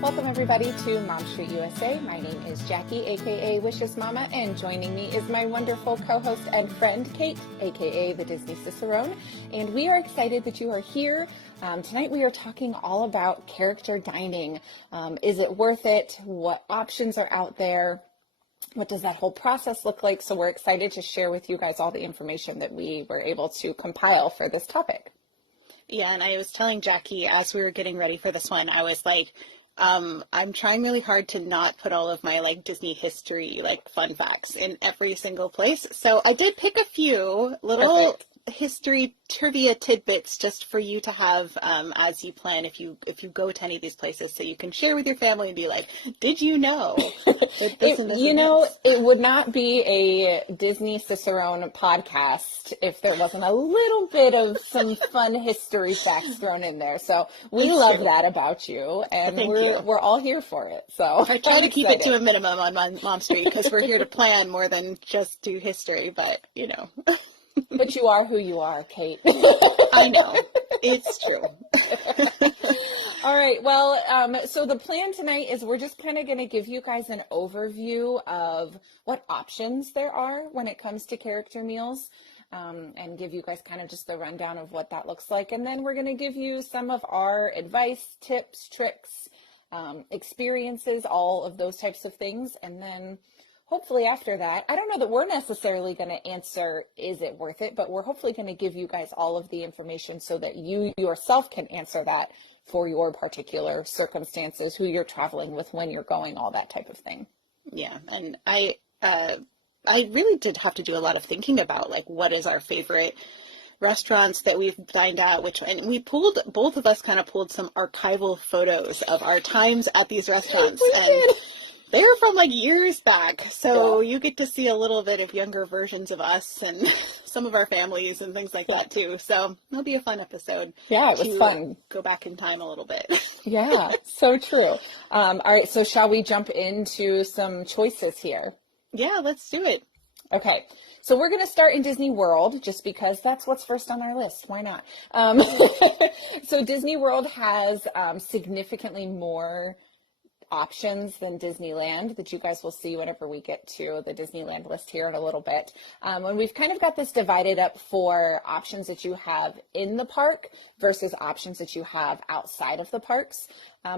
Welcome everybody to Mom Street USA. My name is Jackie, aka Wishes Mama, and joining me is my wonderful co-host and friend, Kate, aka the Disney Cicerone. And we are excited that you are here. Tonight we are talking all about character dining. Is it worth it? What options are out there? What does that whole process look like? So we're excited to share with you guys all the information that we were able to compile for this topic. Yeah, and I was telling Jackie as we were getting ready for this one, I was like, I'm trying really hard to not put all of my Disney history, fun facts in every single place. So I did pick a few little history trivia tidbits just for you to have as you plan if you go to any of these places, so you can share with your family and be like, did you know that this and this and this? It would not be a Disney Cicerone podcast if there wasn't a little bit of some fun history facts thrown in there. So we love that about you, and we're all here for it. So I try to keep it to a minimum on Mom Street because we're here to plan more than just do history, but you know. But you are who you are, Kate. I know. It's true. All right. Well, so the plan tonight is we're just kind of going to give you guys an overview of what options there are when it comes to character meals, and give you guys kind of just the rundown of what that looks like. And then we're going to give you some of our advice, tips, tricks, experiences, all of those types of things. And then hopefully after that, I don't know that we're necessarily going to answer, is it worth it? But we're hopefully going to give you guys all of the information so that you yourself can answer that for your particular circumstances, who you're traveling with, when you're going, all that type of thing. Yeah. And I really did have to do a lot of thinking about what is our favorite restaurants that we've dined at, and we pulled, both of us kind of pulled some archival photos of our times at these restaurants. They're from years back, so you get to see a little bit of younger versions of us and some of our families and things like that too. So it'll be a fun episode. Yeah, it was fun. Go back in time a little bit. Yeah, so true. All right, so shall we jump into some choices here? Yeah, let's do it. Okay, so we're going to start in Disney World just because that's what's first on our list. Why not? So Disney World has significantly more options than Disneyland that you guys will see whenever we get to the Disneyland list here in a little bit. And we've kind of got this divided up for options that you have in the park versus options that you have outside of the parks,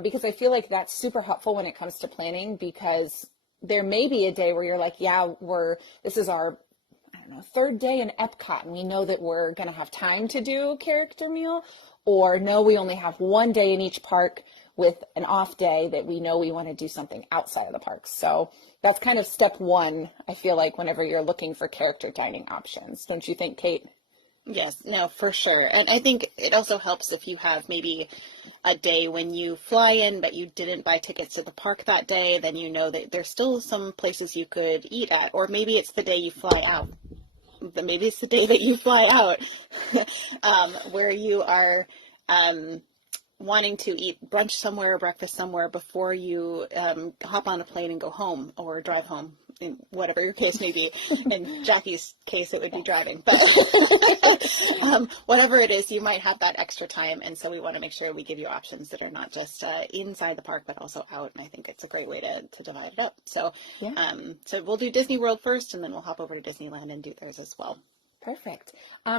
because I feel like that's super helpful when it comes to planning, because there may be a day where you're like, yeah, this is our third day in Epcot, and we know that we're going to have time to do a character meal, or no, we only have one day in each park with an off day that we know we want to do something outside of the parks. So that's kind of step one, I feel like, whenever you're looking for character dining options. Don't you think, Kate? Yes, no, for sure. And I think it also helps if you have maybe a day when you fly in, but you didn't buy tickets to the park that day, then you know that there's still some places you could eat at, or maybe it's the day you fly out. Maybe it's the day that you fly out where you are wanting to eat brunch somewhere or breakfast somewhere before you hop on a plane and go home or drive home, in whatever your case may be. In Jackie's case, it would be driving. But whatever it is, you might have that extra time. And so we want to make sure we give you options that are not just inside the park, but also out. And I think it's a great way to divide it up. So, so we'll do Disney World first, and then we'll hop over to Disneyland and do theirs as well. Perfect.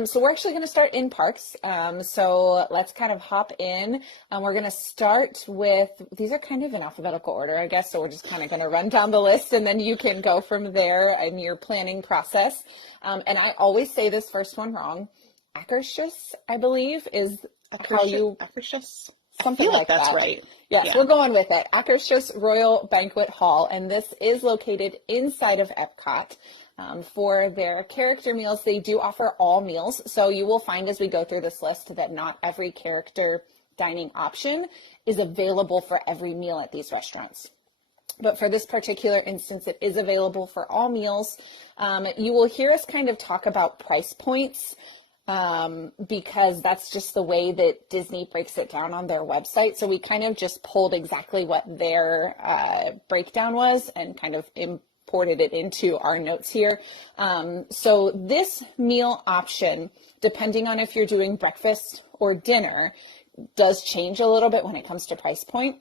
So we're actually going to start in parks. So let's kind of hop in. We're going to start with, these are kind of in alphabetical order, I guess. So we're just kind of going to run down the list, and then you can go from there in your planning process. And I always say this first one wrong. Akershus, I believe, is how you... Akershus? Something like that. That's right. Yes, yeah. We're going with it. Akershus Royal Banquet Hall. And this is located inside of Epcot. For their character meals, they do offer all meals. So you will find as we go through this list that not every character dining option is available for every meal at these restaurants. But for this particular instance, it is available for all meals. You will hear us kind of talk about price points because that's just the way that Disney breaks it down on their website. So we kind of just pulled exactly what their breakdown was and kind of imported it into our notes here. So this meal option, depending on if you're doing breakfast or dinner, does change a little bit when it comes to price point.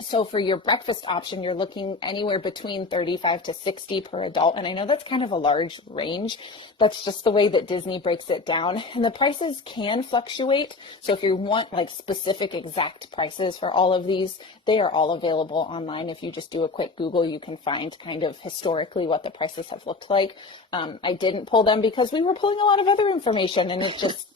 So for your breakfast option, you're looking anywhere between 35 to 60 per adult. And I know that's kind of a large range. That's just the way that Disney breaks it down. And the prices can fluctuate. So if you want like specific exact prices for all of these, they are all available online. If you just do a quick Google, you can find kind of historically what the prices have looked like. I didn't pull them because we were pulling a lot of other information, and it just,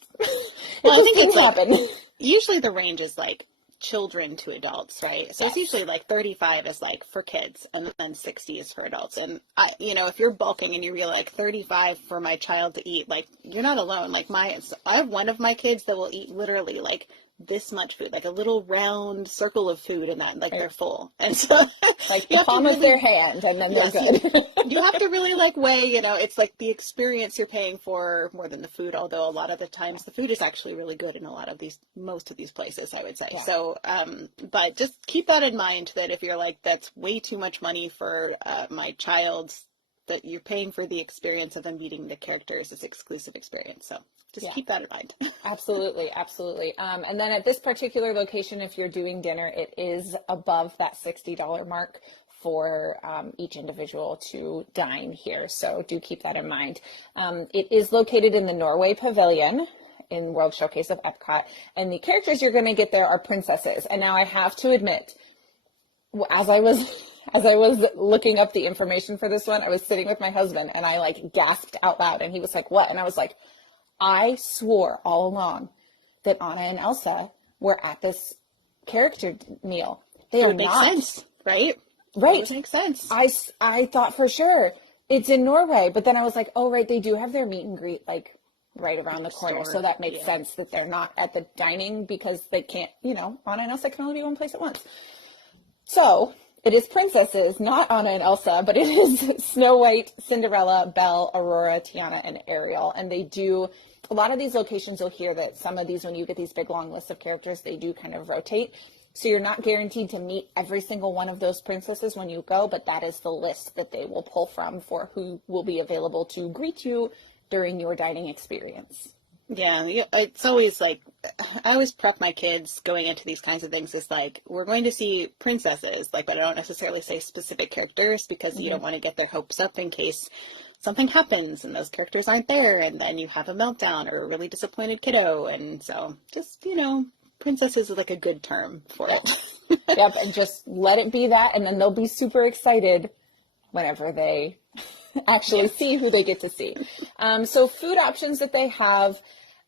well, I think it's like, happen. Usually the range is like children to adults, right? So Yes. it's usually like 35 is like for kids, and then 60 is for adults. And if you're bulking and you're like 35 for my child to eat, like you're not alone. Like I have one of my kids that will eat literally like this much food, like a little round circle of food, and that like they're full. And so like the palm of their hand, and then they're good. You have to really like weigh, it's like the experience you're paying for more than the food, although a lot of the times the food is actually really good in most of these places, I would say. Yeah. So, but just keep that in mind, that if you're like, that's way too much money for my child, that you're paying for the experience of them meeting the characters, this exclusive experience. So just keep that in mind. Absolutely. Absolutely. And then at this particular location, if you're doing dinner, it is above that $60 mark for each individual to dine here. So do keep that in mind. It is located in the Norway Pavilion in World Showcase of Epcot. And the characters you're going to get there are princesses. And now I have to admit, as I was looking up the information for this one, I was sitting with my husband and I like gasped out loud, and he was like, "What?" And I was like, I swore all along that Anna and Elsa were at this character meal. They are not. Makes sense, right? Right. It makes sense. I thought for sure it's in Norway, but then I was like, oh, right, they do have their meet and greet like right around the corner. So that makes sense that they're not at the dining, because they can't, Anna and Elsa can only be one place at once. So it is princesses, not Anna and Elsa, but it is Snow White, Cinderella, Belle, Aurora, Tiana, and Ariel. And they do, a lot of these locations, you'll hear that some of these, when you get these big long lists of characters, they do kind of rotate. So you're not guaranteed to meet every single one of those princesses when you go, but that is the list that they will pull from for who will be available to greet you during your dining experience. Yeah, it's always like, I always prep my kids going into these kinds of things. It's like, we're going to see princesses, like, but I don't necessarily say specific characters, because you don't want to get their hopes up in case something happens and those characters aren't there, and then you have a meltdown or a really disappointed kiddo. And so just, princesses is like a good term for it. Yep, and just let it be that, and then they'll be super excited whenever they actually see who they get to see. So food options that they have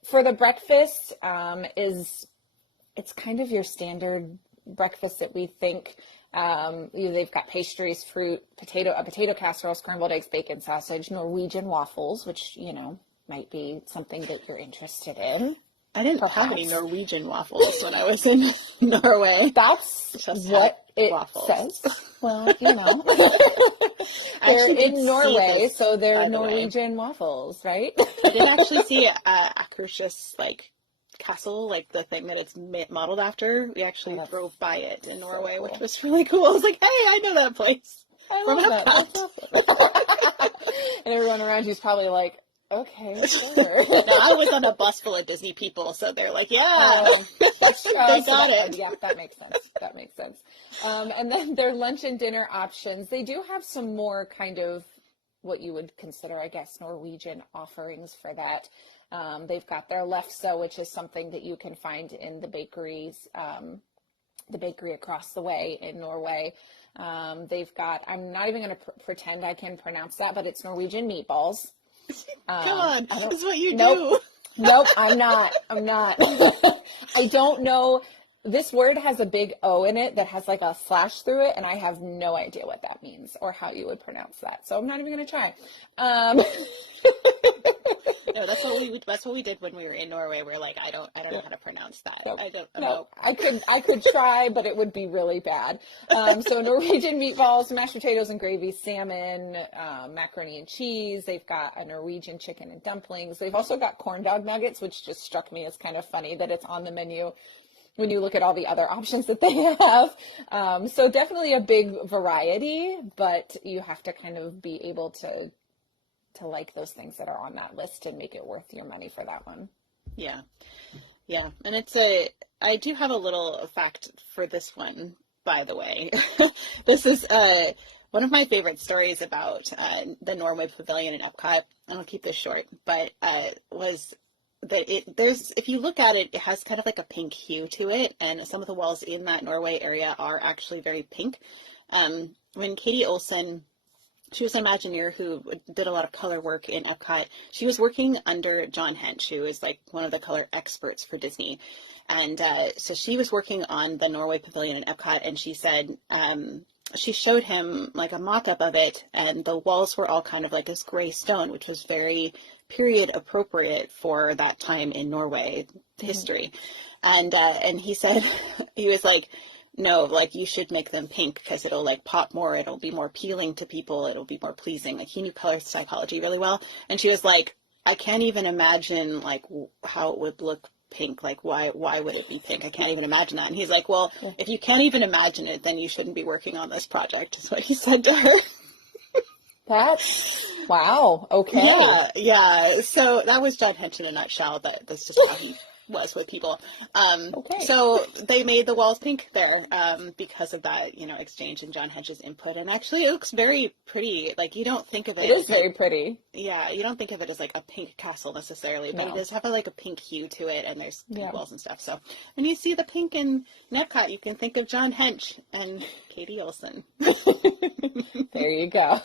for the breakfast it's kind of your standard breakfast that we think. They've got pastries, fruit, a potato casserole, scrambled eggs, bacon, sausage, Norwegian waffles, which, might be something that you're interested in. I didn't have any Norwegian waffles when I was in Norway. That's just what it says. Well, they're in Norway, so they're Norwegian waffles, right? I did actually see Akershus, castle, the thing that it's modeled after. We actually drove by it in Norway, so cool. Which was really cool. I was like, hey, I know that place. I love that. That's awesome. And everyone around you's probably like, okay, sure. No, I was on a bus full of Disney people, so they're like, yeah, they got it. Yeah, that makes sense. And then their lunch and dinner options, they do have some more kind of what you would consider, I guess, Norwegian offerings for that. They've got their lefse, which is something that you can find in the bakeries, the bakery across the way in Norway. They've got, I'm not even going to pretend I can pronounce that, but it's Norwegian meatballs. Come on, this is what you do. Nope, I'm not. I don't know. This word has a big O in it that has like a slash through it, and I have no idea what that means or how you would pronounce that. So I'm not even going to try. No, that's what we did when we were in Norway. We're like, I don't know how to pronounce that. So, I don't no, know. I could try, but it would be really bad. So Norwegian meatballs, mashed potatoes and gravy, salmon, macaroni and cheese. They've got a Norwegian chicken and dumplings. They've also got corn dog nuggets, which just struck me as kind of funny that it's on the menu when you look at all the other options that they have. So definitely a big variety, but you have to kind of be able to like those things that are on that list and make it worth your money for that one. Yeah. And I do have a little fact for this one. by the way. This is one of my favorite stories about the Norway Pavilion in Epcot, and I'll keep this short, but was that there's, if you look at it, it has kind of like a pink hue to it, and some of the walls in that Norway area are actually very pink. When Katie Olson, she was an Imagineer who did a lot of color work in Epcot. She was working under John Hench, who is like one of the color experts for Disney. And so she was working on the Norway Pavilion in Epcot, and she said, she showed him like a mock-up of it, and the walls were all kind of like this gray stone, which was very period appropriate for that time in Norway history. And he said, he was like, no, like you should make them pink because it'll like pop more. It'll be more appealing to people. It'll be more pleasing. Like he knew color psychology really well. And she was like, I can't even imagine like how it would look pink. Like why would it be pink? I can't even imagine that. And he's like, well, if you can't even imagine it, then you shouldn't be working on this project, is what he said to her. That's, wow. Okay. Yeah. So that was John Hench in a nutshell. That's just how he was with people. Okay. So they made the walls pink there because of that, exchange and John Hench's input. And actually, it looks very pretty. Like you don't think of it. It is very pretty. Yeah, you don't think of it as like a pink castle necessarily, but No. it does have a pink hue to it, and there's pink walls and stuff. So when you see the pink in Epcot, you can think of John Hench and Katie Olson. There you go.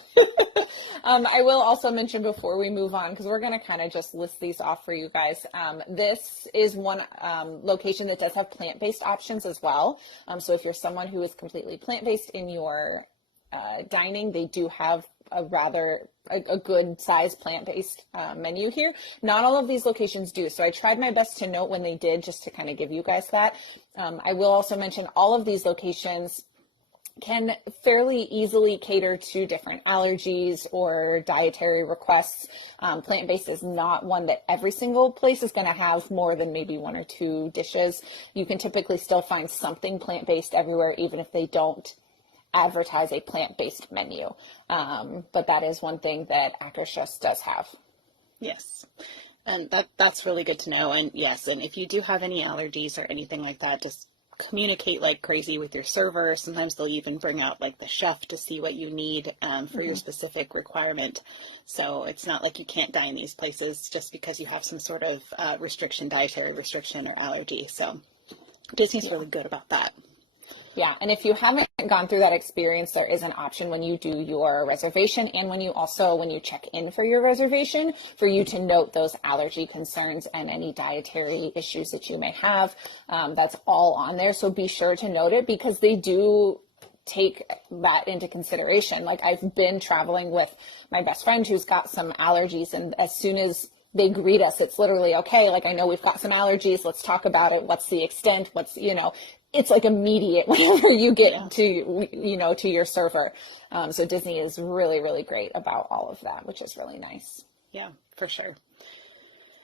I will also mention before we move on, because we're going to kind of just list these off for you guys. This is one location that does have plant-based options as well. So if you're someone who is completely plant-based in your dining, they do have a good size plant-based menu here. Not all of these locations do. So I tried my best to note when they did, just to kind of give you guys that. I will also mention all of these locations can fairly easily cater to different allergies or dietary requests. Plant-based is not one that every single place is going to have more than maybe one or two dishes. You can typically still find something plant-based everywhere, even if they don't advertise a plant-based menu. But that is one thing that Akershus does have. Yes. And that's really good to know. And yes, and if you do have any allergies or anything like that, just communicate like crazy with your server. Sometimes they'll even bring out like the chef to see what you need for your specific requirement. So it's not like you can't dine in these places just because you have some sort of dietary restriction or allergy. So Disney's really good about that. Yeah, and if you haven't gone through that experience, there is an option when you do your reservation and when you check in for your reservation, for you to note those allergy concerns and any dietary issues that you may have. That's all on there, so be sure to note it because they do take that into consideration. Like I've been traveling with my best friend who's got some allergies, and as soon as they greet us, it's literally, okay, like I know we've got some allergies, let's talk about it, what's the extent, it's like immediate whenever you get to your server. So Disney is really, really great about all of that, which is really nice. Yeah, for sure.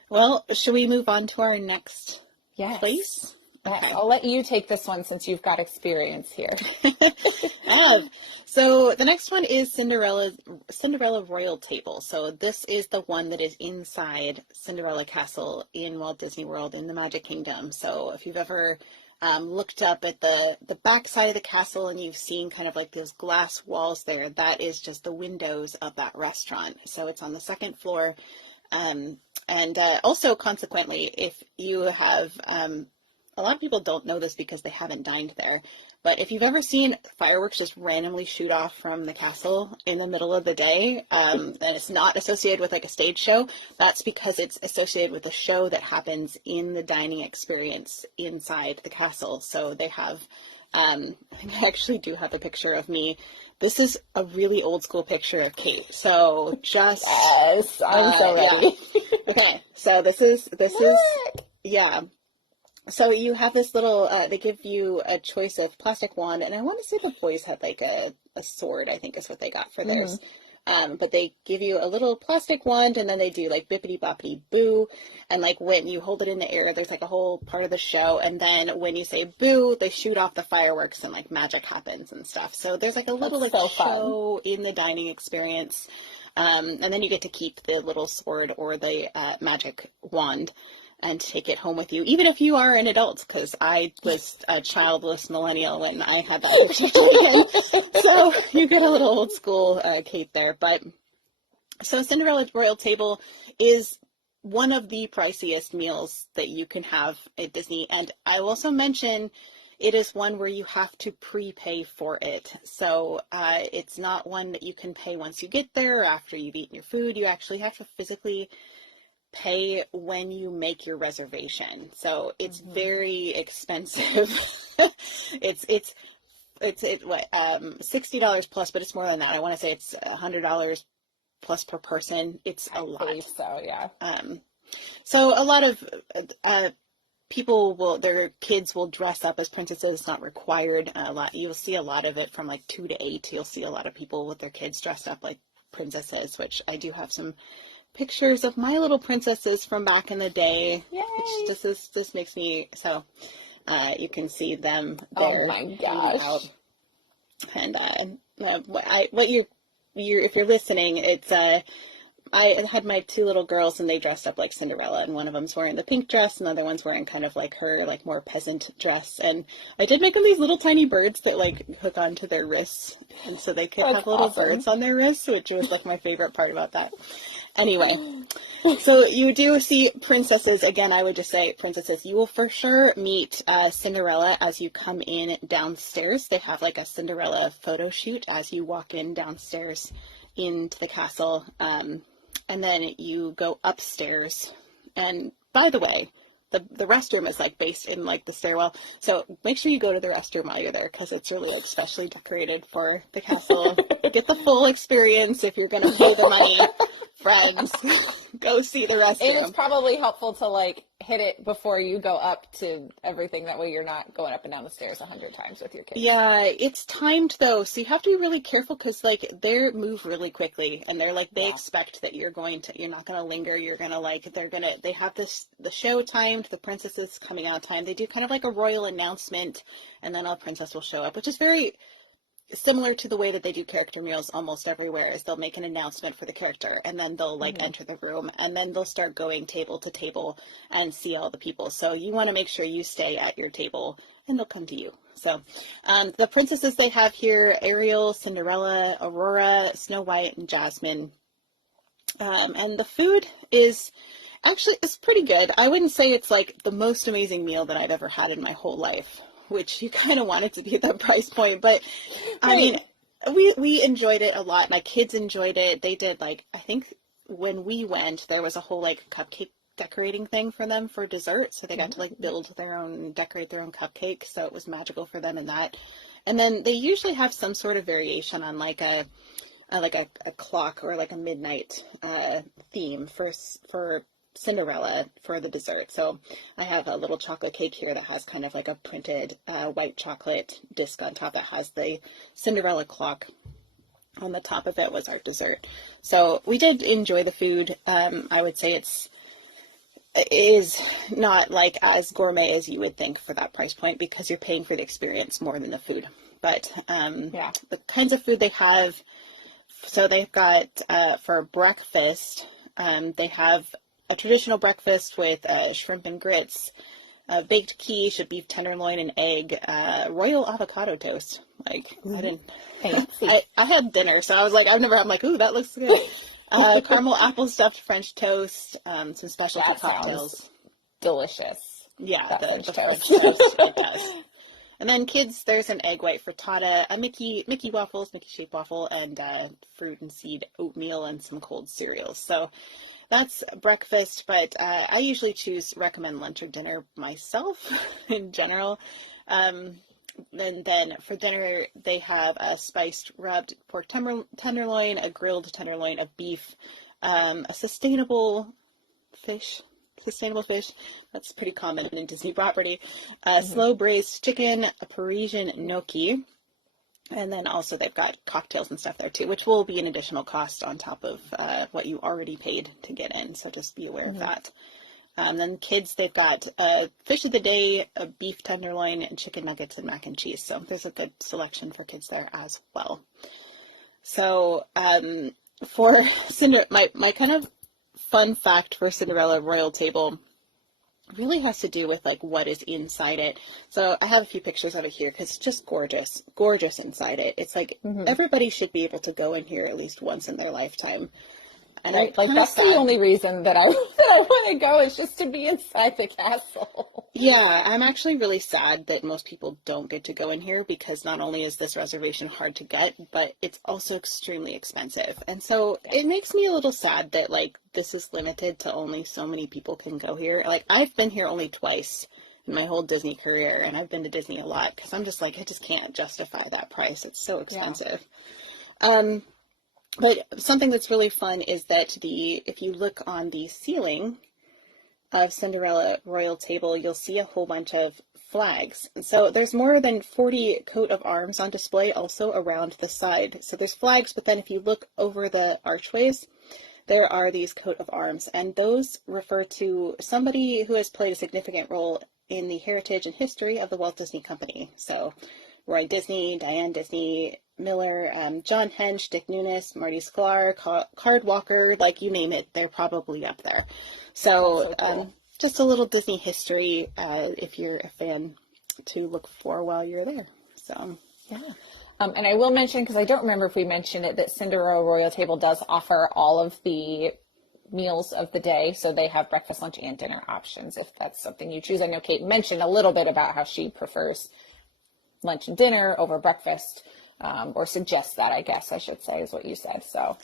Well, should we move on to our next place? Yes, I'll let you take this one since you've got experience here. So the next one is Cinderella Royal Table. So this is the one that is inside Cinderella Castle in Walt Disney World in the Magic Kingdom. So if you've ever looked up at the back side of the castle and you've seen kind of like those glass walls there, that is just the windows of that restaurant. So it's on the second floor. And also consequently, if you have, a lot of people don't know this because they haven't dined there, but if you've ever seen fireworks just randomly shoot off from the castle in the middle of the day, and it's not associated with like a stage show, that's because it's associated with a show that happens in the dining experience inside the castle. So they have, and I actually do have a picture of me. This is a really old school picture of Kate. So just, yes, I'm so ready. Yeah. Okay. So this is, yeah. So you have this little, they give you a choice of plastic wand, and I want to say the boys had like a sword, I think is what they got for theirs. But they give you a little plastic wand, and then they do like bippity boppity boo, and like when you hold it in the air, there's like a whole part of the show, and then when you say boo, they shoot off the fireworks and like magic happens and stuff. So there's like a little like show in the dining experience, and then you get to keep the little sword or the magic wand. and take it home with you, even if you are an adult, because I was a childless millennial when I had that opportunity. So you get a little old school Kate there. But so Cinderella Royal Table is one of the priciest meals that you can have at Disney. And I will also mention it is one where you have to prepay for it. So it's not one that you can pay once you get there or after you've eaten your food. You actually have to physically pay when you make your reservation. So it's very expensive. it's what $60 plus, but it's more than that. I want to say it's $100 plus per person. It's a lot. I believe so, yeah. So a lot of people their kids will dress up as princesses. It's not required. You'll see a lot of it from like 2 to 8. You'll see a lot of people with their kids dressed up like princesses, which I do have some pictures of my little princesses from back in the day. Yay! Which this makes me so you can see them there. Oh my gosh! And if you're listening, it's I had my 2 little girls and they dressed up like Cinderella, and one of them's wearing the pink dress and the other one's wearing kind of like her like more peasant dress. And I did make them these little tiny birds that like hook onto their wrists, and so they could have little birds on their wrists, which was like my favorite part about that. Anyway, so you do see princesses. Again, I would just say princesses. You will for sure meet Cinderella as you come in downstairs. They have like a Cinderella photo shoot as you walk in downstairs into the castle. And then you go upstairs. And by the way, the restroom is like based in like the stairwell. So make sure you go to the restroom while you're there, because it's really like specially decorated for the castle. Get the full experience if you're going to pay the money. Friends, go see the restroom. And it's probably helpful to like hit it before you go up to everything. That way you're not going up and down the stairs 100 times with your kids. Yeah, it's timed though, so you have to be really careful, because like they move really quickly, and they're like they expect that you're not gonna linger. You're gonna they have the show timed, the princesses coming out time. They do kind of like a royal announcement, and then a princess will show up, which is very similar to the way that they do character meals almost everywhere. Is they'll make an announcement for the character, and then they'll like enter the room, and then they'll start going table to table and see all the people. So you want to make sure you stay at your table, and they'll come to you. So the princesses they have here: Ariel, Cinderella, Aurora, Snow White, and Jasmine. And the food is pretty good. I wouldn't say it's like the most amazing meal that I've ever had in my whole life, which you kind of want it to be at that price point. But I mean, we enjoyed it a lot. My kids enjoyed it. They did like, I think when we went, there was a whole like cupcake decorating thing for them for dessert. So they got to like decorate their own cupcake. So it was magical for them in that. And then they usually have some sort of variation on like a clock or like a midnight theme for Cinderella for the dessert. So I have a little chocolate cake here that has kind of like a printed white chocolate disc on top that has the Cinderella clock on the top of it was our dessert. So we did enjoy the food. I would say it is not like as gourmet as you would think for that price point, because you're paying for the experience more than the food. But the kinds of food they have, so they've got for breakfast, they have a traditional breakfast with shrimp and grits, baked quiche, a beef tenderloin and egg, royal avocado toast. Like, I had dinner, so I was like, I'm like, ooh, that looks good. Caramel apple stuffed French toast, some specialty cocktails. Delicious. Yeah, the French toast. It does. And then kids, there's an egg white frittata, a Mickey waffles, Mickey shaped waffle, and fruit and seed oatmeal and some cold cereals. So that's breakfast, but I usually recommend lunch or dinner myself in general. And then for dinner, they have a spiced rubbed pork tenderloin, a grilled tenderloin of beef, a sustainable fish. That's pretty common in Disney property. Slow braised chicken, a Parisian gnocchi. And then also they've got cocktails and stuff there too, which will be an additional cost on top of what you already paid to get in. So just be aware of that. Then kids, they've got fish of the day, a beef tenderloin, and chicken nuggets and mac and cheese. So there's a good selection for kids there as well. So for my kind of fun fact for Cinderella Royal Table really has to do with like what is inside it. So I have a few pictures of it here because it's just gorgeous, gorgeous inside it. It's like Hmm. everybody should be able to go in here at least once in their lifetime. And I'm Right. Like kind of that's the sad. only reason that I that I want to go is just to be inside the castle. Yeah, I'm actually really sad that most people don't get to go in here because not only is this reservation hard to get, but it's also extremely expensive. And so Yeah. it makes me a little sad that like this is limited to only so many people can go here. Like I've been here only twice in my whole Disney career, and I've been to Disney a lot because I'm just like, I just can't justify that price. It's so Yeah. expensive. Um, but something that's really fun is that if you look on the ceiling of Cinderella Royal Table, you'll see a whole bunch of flags. And so there's more than 40 coat of arms on display also around the side. So there's flags, but then if you look over the archways, there are these coat of arms, and those refer to somebody who has played a significant role in the heritage and history of the Walt Disney Company. So Roy Disney, Diane Disney, Miller, John Hench, Dick Nunis, Marty Sklar, Card Walker, like you name it, they're probably up there. That's So so cool. just a little Disney history if you're a fan to look for while you're there. So Yeah. And I will mention, because I don't remember if we mentioned it, that Cinderella Royal Table does offer all of the meals of the day. So they have breakfast, lunch, and dinner options if that's something you choose. I know Kate mentioned a little bit about how she prefers lunch and dinner over breakfast, or suggests that, I guess I should say, is what you said. So,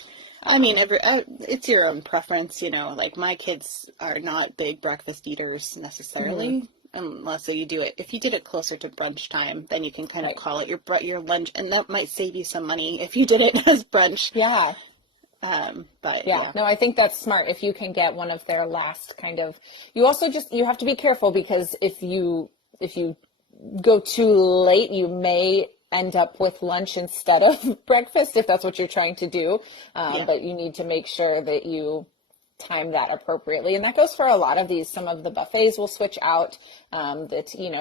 I mean, it's your own preference, you know. Like my kids are not big breakfast eaters mhm, necessarily, unless you do it. If you did it closer to brunch time, then you can kind of right. call it your lunch, and that might save you some money if you did it as brunch. Yeah. But Yeah. yeah, No, I think that's smart. If you can get one of their last kind of, you also just, you have to be careful because if you go too late, you may end up with lunch instead of breakfast if that's what you're trying to do. yeah, But you need to make sure that you time that appropriately. And that goes for a lot of these. Some of the buffets will switch out.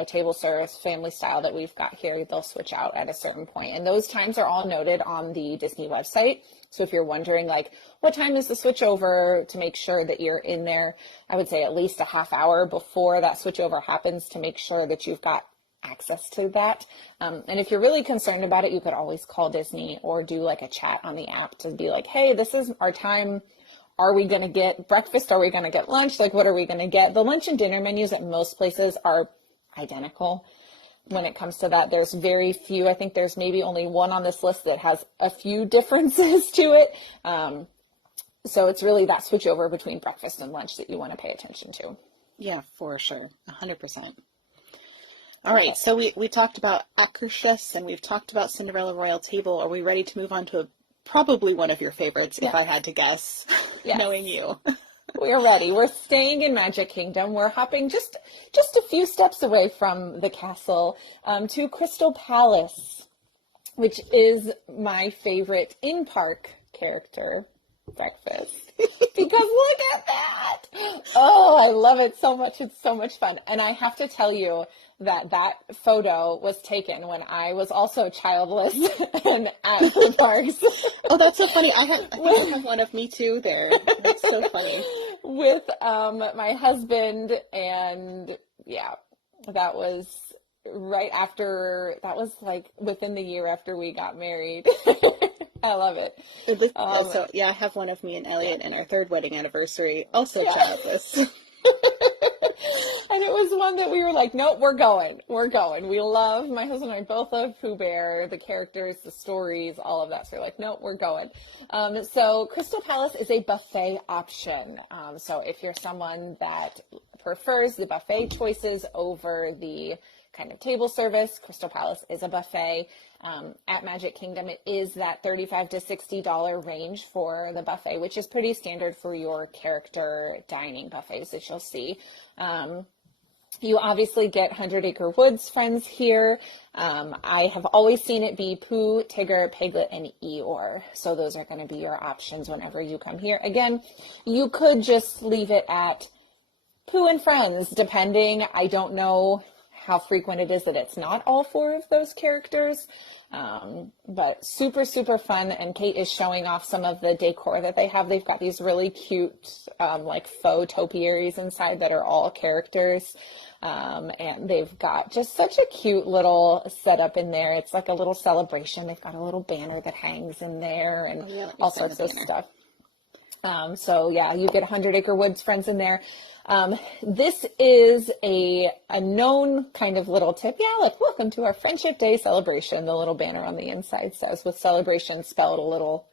Table service, family style that we've got here, they'll switch out at a certain point. And those times are all noted on the Disney website. So if you're wondering, like, what time is the switch over, to make sure that you're in there, I would say at least a half hour before that switch over happens to make sure that you've got access to that. And if you're really concerned about it, you could always call Disney or do like a chat on the app to be like, hey, this is our time. Are we going to get breakfast? Are we going to get lunch? Like, what are we going to get? The lunch and dinner menus at most places are identical when it comes to that. There's very few. I think there's maybe only one on this list that has a few differences to it. So it's really that switch over between breakfast and lunch that you want to pay attention to. yeah, for sure, 100%. All right, Perfect. so we talked about Akershus and we've talked about Cinderella Royal Table. Are we ready to move on to probably one of your favorites, if Yeah. I had to guess, Yes. knowing you? We're ready. We're staying in Magic Kingdom. We're hopping just a few steps away from the castle, to Crystal Palace, which is my favorite in-park character breakfast. Because look at that. Oh, I love it so much. It's so much fun. And I have to tell you that that photo was taken when I was also childless and at the parks. Oh, that's so funny. I think I have one of me too there. That's so funny. With my husband, and yeah, that was that was like within the year after we got married. I love it. So yeah, I have one of me and Yeah, Elliot in our third wedding anniversary, also yeah. childless. And it was one that we were like, nope, we're going. We're going. We love, my husband and I both love Pooh Bear, the characters, the stories, all of that. So we're like, nope, we're going. So Crystal Palace is a buffet option. So if you're someone that prefers the buffet choices over the kind of table service, Crystal Palace is a buffet. At Magic Kingdom, it is that $35 to $60 range for the buffet, which is pretty standard for your character dining buffets that you'll see. You obviously get 100 Acre Woods friends here. I have always seen it be Pooh, Tigger, Piglet, and Eeyore. So those are going to be your options whenever you come here. Again, you could just leave it at Pooh and Friends, depending. I don't know how frequent it is that it's not all four of those characters. But super, super fun. And Kate is showing off some of the decor that they have. They've got these really cute, like faux topiaries inside that are all characters. And they've got just such a cute little setup in there. It's like a little celebration. They've got a little banner that hangs in there and all sorts of stuff. So yeah, you get 100 Acre Woods friends in there. This is a known kind of little tip. Yeah, like, welcome to our Friendship Day celebration. The little banner on the inside says, with celebration spelled a little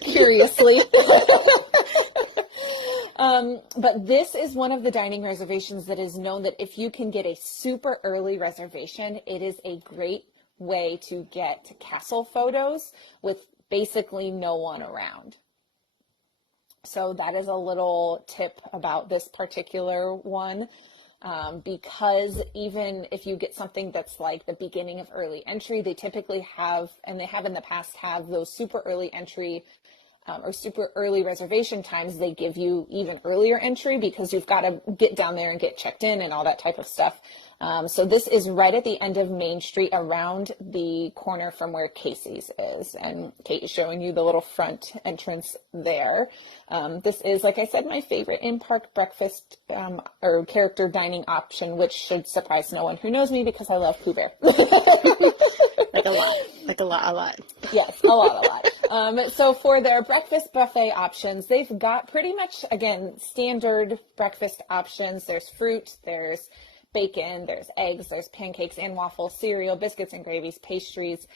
curiously. But this is one of the dining reservations that is known that if you can get a super early reservation, it is a great way to get castle photos with basically no one around. So that is a little tip about this particular one, because even if you get something that's like the beginning of early entry, they typically have, and they have in the past, have those super early entry or super early reservation times. They give you even earlier entry because you've got to get down there and get checked in and all that type of stuff. So this is right at the end of Main Street, around the corner from where Casey's is. And Kate is showing you the little front entrance there. This is, like I said, my favorite in-park breakfast or character dining option, which should surprise no one who knows me because I love Pooh Bear. Like a lot. Yes, a lot. So for their breakfast buffet options, they've got pretty much, again, standard breakfast options. There's fruit, there's bacon, there's eggs, there's pancakes and waffles, cereal, biscuits and gravies, pastries.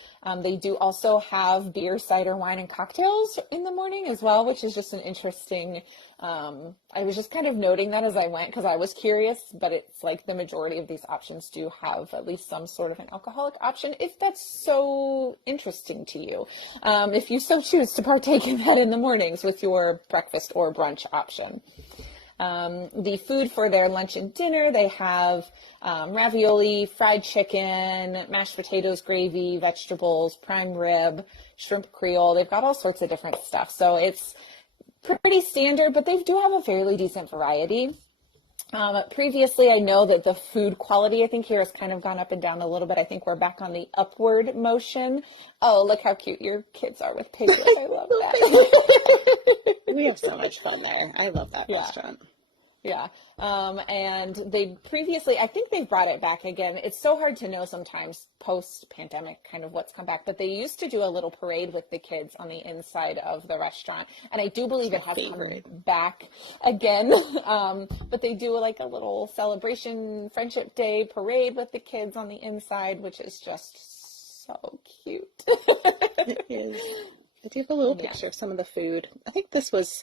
They do also have beer, cider, wine, and cocktails in the morning as well, which is just an interesting, I was just kind of noting that as I went because I was curious, but it's like the majority of these options do have at least some sort of an alcoholic option, if that's so interesting to you. If you so choose to partake in that in the mornings with your breakfast or brunch option. The food for their lunch and dinner, they have ravioli, fried chicken, mashed potatoes, gravy, vegetables, prime rib, shrimp creole. They've got all sorts of different stuff. So it's pretty standard, but they do have a fairly decent variety. Previously, I know that the food quality, I think, here has kind of gone up and down a little bit. I think we're back on the upward motion. Oh, look how cute your kids are with Piglet. I love that. We have so much fun there. I love that restaurant. Yeah. And they previously, I think they've brought it back again. It's so hard to know sometimes post-pandemic kind of what's come back, but they used to do a little parade with the kids on the inside of the restaurant. And I do believe it has come back again. But they do like a little celebration Friendship Day parade with the kids on the inside, which is just so cute. It is. I do have a little picture of some of the food. I think this was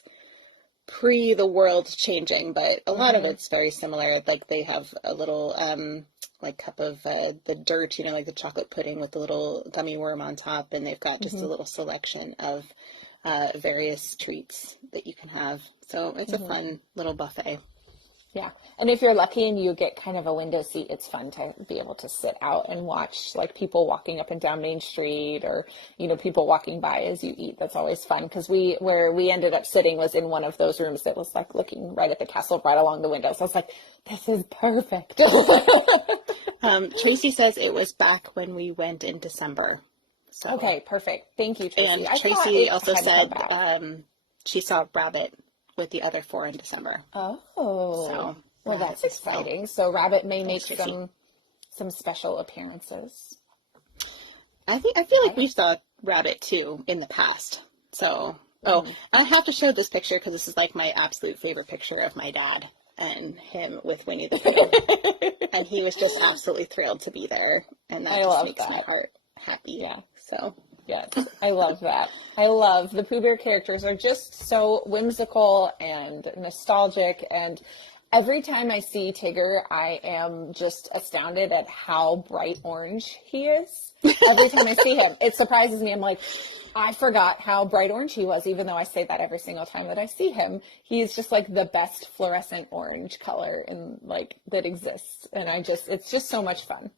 pre the world changing, but a lot of it's very similar. Like they have a little like cup of the dirt, you know, like the chocolate pudding with the little gummy worm on top, and they've got just a little selection of various treats that you can have. So it's a fun little buffet. Yeah. And if you're lucky and you get kind of a window seat, it's fun to be able to sit out and watch like people walking up and down Main Street, or, you know, people walking by as you eat. That's always fun because where we ended up sitting was in one of those rooms that was like looking right at the castle, right along the window. So I was like, this is perfect. Tracy says it was back when we went in December. So. Okay, perfect. Thank you, Tracy. And Tracy also said she saw Rabbit with the other 4 in December. Oh, so, well, that's exciting. So Rabbit may make some special appearances. I feel like we saw Rabbit too in the past. So, I have to show this picture because this is like my absolute favorite picture of my dad and him with Winnie the Pooh. And he was just absolutely thrilled to be there, and that just makes my heart happy. Yeah. So. Yes, I love that. I love the Pooh Bear characters are just so whimsical and nostalgic, and every time I see Tigger, I am just astounded at how bright orange he is. Every time I see him, it surprises me. I'm like, I forgot how bright orange he was, even though I say that every single time that I see him. He is just like the best fluorescent orange color that exists, and it's just so much fun.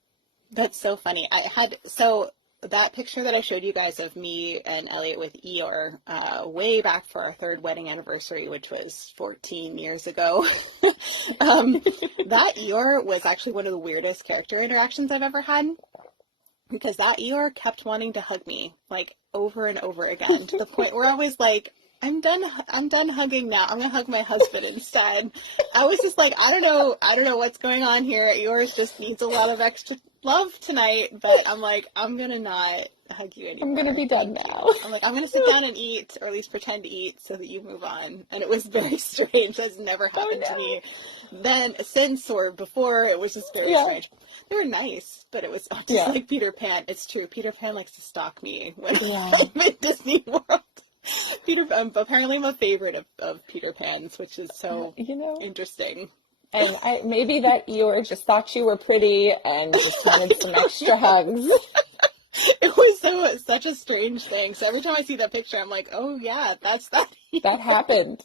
That's so funny. that picture that I showed you guys of me and Elliot with Eeyore, way back for our 3rd wedding anniversary, which was 14 years ago, that Eeyore was actually one of the weirdest character interactions I've ever had, because that Eeyore kept wanting to hug me, like, over and over again, to the point where I was like, I'm done hugging now. I'm gonna hug my husband instead. I was just like, I don't know what's going on here. Yours just needs a lot of extra love tonight, but I'm like, I'm gonna not hug you anymore. I'm gonna be done now. I'm like, I'm gonna sit down and eat, or at least pretend to eat, so that you move on. And it was very strange. That's never happened to me then, since, or before. It was just very strange. They were nice, but it was just like Peter Pan. It's true. Peter Pan likes to stalk me when I'm in Disney World. Peter Pan, apparently I'm a favorite of Peter Pan's, which is so interesting. And maybe that Eeyore just thought you were pretty and just wanted some extra hugs. It was such a strange thing. So every time I see that picture, I'm like, oh yeah, that's that. That happened.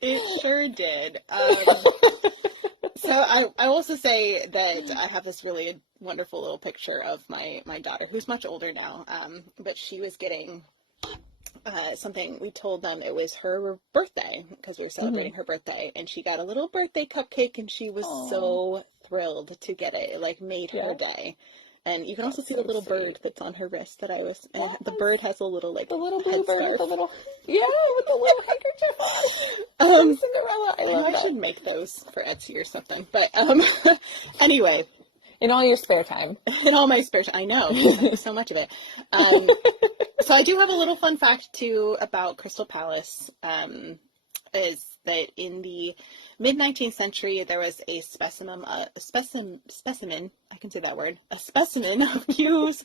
It sure did. So I also say that I have this really wonderful little picture of my daughter, who's much older now, but she was getting something. We told them it was her birthday, because we were celebrating her birthday, and she got a little birthday cupcake, and she was so thrilled to get it. It like made her day. And you can also see the little bird that's on her wrist that I was, and the bird has a little, like, the little blue bird with the little, with the little handkerchief on. Cinderella. I should make those for Etsy or something. But anyway. In all your spare time. In all my spare time. I know. So much of it. So I do have a little fun fact, too, about Crystal Palace, is that in the mid-19th century, there was a specimen, I can say that word, a specimen of Kew's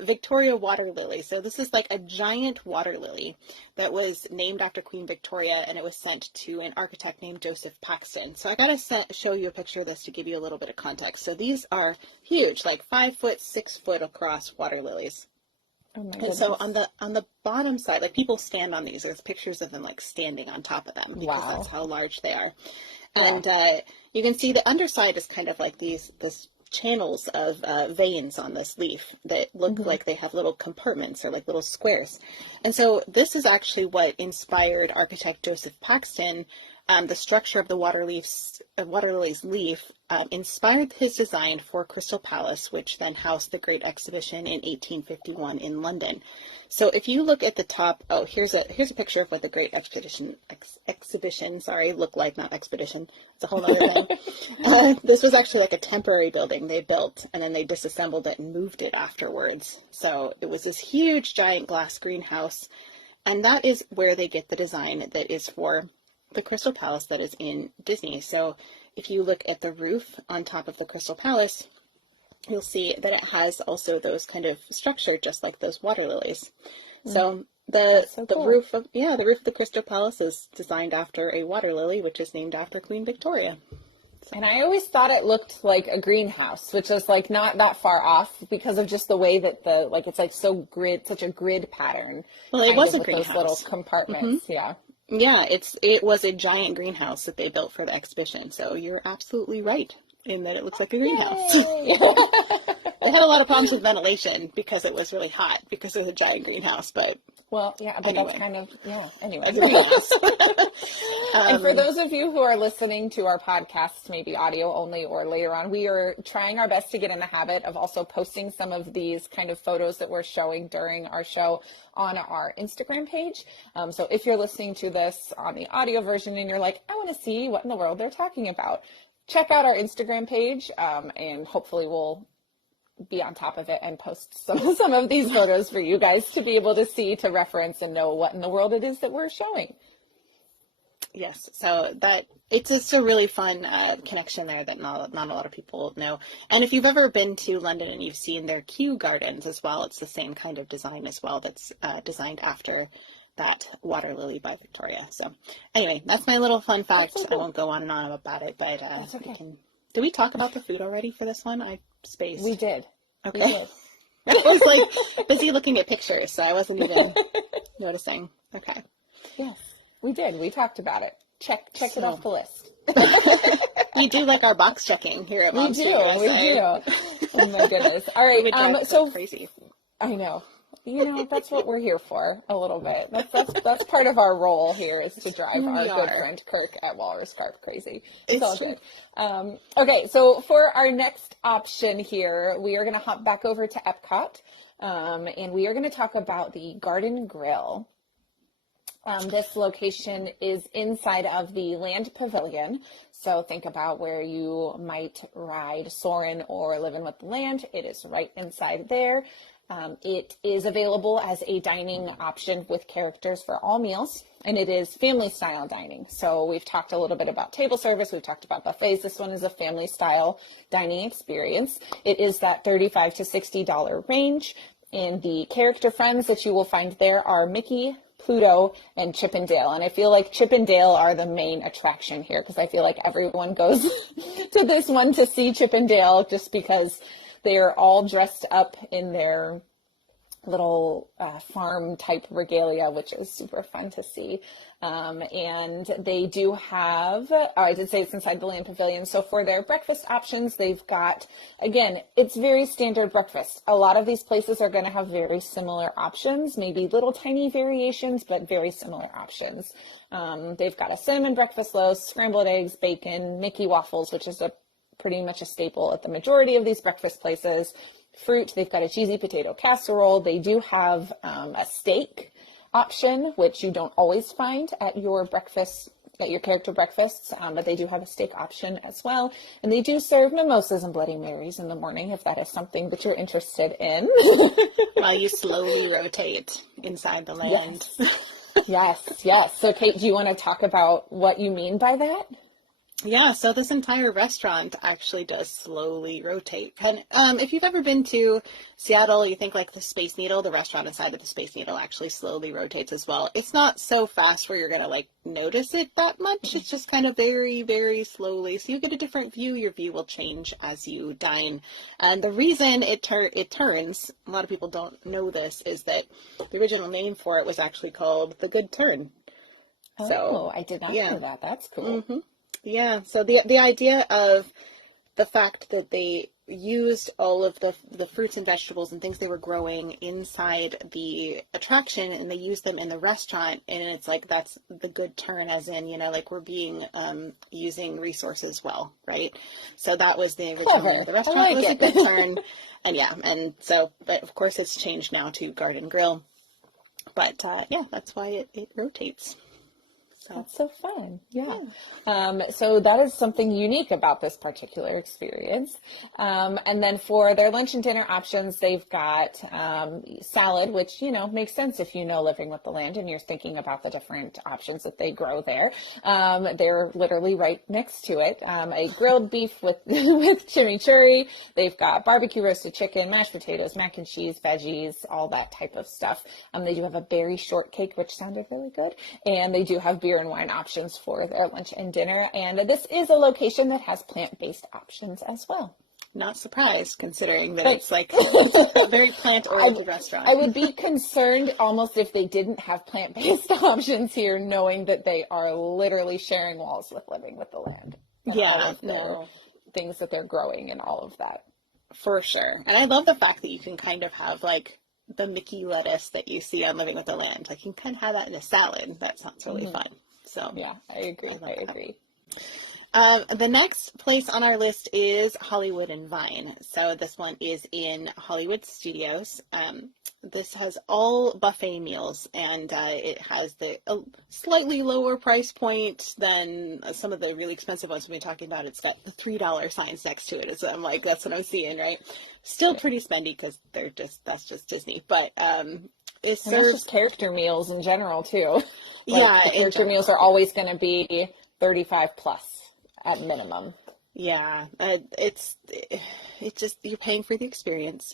Victoria water lily. So this is like a giant water lily that was named after Queen Victoria, and it was sent to an architect named Joseph Paxton. So I gotta show you a picture of this to give you a little bit of context. So these are huge, like 5 foot, 6 foot across water lilies. Oh my goodness. And so on the bottom side, like, people stand on these. There's pictures of them like standing on top of them, because that's how large they are. And you can see the underside is kind of like this channels of veins on this leaf that look like they have little compartments, or like little squares. And so this is actually what inspired architect Joseph Paxton. The structure of the water lily's leaf inspired his design for Crystal Palace, which then housed the Great Exhibition in 1851 in London. So if you look at the top, here's a picture of what the Great Exhibition looked like, not expedition. It's a whole other thing. This was actually like a temporary building they built, and then they disassembled it and moved it afterwards. So it was this huge, giant glass greenhouse, and that is where they get the design that is for the Crystal Palace that is in Disney. So if you look at the roof on top of the Crystal Palace, you'll see that it has also those kind of structure, just like those water lilies. So the roof of the Crystal Palace is designed after a water lily, which is named after Queen Victoria. And I always thought it looked like a greenhouse, which is like not that far off, because of just the way that it's like such a grid pattern. Well, it was a greenhouse. Those little compartments, Yeah, it was a giant greenhouse that they built for the exhibition. So you're absolutely right in that it looks like a greenhouse. They had a lot of problems with ventilation because it was really hot, because it was a giant greenhouse. But anyway. That's kind of anyway. And and for those of you who are listening to our podcast, maybe audio only or later on, we are trying our best to get in the habit of also posting some of these kind of photos that we're showing during our show on our Instagram page. So if you're listening to this on the audio version and you're like, I want to see what in the world they're talking about, check out our Instagram page, and hopefully we'll be on top of it and post some of these photos for you guys to be able to see, to reference, and know what in the world it is that we're showing. Yes, so that it's just a really fun connection there that not a lot of people know. And if you've ever been to London and you've seen their Kew Gardens as well, it's the same kind of design as well, that's designed after that water lily by Victoria. So anyway, that's my little fun fact. I won't go on and on about it, but that's okay. Did we talk about the food already for this one? I spaced. We did. Okay. We did. I was like busy looking at pictures, so I wasn't even noticing. Okay. Yes, we did. We talked about it. Check it off the list. We do like our box checking here at We Mom's do, USA. we do. Oh my goodness. All We right. would drive So crazy. I know. That's what we're here for a little bit. That's part of our role here is to drive Who our we good are. friend Kirk at Walrus Carp crazy. It's all true. good. Okay, so for our next option here, we are going to hop back over to Epcot, and we are going to talk about the Garden Grill. This location is inside of the Land Pavilion. So think about where you might ride Soarin' or Living with the Land. It is right inside there. It is available as a dining option with characters for all meals, and it is family style dining. So we've talked a little bit about table service. We've talked about buffets. This one is a family style dining experience. It is that $35 to $60 range. And the character friends that you will find there are Mickey, Pluto, and Chip and Dale. And I feel like Chip and Dale are the main attraction here because I feel like everyone goes to this one to see Chip and Dale just because they're all dressed up in their little farm type regalia, which is super fun to see. And they do have, I did say it's inside the Land Pavilion. So for their breakfast options, they've got, again, it's very standard breakfast. A lot of these places are going to have very similar options, maybe little tiny variations, but very similar options. They've got a cinnamon breakfast loaf, scrambled eggs, bacon, Mickey waffles, which is pretty much a staple at the majority of these breakfast places. Fruit, they've got a cheesy potato casserole. They do have a steak option, which you don't always find at your character breakfasts, but they do have a steak option as well. And they do serve mimosas and Bloody Marys in the morning if that is something that you're interested in. While you slowly rotate inside the land. Yes. So Kate, do you want to talk about what you mean by that? Yeah, so this entire restaurant actually does slowly rotate. And if you've ever been to Seattle, you think like the Space Needle, the restaurant inside of the Space Needle actually slowly rotates as well. It's not so fast where you're going to like notice it that much. It's just kind of very, very slowly. So you get a different view. Your view will change as you dine. And the reason it turns, a lot of people don't know this, is that the original name for it was actually called The Good Turn. So I did not know that. That's cool. Mm-hmm. Yeah, so the idea of the fact that they used all of the fruits and vegetables and things they were growing inside the attraction and they used them in the restaurant, and it's like that's the good turn, as in, like we're being using resources well, right? So that was the original name of the restaurant. It was a good turn. And so, but of course it's changed now to Garden Grill. But that's why it rotates. That's so fun. Yeah. So that is something unique about this particular experience. And then for their lunch and dinner options, they've got salad, which, makes sense if Living with the Land and you're thinking about the different options that they grow there. They're literally right next to it. A grilled beef with chimichurri. They've got barbecue roasted chicken, mashed potatoes, mac and cheese, veggies, all that type of stuff. They do have a berry shortcake, which sounded really good. And they do have beer and wine options for their lunch and dinner. And this is a location that has plant-based options as well. Not surprised, considering that it's like a very plant-oriented restaurant. I would be concerned almost if they didn't have plant-based options here, knowing that they are literally sharing walls with Living with the Land. Things that they're growing and all of that. For sure. And I love the fact that you can kind of have like the Mickey lettuce that you see on Living with the Land. Like you can kind of have that in a salad. That sounds really fun. So yeah, I agree. I agree. The next place on our list is Hollywood and Vine. So this one is in Hollywood Studios. This has all buffet meals, and it has a slightly lower price point than some of the really expensive ones we've been talking about. It's got the $3 signs next to it. So I'm like, that's what I'm seeing, right? Still pretty spendy because that's just Disney. But it serves that's just character meals in general too. The character meals are always going to be 35 plus at minimum. Yeah, it's just you're paying for the experience,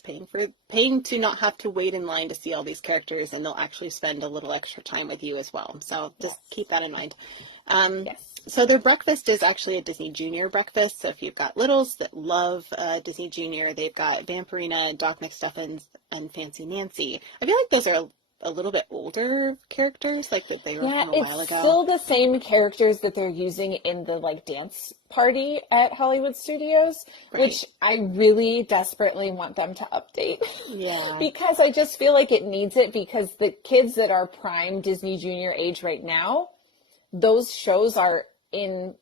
paying to not have to wait in line to see all these characters, and they'll actually spend a little extra time with you as well. So just keep that in mind. So their breakfast is actually a Disney Junior breakfast. So if you've got littles that love Disney Junior, they've got Vampirina, Doc McStuffins, and Fancy Nancy. I feel like those are a little bit older characters, like that they were Yeah, from a while it's ago. still the same characters that they're using in the like dance party at Hollywood Studios, which Right. I really desperately want them to update Yeah. because I just feel like it needs it because the kids that are prime Disney Junior age right now, those shows are in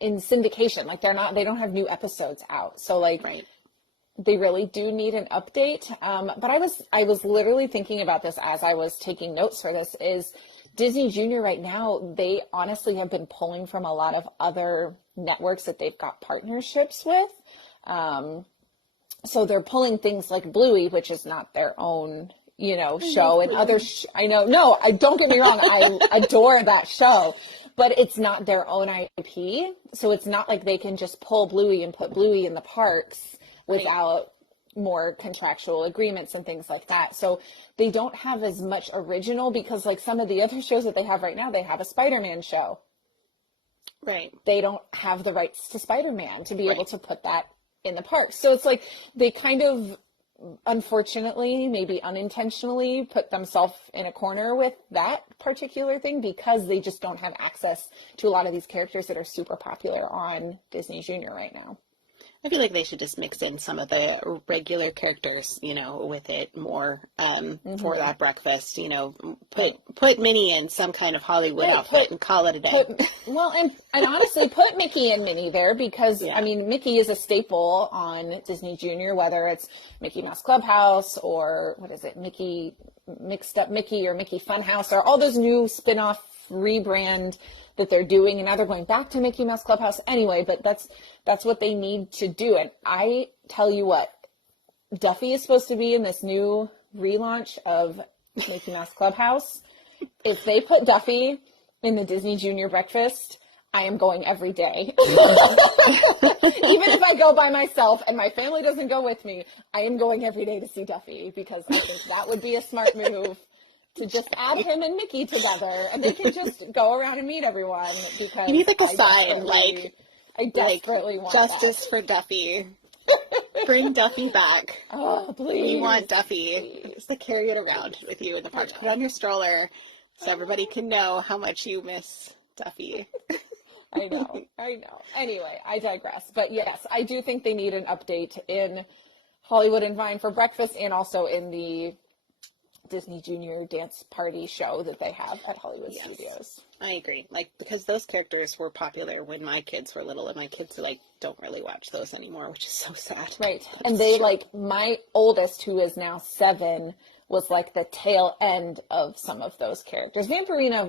syndication. Like they don't have new episodes out. So like Right. they really do need an update. But I was literally thinking about this as I was taking notes for this is Disney Junior right now, they honestly have been pulling from a lot of other networks that they've got partnerships with. So they're pulling things like Bluey, which is not their own, show and other, I know, no, I don't get me wrong. I adore that show, but it's not their own IP. So it's not like they can just pull Bluey and put Bluey in the parks without more contractual agreements and things like that. So they don't have as much original because like some of the other shows that they have right now, they have a Spider-Man show. Right. They don't have the rights to Spider-Man to be able to put that in the parks. So it's like they kind of, unfortunately, maybe unintentionally put themselves in a corner with that particular thing because they just don't have access to a lot of these characters that are super popular on Disney Junior right now. I feel like they should just mix in some of the regular characters, with it more for that breakfast. Put Minnie in some kind of Hollywood outfit and call it a day. And honestly, put Mickey and Minnie there because I mean, Mickey is a staple on Disney Junior, whether it's Mickey Mouse Clubhouse or what is it, Mickey Mixed Up Mickey or Mickey Funhouse or all those new spin-off rebrand that they're doing, and now they're going back to Mickey Mouse Clubhouse anyway, but that's what they need to do. And I tell you what, Duffy is supposed to be in this new relaunch of Mickey Mouse Clubhouse. If they put Duffy in the Disney Junior breakfast, I am going every day. Even if I go by myself and my family doesn't go with me, I am going every day to see Duffy because I think that would be a smart move. To just add him and Mickey together, and they can just go around and meet everyone. Because you need like a sign, I desperately want justice for Duffy. Bring Duffy back. Oh, please! We want Duffy. Just to carry it around with you in the park. Put it on your stroller so everybody can know how much you miss Duffy. I know. Anyway, I digress. But yes, I do think they need an update in Hollywood and Vine for breakfast, and also in the Disney Junior dance party show that they have at Hollywood Studios. I agree. Because those characters were popular when my kids were little, and my kids don't really watch those anymore, which is so sad. Right. And they my oldest, who is now 7, was the tail end of some of those characters. Vampirina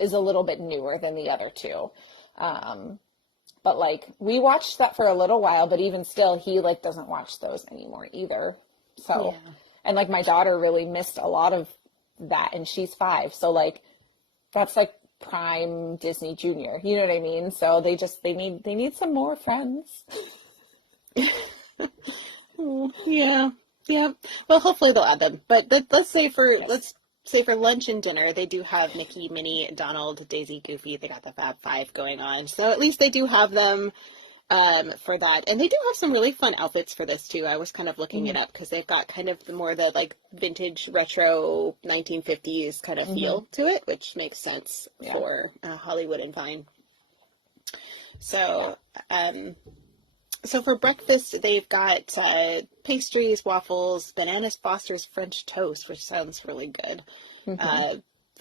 is a little bit newer than the other two. But we watched that for a little while, but even still, he doesn't watch those anymore either. So, and my daughter really missed a lot of that, and she's 5. So that's prime Disney Junior. You know what I mean? So they need some more friends. Yeah. Well, hopefully they'll add them. But let's say for lunch and dinner, they do have Mickey, Minnie, Donald, Daisy, Goofy. They got the Fab Five going on. So at least they do have them for that. And they do have some really fun outfits for this too. I was kind of looking it up because they've got kind of the vintage retro 1950s kind of feel to it, which makes sense for Hollywood and Vine. So, so for breakfast, they've got pastries, waffles, bananas, Foster's French toast, which sounds really good.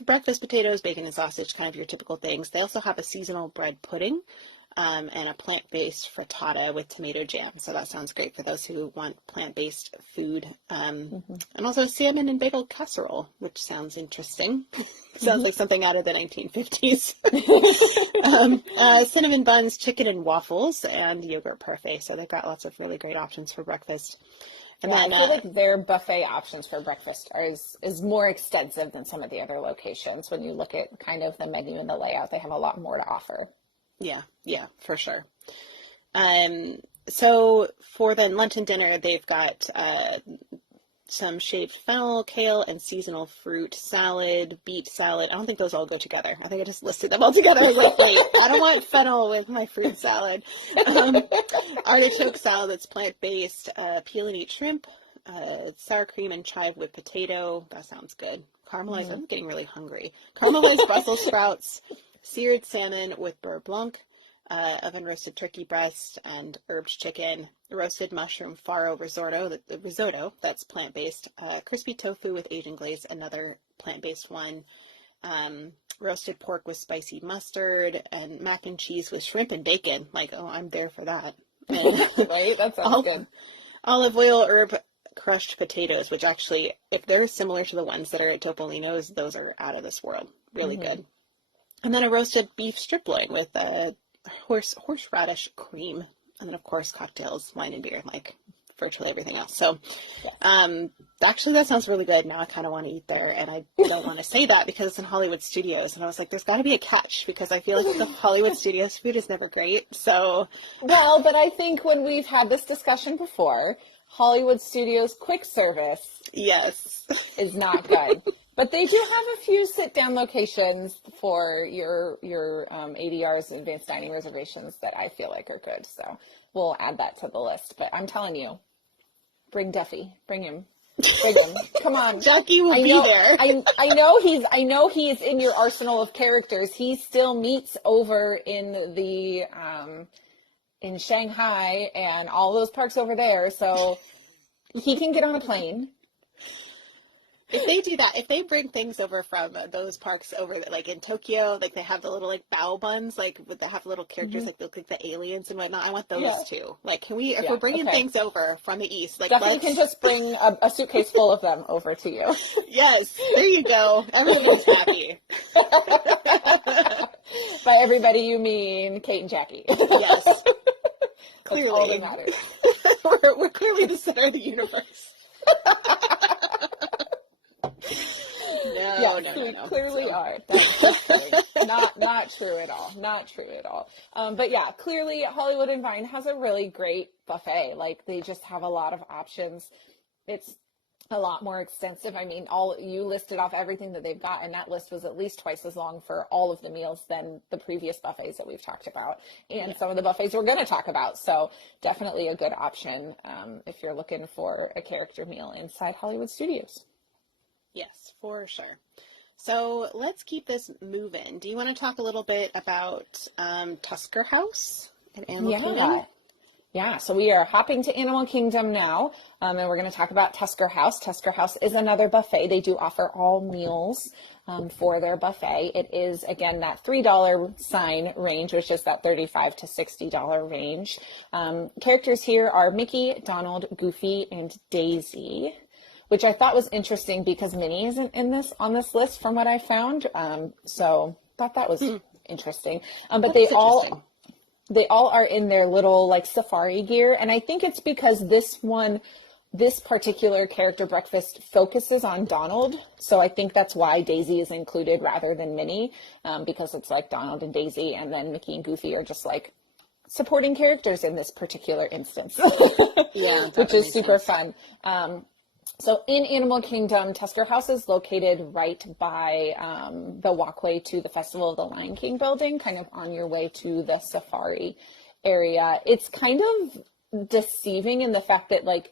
Breakfast potatoes, bacon and sausage, kind of your typical things. They also have a seasonal bread pudding and a plant-based frittata with tomato jam. So that sounds great for those who want plant-based food. And also a salmon and bagel casserole, which sounds interesting. Sounds like something out of the 1950s. Cinnamon buns, chicken and waffles, and yogurt parfait. So they've got lots of really great options for breakfast. And then, I feel like their buffet options for breakfast is more extensive than some of the other locations. When you look at kind of the menu and the layout, they have a lot more to offer. Yeah, for sure. So for then lunch and dinner, they've got some shaved fennel, kale, and seasonal fruit salad, beet salad. I don't think those all go together. I think I just listed them all together. I was like, wait, I don't want fennel with my fruit salad. Artichoke salad that's plant-based, peel and eat shrimp, sour cream and chive with potato. That sounds good. caramelized, I'm getting really hungry. Caramelized Brussels sprouts, seared salmon with beurre blanc, oven roasted turkey breast and herbed chicken, roasted mushroom farro risotto, the risotto that's plant-based, crispy tofu with Asian glaze, another plant-based one, roasted pork with spicy mustard, and mac and cheese with shrimp and bacon. Like, oh, I'm there for that. And Right? That sounds good. olive oil, herb, crushed potatoes, which actually, if they're similar to the ones that are at Topolino's, those are out of this world. Really good. And then a roasted beef strip loin with horseradish cream. And then, of course, cocktails, wine and beer, like virtually everything else. So, actually, that sounds really good. Now I kind of want to eat there. And I don't want to say that because it's in Hollywood Studios. And I was like, there's got to be a catch because I feel like the Hollywood Studios food is never great. So, well, but I think when we've had this discussion before, Hollywood Studios quick service yes, is not good. But they do have a few sit-down locations for your ADRs, advanced dining reservations, that I feel like are good. So we'll add that to the list. But I'm telling you, bring Duffy, bring him. Come on, Jackie will be there. I know he's in your arsenal of characters. He still meets over in the in Shanghai and all those parks over there, so he can get on a plane. If they do that, if they bring things over from those parks over, like in Tokyo, like they have the little like bao buns, like they have little characters like look like the aliens and whatnot. I want those too. Like, can we? If we're bringing things over from the east, like Duffy can just bring a suitcase full of them over to you. Yes, there you go. Everybody's happy. By everybody, you mean Kate and Jackie. Yes, clearly, all that matters. we're clearly the center of the universe. No. Clearly are. That's not true at all. Not true at all. But yeah, clearly Hollywood and Vine has a really great buffet. Like, they just have a lot of options. It's a lot more extensive. I mean, you listed off everything that they've got, and that list was at least twice as long for all of the meals than the previous buffets that we've talked about, and some of the buffets we're going to talk about. So definitely a good option if you're looking for a character meal inside Hollywood Studios. Yes, for sure. So let's keep this moving. Do you want to talk a little bit about Tusker House and Animal Kingdom? Yeah, so we are hopping to Animal Kingdom now, and we're going to talk about Tusker House. Tusker House is another buffet. They do offer all meals for their buffet. It is, again, that $3 sign range, which is that $35 to $60 range. Characters here are Mickey, Donald, Goofy, and Daisy, which I thought was interesting because Minnie isn't on this list from what I found. So thought that was interesting. But they all are in their little like safari gear. And I think it's because this particular character breakfast focuses on Donald. So I think that's why Daisy is included rather than Minnie, because it's like Donald and Daisy, and then Mickey and Goofy are just like supporting characters in this particular instance. Yeah, which is super fun. So in Animal Kingdom, Tusker House is located right by the walkway to the Festival of the Lion King building, kind of on your way to the safari area. It's kind of deceiving in the fact that, like,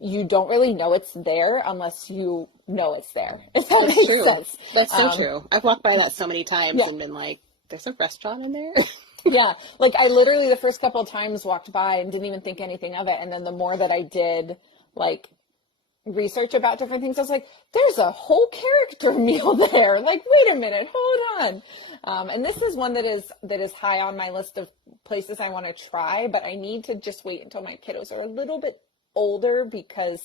you don't really know it's there unless you know it's there. If that makes sense. That's so true. I've walked by that so many times and been like, there's a restaurant in there? Yeah, like I literally the first couple of times walked by and didn't even think anything of it. And then the more that I did, like, research about different things, I was like, there's a whole character meal there. Like, wait a minute, hold on. And this is one that is high on my list of places I want to try, but I need to just wait until my kiddos are a little bit older, because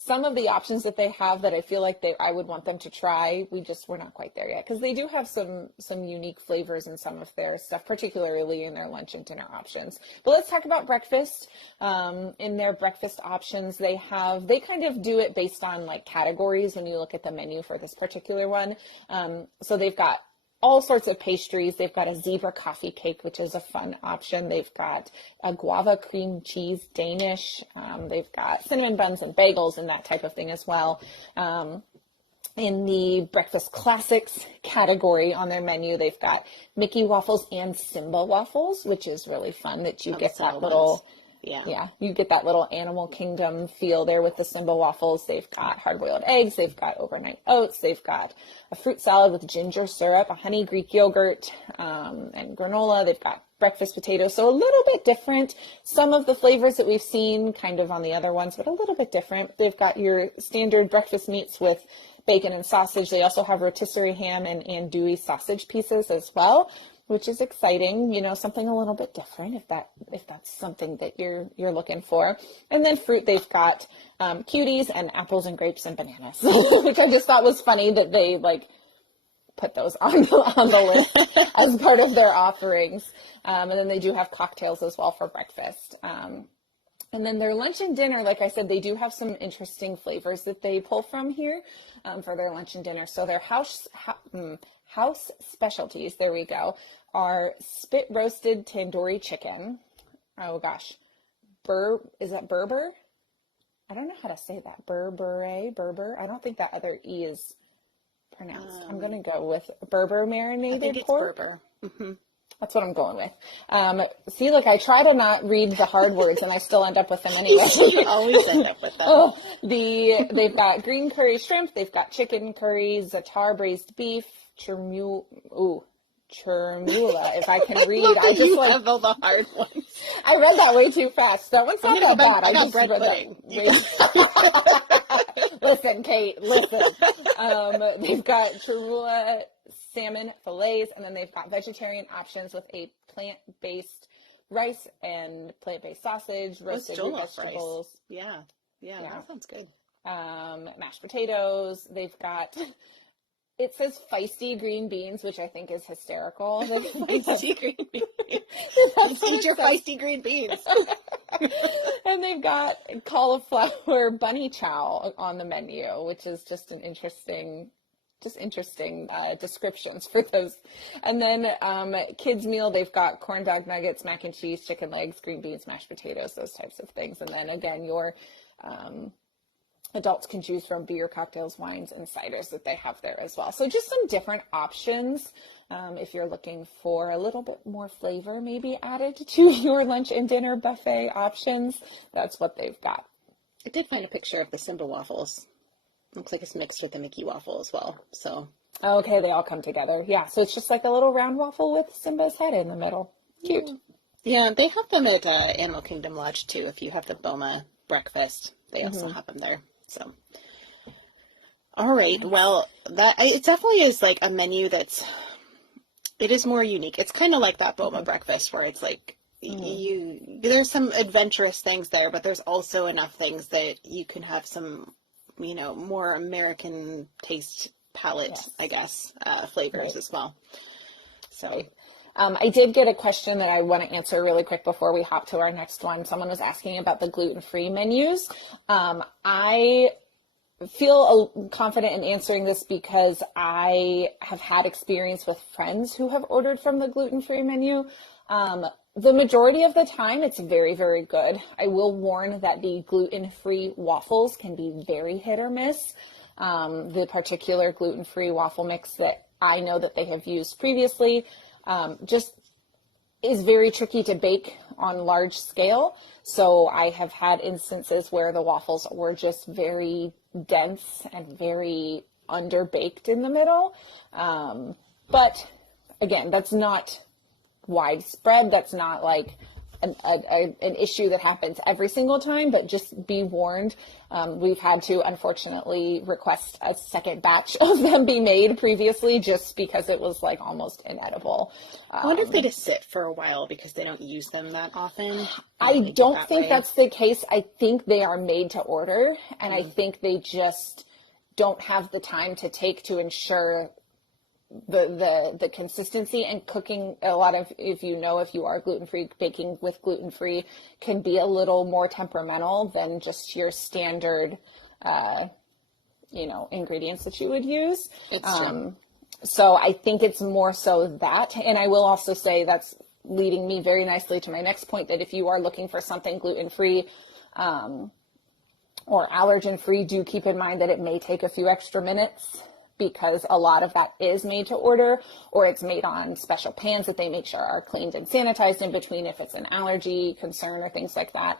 some of the options that they have that I feel like I would want them to try, we're not quite there yet, because they do have some unique flavors in some of their stuff, particularly in their lunch and dinner options. But let's talk about breakfast. In their breakfast options, they kind of do it based on like categories when you look at the menu for this particular one. So they've got all sorts of pastries. They've got a zebra coffee cake, which is a fun option. They've got a guava cream cheese Danish. They've got cinnamon buns and bagels and that type of thing as well. In the breakfast classics category on their menu, they've got Mickey waffles and Simba waffles, which is really fun that you get that little Yeah. Yeah, you get that little animal kingdom feel there with the Simba waffles. They've got hard-boiled eggs, they've got overnight oats, they've got a fruit salad with ginger syrup, a honey Greek yogurt, and granola. They've got breakfast potatoes, so a little bit different. Some of the flavors that we've seen kind of on the other ones, but a little bit different. They've got your standard breakfast meats with bacon and sausage. They also have rotisserie ham and andouille sausage pieces as well, which is exciting, something a little bit different if that's something that you're looking for. And then fruit, they've got cuties and apples and grapes and bananas, which I just thought was funny that they put those on the list as part of their offerings. And then they do have cocktails as well for breakfast. And then their lunch and dinner, like I said, they do have some interesting flavors that they pull from here for their lunch and dinner. So their house specialties, there we go, are spit roasted tandoori chicken. Oh gosh, is that Berber? I don't know how to say that. Berber. I don't think that other E is pronounced. I'm going to go with Berber marinated I think pork. It's Berber. Mm-hmm. That's what I'm going with. See, look, I try to not read the hard words and I still end up with them anyway. You always end up with them. They've got green curry shrimp. They've got chicken curry, za'atar braised beef, chermula, if I can read. I just have all the hard ones. I read that way too fast. That one's not that bad. I just read that. Listen, Kate, listen. They've got chermula salmon fillets, and then they've got vegetarian options with a plant-based rice and plant-based sausage, roasted root vegetables. Yeah, that sounds good. Mashed potatoes. They've got, it says feisty green beans, which I think is hysterical. Feisty green beans. Eat your feisty green beans. And they've got cauliflower bunny chow on the menu, which is just interesting descriptions for those. And then kids meal, they've got corn dog nuggets, mac and cheese, chicken legs, green beans, mashed potatoes, those types of things. And then again, your adults can choose from beer, cocktails, wines, and ciders that they have there as well. So just some different options if you're looking for a little bit more flavor maybe added to your lunch and dinner buffet options. That's what they've got. I did find a picture of the Simba waffles. Looks like it's mixed with the Mickey waffle as well. So okay, they all come together. Yeah, so it's just like a little round waffle with Simba's head in the middle. Cute. Yeah, they have them at Animal Kingdom Lodge too. If you have the Boma breakfast, they also have them there. So, all right. Well, it definitely is like a menu it is more unique. It's kind of like that Boma breakfast where it's like there's some adventurous things there, but there's also enough things that you can have some more American taste palette, I guess, flavors as well. So I did get a question that I want to answer really quick before we hop to our next one. Someone was asking about the gluten-free menus. I feel confident in answering this because I have had experience with friends who have ordered from the gluten-free menu. The majority of the time, it's very, very good. I will warn that the gluten-free waffles can be very hit or miss. The particular gluten-free waffle mix that I know that they have used previously just is very tricky to bake on large scale. So I have had instances where the waffles were just very dense and very underbaked in the middle. But again, that's not widespread. That's not like an issue that happens every single time, but just be warned. We've had to unfortunately request a second batch of them be made previously just because it was like almost inedible. I wonder if they just sit for a while because they don't use them that often. I don't think that's the case. I think they are made to order, and I think they just don't have the time to take to ensure the consistency. And cooking a lot of, if you are gluten-free, baking with gluten-free can be a little more temperamental than just your standard ingredients that you would use. So I think it's more so that. And I will also say that's leading me very nicely to my next point, that if you are looking for something gluten-free or allergen-free, do keep in mind that it may take a few extra minutes because a lot of that is made to order, or it's made on special pans that they make sure are cleaned and sanitized in between if it's an allergy concern or things like that.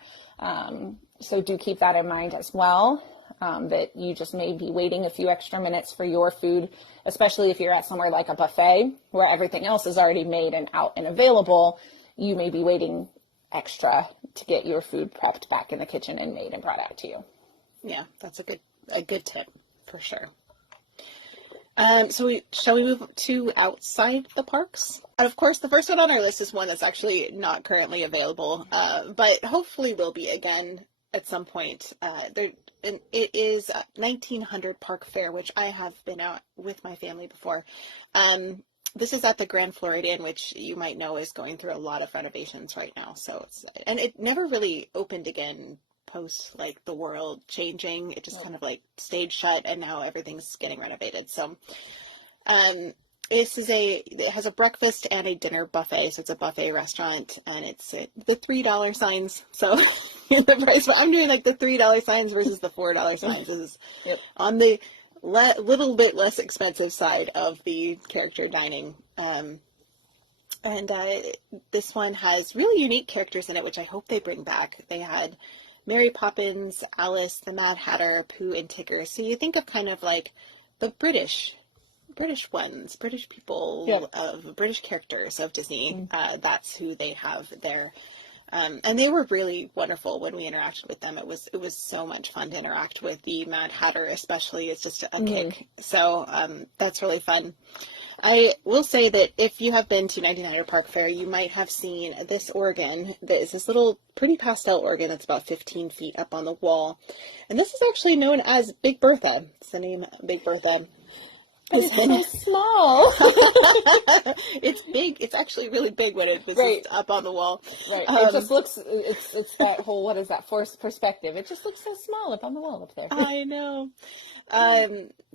So do keep that in mind as well, that you just may be waiting a few extra minutes for your food, especially if you're at somewhere like a buffet where everything else is already made and out and available. You may be waiting extra to get your food prepped back in the kitchen and made and brought out to you. Yeah, that's a good tip for sure. Shall we move to outside the parks? And of course, the first one on our list is one that's actually not currently available, but hopefully will be again at some point. And it is 1900 Park Fair, which I have been out with my family before. This is at the Grand Floridian, which you might know is going through a lot of renovations right now. And it never really opened again post like the world changing. It just kind of like stayed shut, and now everything's getting renovated. So it has a breakfast and a dinner buffet, so it's a buffet restaurant, and it's the $3 signs. So the price, I'm doing like the $3 signs versus the $4 signs. This is on the little bit less expensive side of the character dining. This one has really unique characters in it, which I hope they bring back. They had Mary Poppins, Alice, the Mad Hatter, Pooh, and Tigger. So you think of kind of like the British ones, British people of British characters of Disney. That's who they have there. And they were really wonderful when we interacted with them. It was so much fun to interact with the Mad Hatter, especially. It's just a kick. So that's really fun. I will say that if you have been to 1900 Park Fair, you might have seen this organ. That is this little pretty pastel organ that's about 15 feet up on the wall. And this is actually known as Big Bertha. It's the name Big Bertha. It's so small. It's big. It's actually really big when it was up on the wall. Right. It just looks, it's that whole, what is that, forced perspective. It just looks so small up on the wall up there. I know.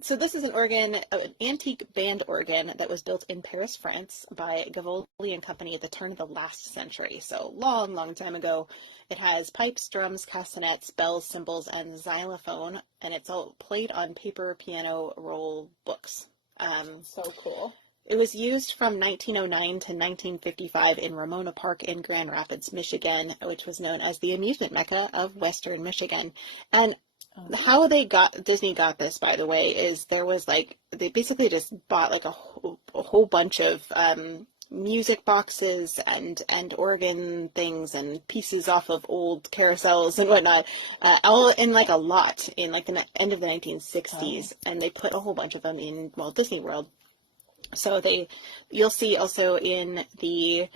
So this is an organ, an antique band organ that was built in Paris, France by Gavoli and Company at the turn of the last century. So long, long time ago. It has pipes, drums, castanets, bells, cymbals, and xylophone, and it's all played on paper piano roll books. So cool. It was used from 1909 to 1955 in Ramona Park in Grand Rapids, Michigan, which was known as the amusement mecca of Western Michigan. And how Disney got this, by the way, is they basically just bought like a whole bunch of music boxes and organ things and pieces off of old carousels and whatnot, all in like a lot in like the end of the 1960s, and they put a whole bunch of them in Walt Disney World. So you'll see also in the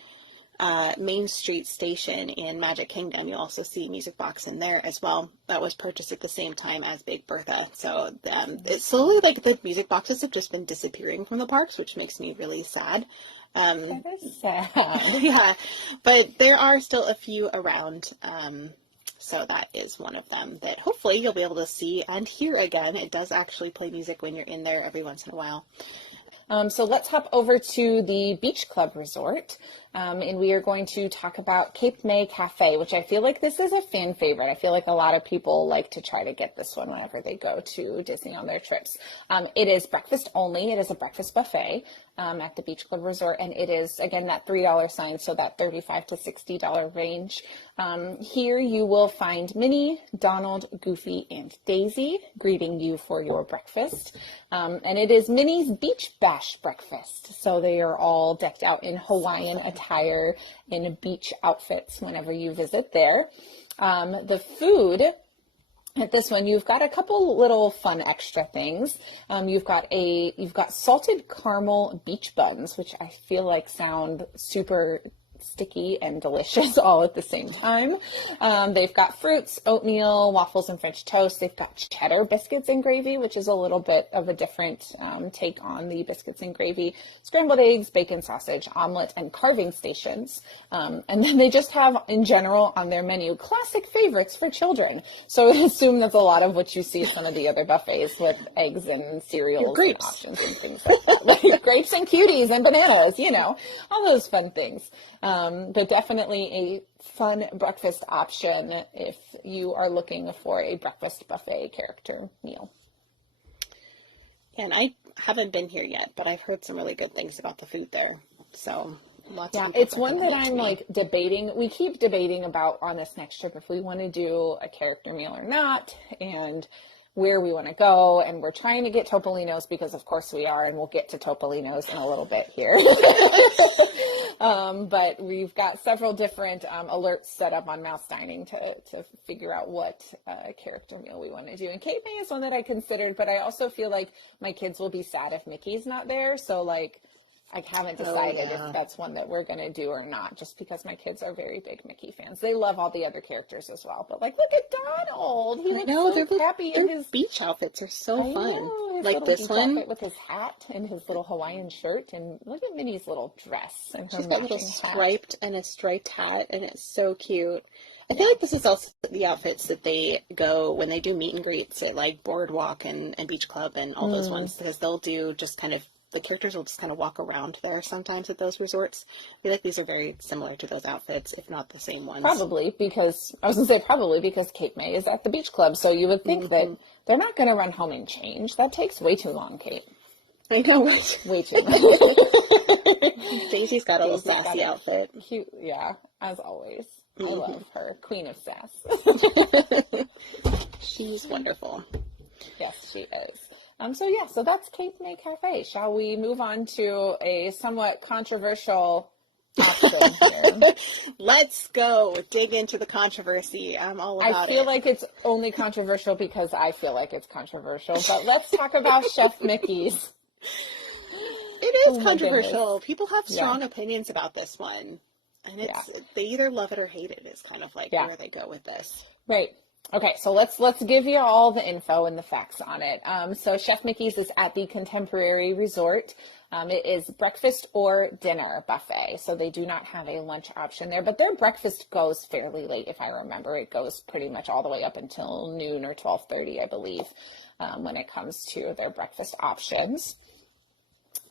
Main Street station in Magic Kingdom, you'll also see music box in there as well. That was purchased at the same time as Big Bertha. So it's slowly like the music boxes have just been disappearing from the parks, which makes me really sad. That is sad. Yeah, but there are still a few around. So that is one of them that hopefully you'll be able to see and hear again. It does actually play music when you're in there every once in a while. So let's hop over to the Beach Club Resort, and we are going to talk about Cape May Cafe, which I feel like this is a fan favorite. I feel like a lot of people like to try to get this one whenever they go to Disney on their trips. It is breakfast only. It is a breakfast buffet at the Beach Club Resort, and it is, again, that $3 sign, so that $35 to $60 range. Here you will find Minnie, Donald, Goofy, and Daisy greeting you for your breakfast. And it is Minnie's Beach Bash breakfast. So they are all decked out in Hawaiian attire in beach outfits whenever you visit there. The food at this one, you've got a couple little fun extra things. You've got salted caramel beach buns, which I feel like sound super sticky and delicious all at the same time. They've got fruits, oatmeal, waffles, and French toast. They've got cheddar biscuits and gravy, which is a little bit of a different take on the biscuits and gravy, scrambled eggs, bacon, sausage, omelet, and carving stations. And then they just have, in general, on their menu, classic favorites for children. So I assume that's a lot of what you see at some of the other buffets with eggs and cereals and options and things like that. Like grapes and cuties and bananas, all those fun things. But definitely a fun breakfast option if you are looking for a breakfast buffet character meal. And I haven't been here yet, but I've heard some really good things about the food there. So lots of Yeah, people it's have one been that meat to I'm me. like debating. We keep debating about on this next trip if we want to do a character meal or not, and where we want to go. And we're trying to get Topolino's because, of course, we are, and we'll get to Topolino's in a little bit here. But we've got several different alerts set up on Mouse Dining to figure out what character meal we want to do. And Cape May is one that I considered, but I also feel like my kids will be sad if Mickey's not there. So, like, I haven't decided if that's one that we're going to do or not, just because my kids are very big Mickey fans. They love all the other characters as well. But, like, look at Donald. He I looks know, so happy in their his, beach outfits are so I fun. know, his Like little this beach one, outfit with his hat and his little Hawaiian shirt. And look at Minnie's little dress and her she's got little matching hat. striped hat, and it's so cute. I feel like this is also the outfits that they go when they do meet and greets at like Boardwalk and Beach Club and all those ones, because they'll do just kind of, the characters will just kind of walk around there sometimes at those resorts. I feel like these are very similar to those outfits, if not the same ones. Probably because, I was going to say probably because Cape May is at the beach club. So you would think that they're not going to run home and change. That takes way too long, Kate. I know, right? Way too long. Daisy's got a little sassy outfit. Cute, yeah, as always. I love her. Queen of sass. She's wonderful. Yes, she is. So that's Cape May Cafe. Shall we move on to a somewhat controversial option here? Let's go dig into the controversy. I'm all about it. I feel like it's only controversial because I feel like it's controversial, but let's talk about Chef Mickey's. It is controversial. People have strong Yeah. opinions about this one. And it's they either love it or hate it is kind of like where they go with this. Right. Okay, so let's give you all the info and the facts on it. So Chef Mickey's is at the Contemporary Resort. It is breakfast or dinner buffet, so they do not have a lunch option there, but their breakfast goes fairly late, if I remember. It goes pretty much all the way up until noon or 12:30, I believe, when it comes to their breakfast options.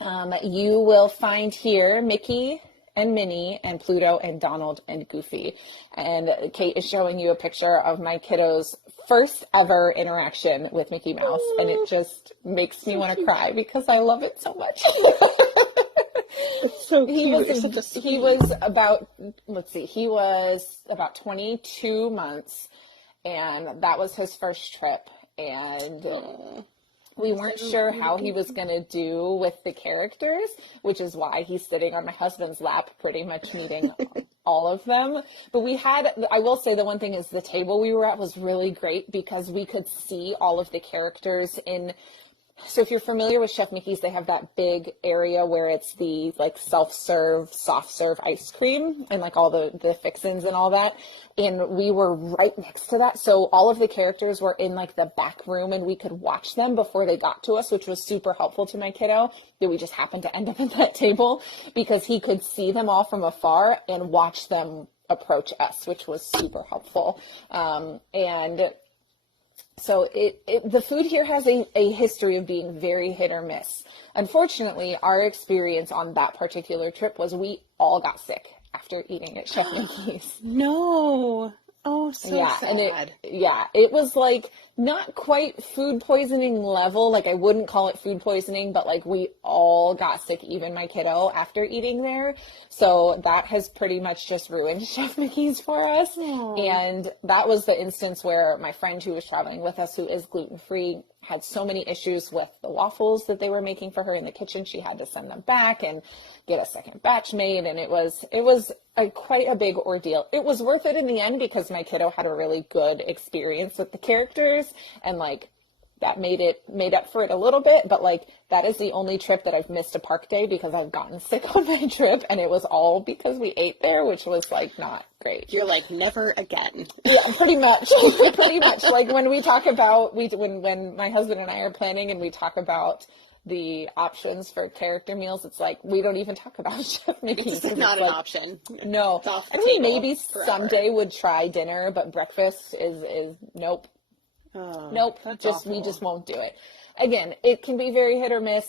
You will find here Mickey and Minnie and Pluto and Donald and Goofy. And Kate is showing you a picture of my kiddo's first ever interaction with Mickey Mouse. And it just makes me want to cry because I love it so much. It's so cute. He was about, he was about 22 months, and that was his first trip. And we weren't sure how he was going to do with the characters, which is why he's sitting on my husband's lap, pretty much meeting all of them. But I will say the one thing is the table we were at was really great because we could see all of the characters so if you're familiar with Chef Mickey's, they have that big area where it's the like self-serve, soft serve ice cream and like all the fixins and all that. And we were right next to that. So all of the characters were in like the back room and we could watch them before they got to us, which was super helpful to my kiddo that we just happened to end up at that table because he could see them all from afar and watch them approach us, which was super helpful. So the food here has a history of being very hit or miss. Unfortunately, our experience on that particular trip was we all got sick after eating at Chef Mickey's. No. Oh, so sad. It was like not quite food poisoning level. Like I wouldn't call it food poisoning, but like we all got sick, even my kiddo, after eating there. So that has pretty much just ruined Chef Mickey's for us. Aww. And that was the instance where my friend who was traveling with us, who is gluten-free, had so many issues with the waffles that they were making for her in the kitchen. She had to send them back and get a second batch made. And it was quite a big ordeal. It was worth it in the end because my kiddo had a really good experience with the characters and like that made up for it a little bit. But like that is the only trip that I've missed a park day because I've gotten sick on that trip and it was all because we ate there, which was like not great. You're like, never again. Yeah, pretty much. Pretty much. Like when we talk about, when my husband and I are planning and we talk about the options for character meals, it's like we don't even talk about Chef Mickey's. It's not an option. No. I mean, maybe forever. Someday would try dinner, but breakfast is nope. Oh, nope. We just won't do it. Again, it can be very hit or miss.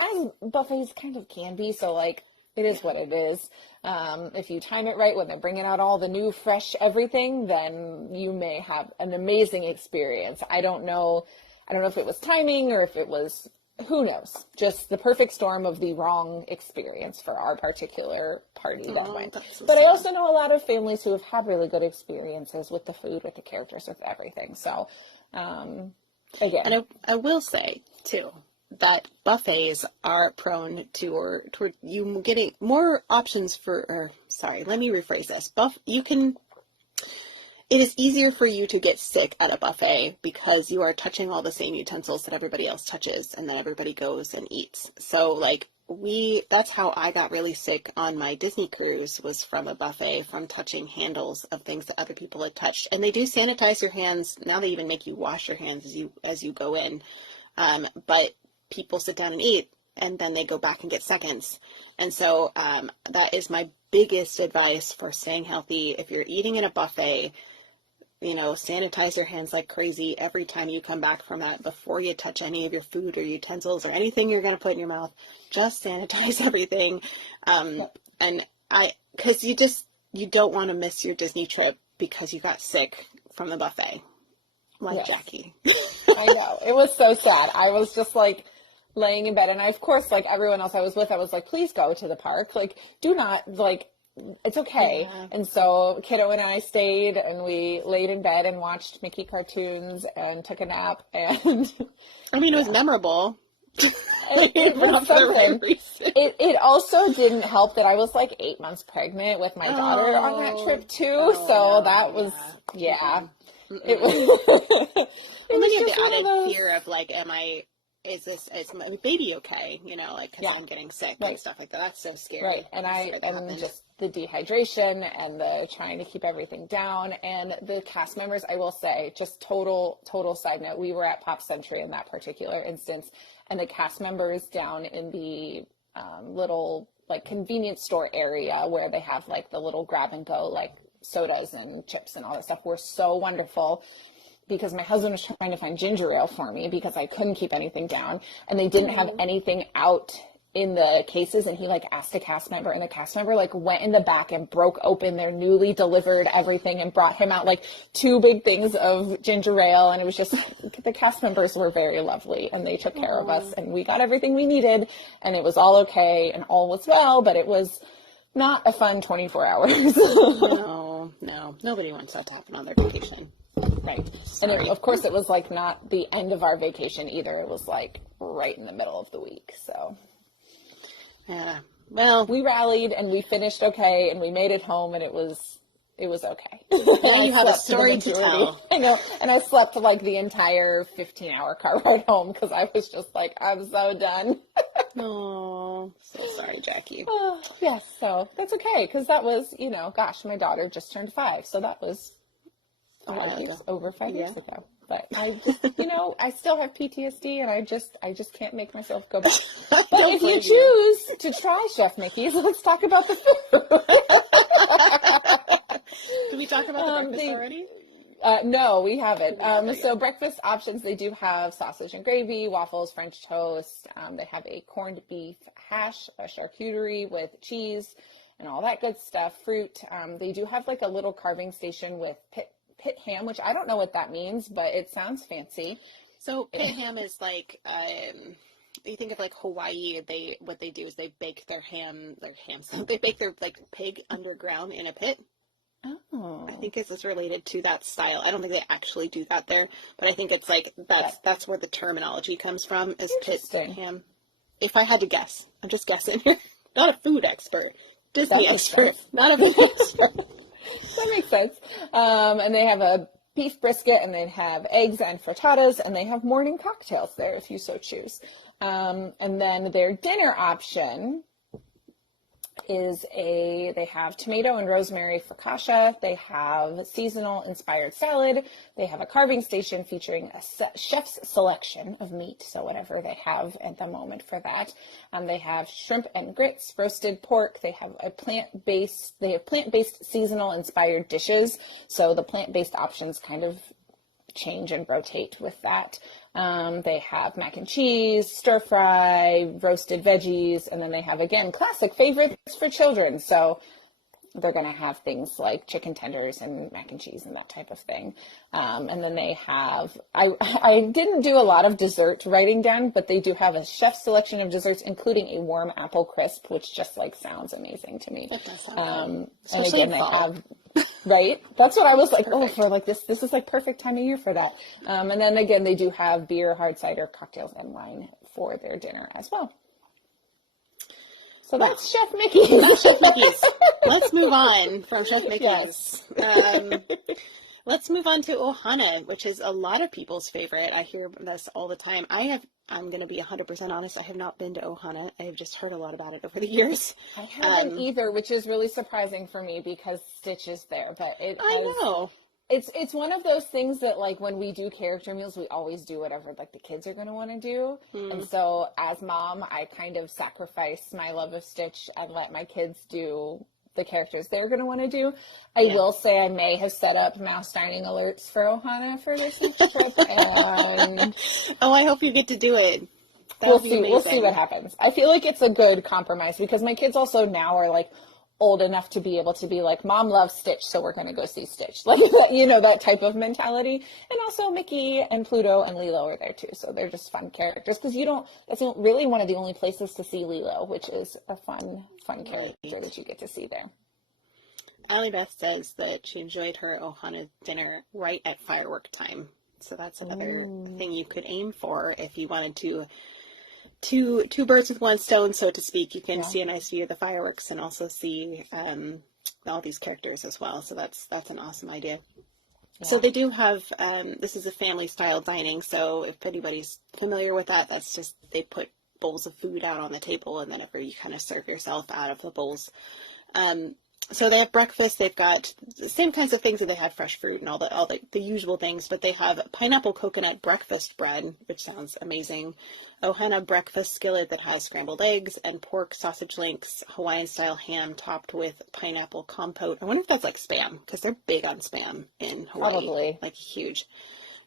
As buffets kind of can be, so like it is what it is. If you time it right when they're bringing out all the new, fresh everything, then you may have an amazing experience. I don't know if it was timing or if it was who knows? Just the perfect storm of the wrong experience for our particular party that went. That's so But I sad. also know a lot of families who have had really good experiences with the food, with the characters, with everything. So, again. And I will say, too, that buffets are prone to, or toward you getting more options for, or sorry, let me rephrase this. It is easier for you to get sick at a buffet because you are touching all the same utensils that everybody else touches, and then everybody goes and eats. So, like, that's how I got really sick on my Disney cruise, was from a buffet, from touching handles of things that other people had touched. And they do sanitize your hands. Now they even make you wash your hands as you go in. But people sit down and eat, and then they go back and get seconds. And so that is my biggest advice for staying healthy. If you're eating in a buffet, sanitize your hands like crazy every time you come back from that, before you touch any of your food or utensils or anything you're going to put in your mouth. Just sanitize everything. Because you don't want to miss your Disney trip because you got sick from the buffet. Like Jackie. I know. It was so sad. I was just like laying in bed, and of course, like everyone else I was with, I was like, please go to the park. Like, do not, like, it's okay. Yeah. And so Kiddo and I stayed, and we laid in bed and watched Mickey cartoons and took a nap. And I mean, it was memorable. It was something. It also didn't help that I was like 8 months pregnant with my daughter on that trip too. That was, it was. And then you have the added fear of like, is my baby okay? Because I'm getting sick and stuff like that. That's so scary. Right. And just the dehydration and the trying to keep everything down, and the cast members, I will say, just total side note, we were at Pop Century in that particular instance, and the cast members down in the little like convenience store area where they have like the little grab and go like sodas and chips and all that stuff were so wonderful, because my husband was trying to find ginger ale for me because I couldn't keep anything down, and they didn't have anything out in the cases, and he like asked a cast member, and the cast member like went in the back and broke open their newly delivered everything and brought him out like 2 big things of ginger ale, and it was just, the cast members were very lovely, and they took care of us, and we got everything we needed, and it was all okay and all was well, but it was not a fun 24 hours. No, nobody wants that to happen on their vacation. Right. Sorry. And of course it was like not the end of our vacation either. It was like right in the middle of the week. So yeah, well, we rallied and we finished okay, and we made it home, and it was okay. Now you have a story to tell. I know. And I slept like the entire 15-hour car ride home because I was just like, I'm so done. Oh, so sorry, Jackie. Yes. So that's okay. Because that was, gosh, my daughter just turned 5. So that was over 5 years ago. But I just, I still have PTSD, and I just can't make myself go back. But if you choose to try Chef Mickey's, let's talk about the food. Did we talk about the breakfast already? No, we haven't. So breakfast options, they do have sausage and gravy, waffles, French toast. They have a corned beef hash, a charcuterie with cheese, and all that good stuff. Fruit. They do have like a little carving station with pit ham, which I don't know what that means, but it sounds fancy. So pit ham is like, you think of like Hawaii, what they do is they bake their hams, they bake their like pig underground in a pit. Oh. I think it's related to that style. I don't think they actually do that there, but I think it's like, that's where the terminology comes from, is pit ham. If I had to guess, I'm just guessing. Not a food expert. Disney expert, not a food expert. That makes sense. And they have a beef brisket, and they have eggs and frittatas, and they have morning cocktails there if you so choose. And then their dinner option is they have tomato and rosemary focaccia. They have seasonal inspired salad. They have a carving station featuring a chef's selection of meat, so whatever they have at the moment for that. They have shrimp and grits, roasted pork. They have plant-based seasonal inspired dishes. So the plant-based options kind of change and rotate with that. They have mac and cheese, stir fry, roasted veggies, and then they have, again, classic favorites for children. So they're going to have things like chicken tenders and mac and cheese and that type of thing. And then they have, I didn't do a lot of dessert writing down, but they do have a chef's selection of desserts, including a warm apple crisp, which just like sounds amazing to me. It does sound good. And again, they have, right? That's what I was like, oh, for like this is like perfect time of year for that. And then again, they do have beer, hard cider, cocktails, and wine for their dinner as well. So that's Chef Mickey's. That's Chef Mickey's. Let's move on from Chef Mickey's. Yes. Let's move on to Ohana, which is a lot of people's favorite. I hear this all the time. I'm going to be 100% honest. I have not been to Ohana. I have just heard a lot about it over the years. I haven't either, which is really surprising for me because Stitch is there. But I know. It's one of those things that, like, when we do character meals, we always do whatever, like, the kids are going to want to do. And so, as mom, I kind of sacrifice my love of Stitch and let my kids do the characters they're going to want to do. I will say I may have set up mouse dining alerts for Ohana for this next trip. And oh, I hope you get to do it. We'll see what happens. I feel like it's a good compromise because my kids also now are, like, old enough to be able to be like, Mom loves Stitch, so we're going to go see Stitch. Like, you know, that type of mentality. And also Mickey and Pluto and Lilo are there too. So they're just fun characters because that's really one of the only places to see Lilo, which is a fun character that you get to see there. Allie Beth says that she enjoyed her Ohana dinner right at firework time. So that's another thing you could aim for if you wanted to two birds with one stone, so to speak. You can see a nice view of the fireworks and also see all these characters as well. So that's an awesome idea. Yeah. So they do have this is a family style dining. So if anybody's familiar with that, that's just they put bowls of food out on the table and then you kind of serve yourself out of the bowls. So they have breakfast. They've got the same kinds of things that they have fresh fruit and all the usual things, but they have pineapple coconut breakfast bread, which sounds amazing. Ohana breakfast skillet that has scrambled eggs and pork sausage links, Hawaiian style ham topped with pineapple compote. I wonder if that's like Spam because they're big on Spam in Hawaii. Probably. Like huge.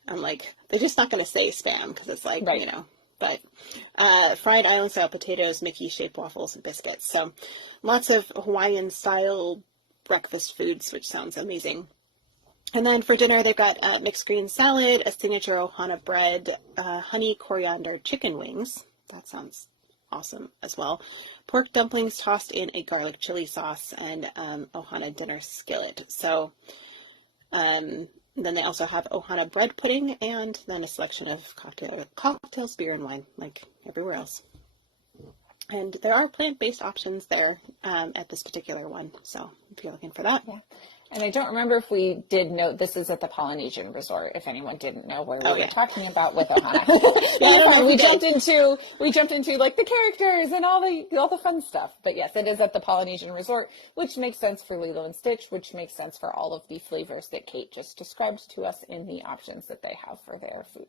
I'm like, they're just not going to say Spam because it's like, you know. But fried island-style potatoes, Mickey-shaped waffles, and biscuits. So lots of Hawaiian-style breakfast foods, which sounds amazing. And then for dinner, they've got mixed green salad, a signature Ohana bread, honey coriander chicken wings. That sounds awesome as well. Pork dumplings tossed in a garlic chili sauce, and Ohana dinner skillet. So then they also have Ohana bread pudding and then a selection of cocktails, beer, and wine, like everywhere else. And there are plant-based options there at this particular one, so if you're looking for that. Yeah. And I don't remember if we did note this is at the Polynesian Resort, if anyone didn't know where we were talking about with Ohana. we jumped into like the characters and all the fun stuff. But yes, it is at the Polynesian Resort, which makes sense for Lilo and Stitch, which makes sense for all of the flavors that Kate just described to us in the options that they have for their food.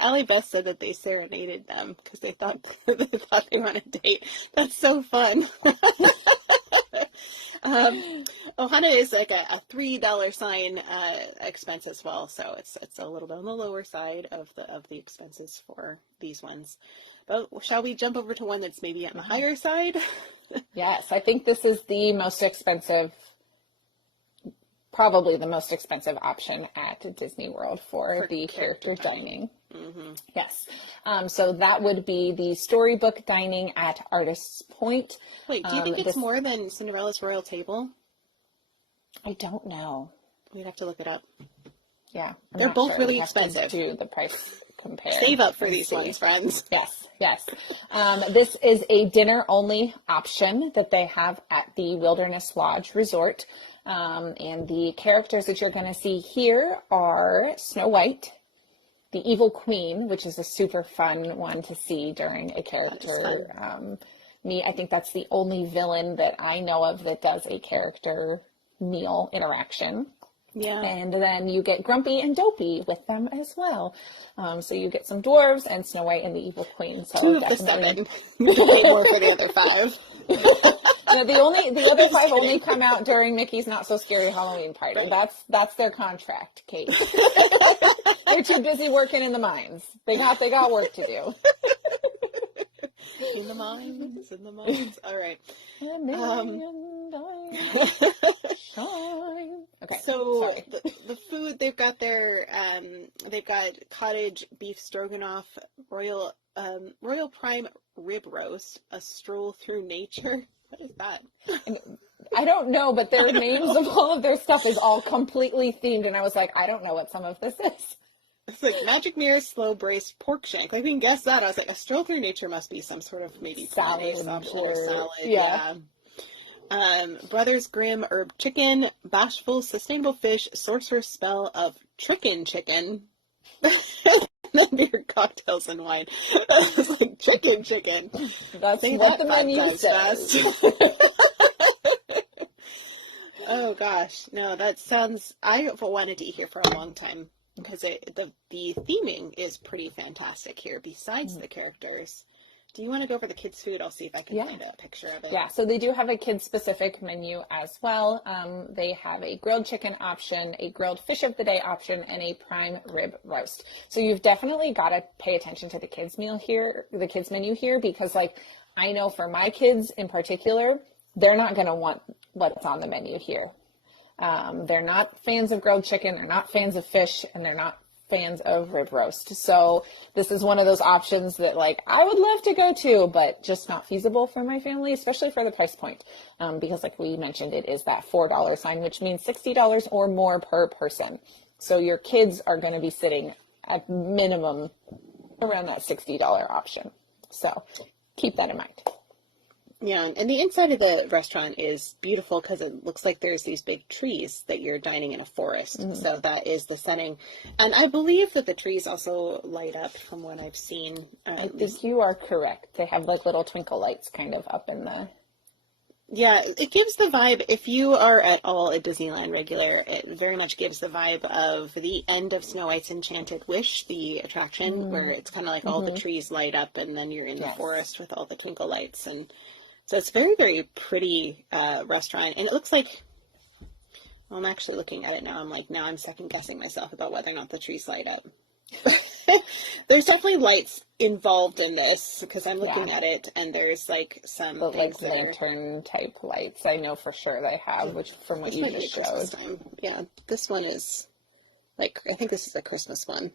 Allie Beth said that they serenaded them because they thought they were on a date. That's so fun. Ohana is like a $3 sign expense as well, so it's a little bit on the lower side of the expenses for these ones. But shall we jump over to one that's maybe on the higher side? Yes, I think this is the most expensive, probably the most expensive option at Disney World for the character dining. Mm-hmm. Yes. So that would be the storybook dining at Artist's Point. Wait, do you think it's more than Cinderella's Royal Table? I don't know. We'd have to look it up. Yeah. They're both really expensive. Do the price compare. Save up for these ones, friends. Yes. This is a dinner-only option that they have at the Wilderness Lodge Resort. And the characters that you're going to see here are Snow White, the Evil Queen, which is a super fun one to see during a character. I think that's the only villain that I know of that does a character meal interaction. Yeah. And then you get Grumpy and Dopey with them as well. So you get some dwarves and Snow White and the Evil Queen. So 2 of the 7. You can pay more for the other 5. No, the other 5 only come out during Mickey's Not So Scary Halloween Party. That's their contract, Kate. They're too busy working in the mines. They got work to do. In the mines, in the mines. All right. A million diamonds shine. Okay, So sorry. the food they've got cottage beef stroganoff, royal prime rib roast, a stroll through nature. What is that? I don't know, but I their don't names know. of all of their stuff is all completely themed, and I was like, I don't know what some of this is. It's like magic mirror slow braised pork shank. Like we can guess that. I was like, a stroll through nature must be some sort of maybe plant-based Salad option or or salad. yeah. Yeah. Brothers Grimm herb chicken, bashful sustainable fish, sorcerer's spell of chicken. Then beer, cocktails, and wine. It's like chicken. That's Say what that the 5 menu times fast. says. Oh gosh, no, that sounds. I've wanted to eat here for a long time because the theming is pretty fantastic here. Besides the characters, do you want to go over the kids' food? I'll see if I can Yeah. find a picture of it. Yeah, so they do have a kid-specific menu as well. They have a grilled chicken option, a grilled fish of the day option, and a prime rib roast. So you've definitely got to pay attention to the kids menu here, because like I know for my kids in particular, they're not going to want what's on the menu here. They're not fans of grilled chicken, they're not fans of fish, and they're not fans of rib roast. So this is one of those options that like I would love to go to, but just not feasible for my family, especially for the price point. Because like we mentioned, it is that $4 sign, which means $60 or more per person. So your kids are going to be sitting at minimum around that $60 option. So keep that in mind. Yeah, and the inside of the restaurant is beautiful because it looks like there's these big trees that you're dining in a forest. So that is the setting. And I believe that the trees also light up from what I've seen. I think you are correct. They have like little twinkle lights kind of up in the... Yeah, it gives the vibe, if you are at all a Disneyland regular, it very much gives the vibe of the end of Snow White's Enchanted Wish, the attraction, where it's kind of like all the trees light up and then you're in the forest with all the twinkle lights. And so it's very, very pretty restaurant. And it looks like, well, I'm actually looking at it now. Now I'm second guessing myself about whether or not the trees light up. There's definitely lights involved in this because I'm looking at it and there's like some like lantern type lights. I know for sure they have, which from what you just showed. Time. Yeah, this one is like, I think this is a Christmas one.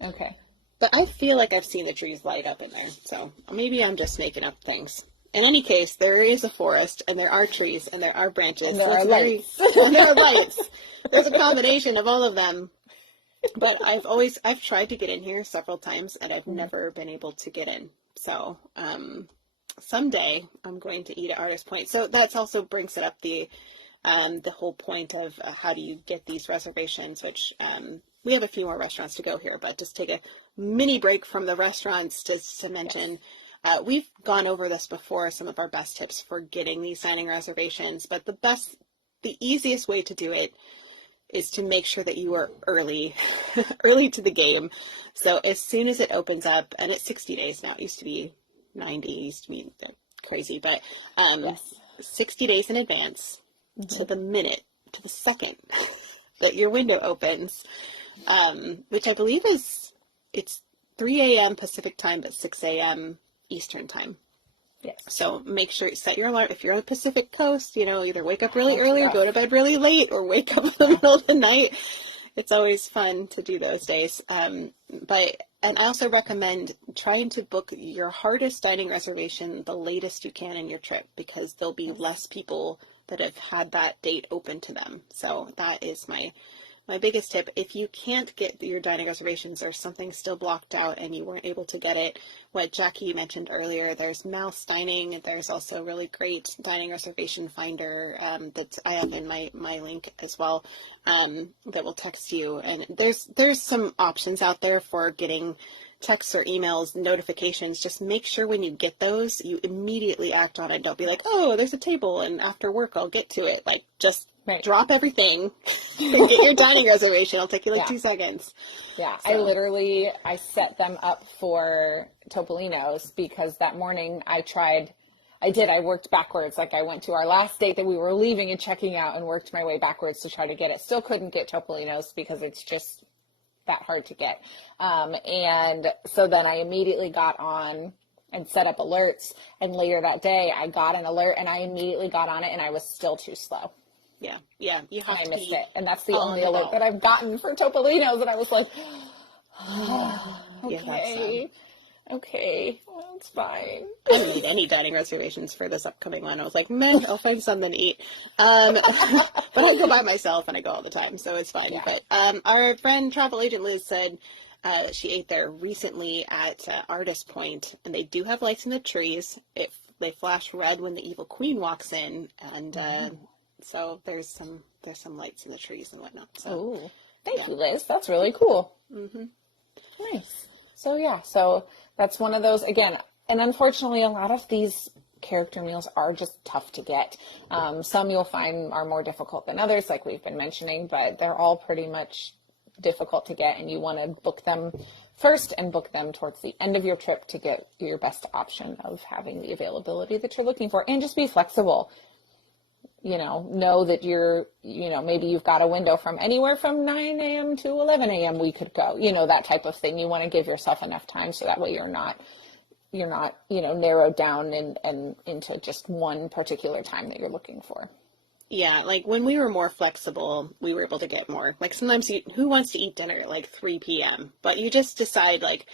Okay. But I feel like I've seen the trees light up in there. So maybe I'm just making up things. In any case, there is a forest and there are trees and there are branches. And there are lights. And there are lights. There's a combination of all of them. But I've tried to get in here several times and I've never been able to get in. So someday I'm going to eat at Artist Point. So that's also brings it up the whole point of how do you get these reservations, which we have a few more restaurants to go here, but just take a mini break from the restaurants to mention. We've gone over this before, some of our best tips for getting these dining reservations, but the easiest way to do it is to make sure that you are early to the game. So as soon as it opens up, and it's 60 days now, it used to be 90, it used to be crazy, but 60 days in advance to the minute, to the second that your window opens, which I believe it's 3 a.m. Pacific time, but 6 a.m. Eastern time. Yes. So make sure you set your alarm. If you're on the Pacific Coast, either wake up really early, go to bed really late, or wake up in the middle of the night. It's always fun to do those days. And I also recommend trying to book your hardest dining reservation the latest you can in your trip, because there'll be less people that have had that date open to them. So that is my biggest tip. If you can't get your dining reservations or something's still blocked out and you weren't able to get it, what Jackie mentioned earlier, there's Mouse Dining. There's also a really great dining reservation finder that I have in my link as well, that will text you. And there's some options out there for getting texts or emails, notifications. Just make sure when you get those, you immediately act on it. Don't be like, oh, there's a table and after work I'll get to it. Like, just drop everything and get your dining reservation. It'll take you 2 seconds. Yeah, So. I set them up for Topolino's because that morning I worked backwards. Like I went to our last date that we were leaving and checking out and worked my way backwards to try to get it. Still couldn't get Topolino's because it's just that hard to get. And so then I immediately got on and set up alerts. And later that day, I got an alert and I immediately got on it, and I was still too slow. Yeah. Yeah. You have I to missed be it. And that's the on only the alert ball. that I've gotten for Topolino's. And I was like, Yeah, that's okay, okay, well, it's fine. I haven't made any dining reservations for this upcoming one. I was like, meh, I'll find something to eat. But I go by myself and I go all the time, so it's fine. Yeah. But our friend travel agent Liz said she ate there recently at Artist Point, and they do have lights in the trees. They flash red when the evil queen walks in, and so there's some lights in the trees and whatnot. So Oh, thank you, Liz. That's really cool. mm-hmm. Nice. So yeah, so that's one of those again, and unfortunately, a lot of these character meals are just tough to get. Some you'll find are more difficult than others, like we've been mentioning, but they're all pretty much difficult to get, and you want to book them first and book them towards the end of your trip to get your best option of having the availability that you're looking for, and just be flexible. Know that maybe you've got a window from anywhere from 9 a.m. to 11 a.m. we could go, that type of thing. You want to give yourself enough time so that way you're not, narrowed down and into just one particular time that you're looking for. Yeah, like when we were more flexible, we were able to get more. Like sometimes who wants to eat dinner at like 3 p.m.? But you just decide like,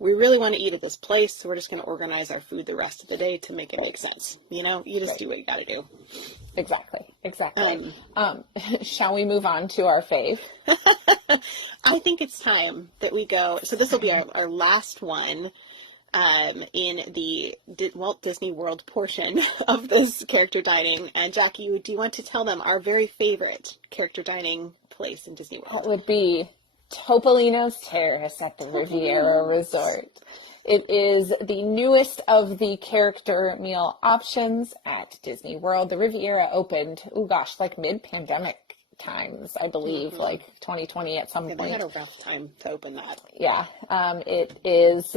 we really want to eat at this place, so we're just going to organize our food the rest of the day to make it make sense. You just do what you got to do. Exactly. Shall we move on to our fave? I think it's time that we go. So this will be our last one in the Walt Disney World portion of this character dining. And Jackie, do you want to tell them our very favorite character dining place in Disney World? That would be Topolino's Terrace at the Riviera Resort. It is the newest of the character meal options at Disney World. The Riviera opened, like mid-pandemic times, I believe, like 2020 at some point. They had a rough time to open that. Yeah, it is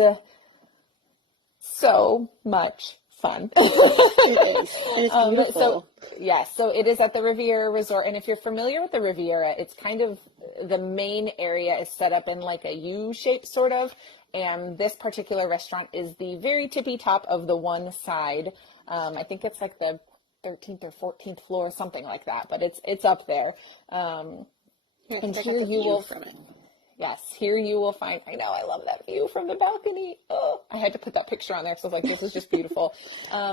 so much fun. It is. And it's beautiful. So it is at the Riviera Resort. And if you're familiar with the Riviera, it's kind of the main area is set up in like a U shape sort of. And this particular restaurant is the very tippy top of the one side. I think it's like the 13th or 14th floor, something like that. But it's up there. And here you will from it. Yes, here you will find, I know, I love that view from the balcony. Oh, I had to put that picture on there because I was like, this is just beautiful.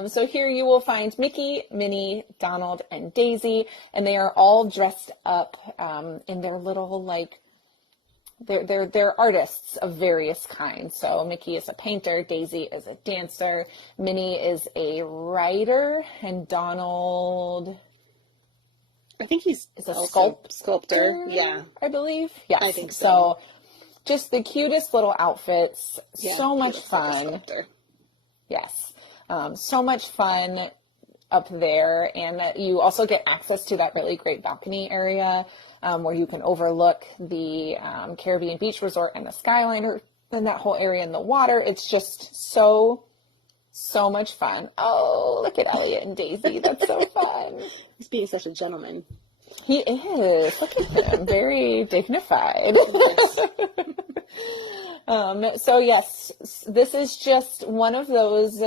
So here you will find Mickey, Minnie, Donald, and Daisy, and they are all dressed up in their little, they're artists of various kinds. So Mickey is a painter, Daisy is a dancer, Minnie is a writer, and Donald... I think he's a sculptor. Yeah, I believe. Yes. I think so. Just the cutest little outfits. Yeah, so much fun. Yes. So much fun up there. And you also get access to that really great balcony area where you can overlook the Caribbean Beach Resort and the Skyliner and that whole area in the water. It's just so much fun. Oh, look at Elliot and Daisy. That's so fun. He's being such a gentleman. He is. Look at him. Very dignified. So yes, this is just one of those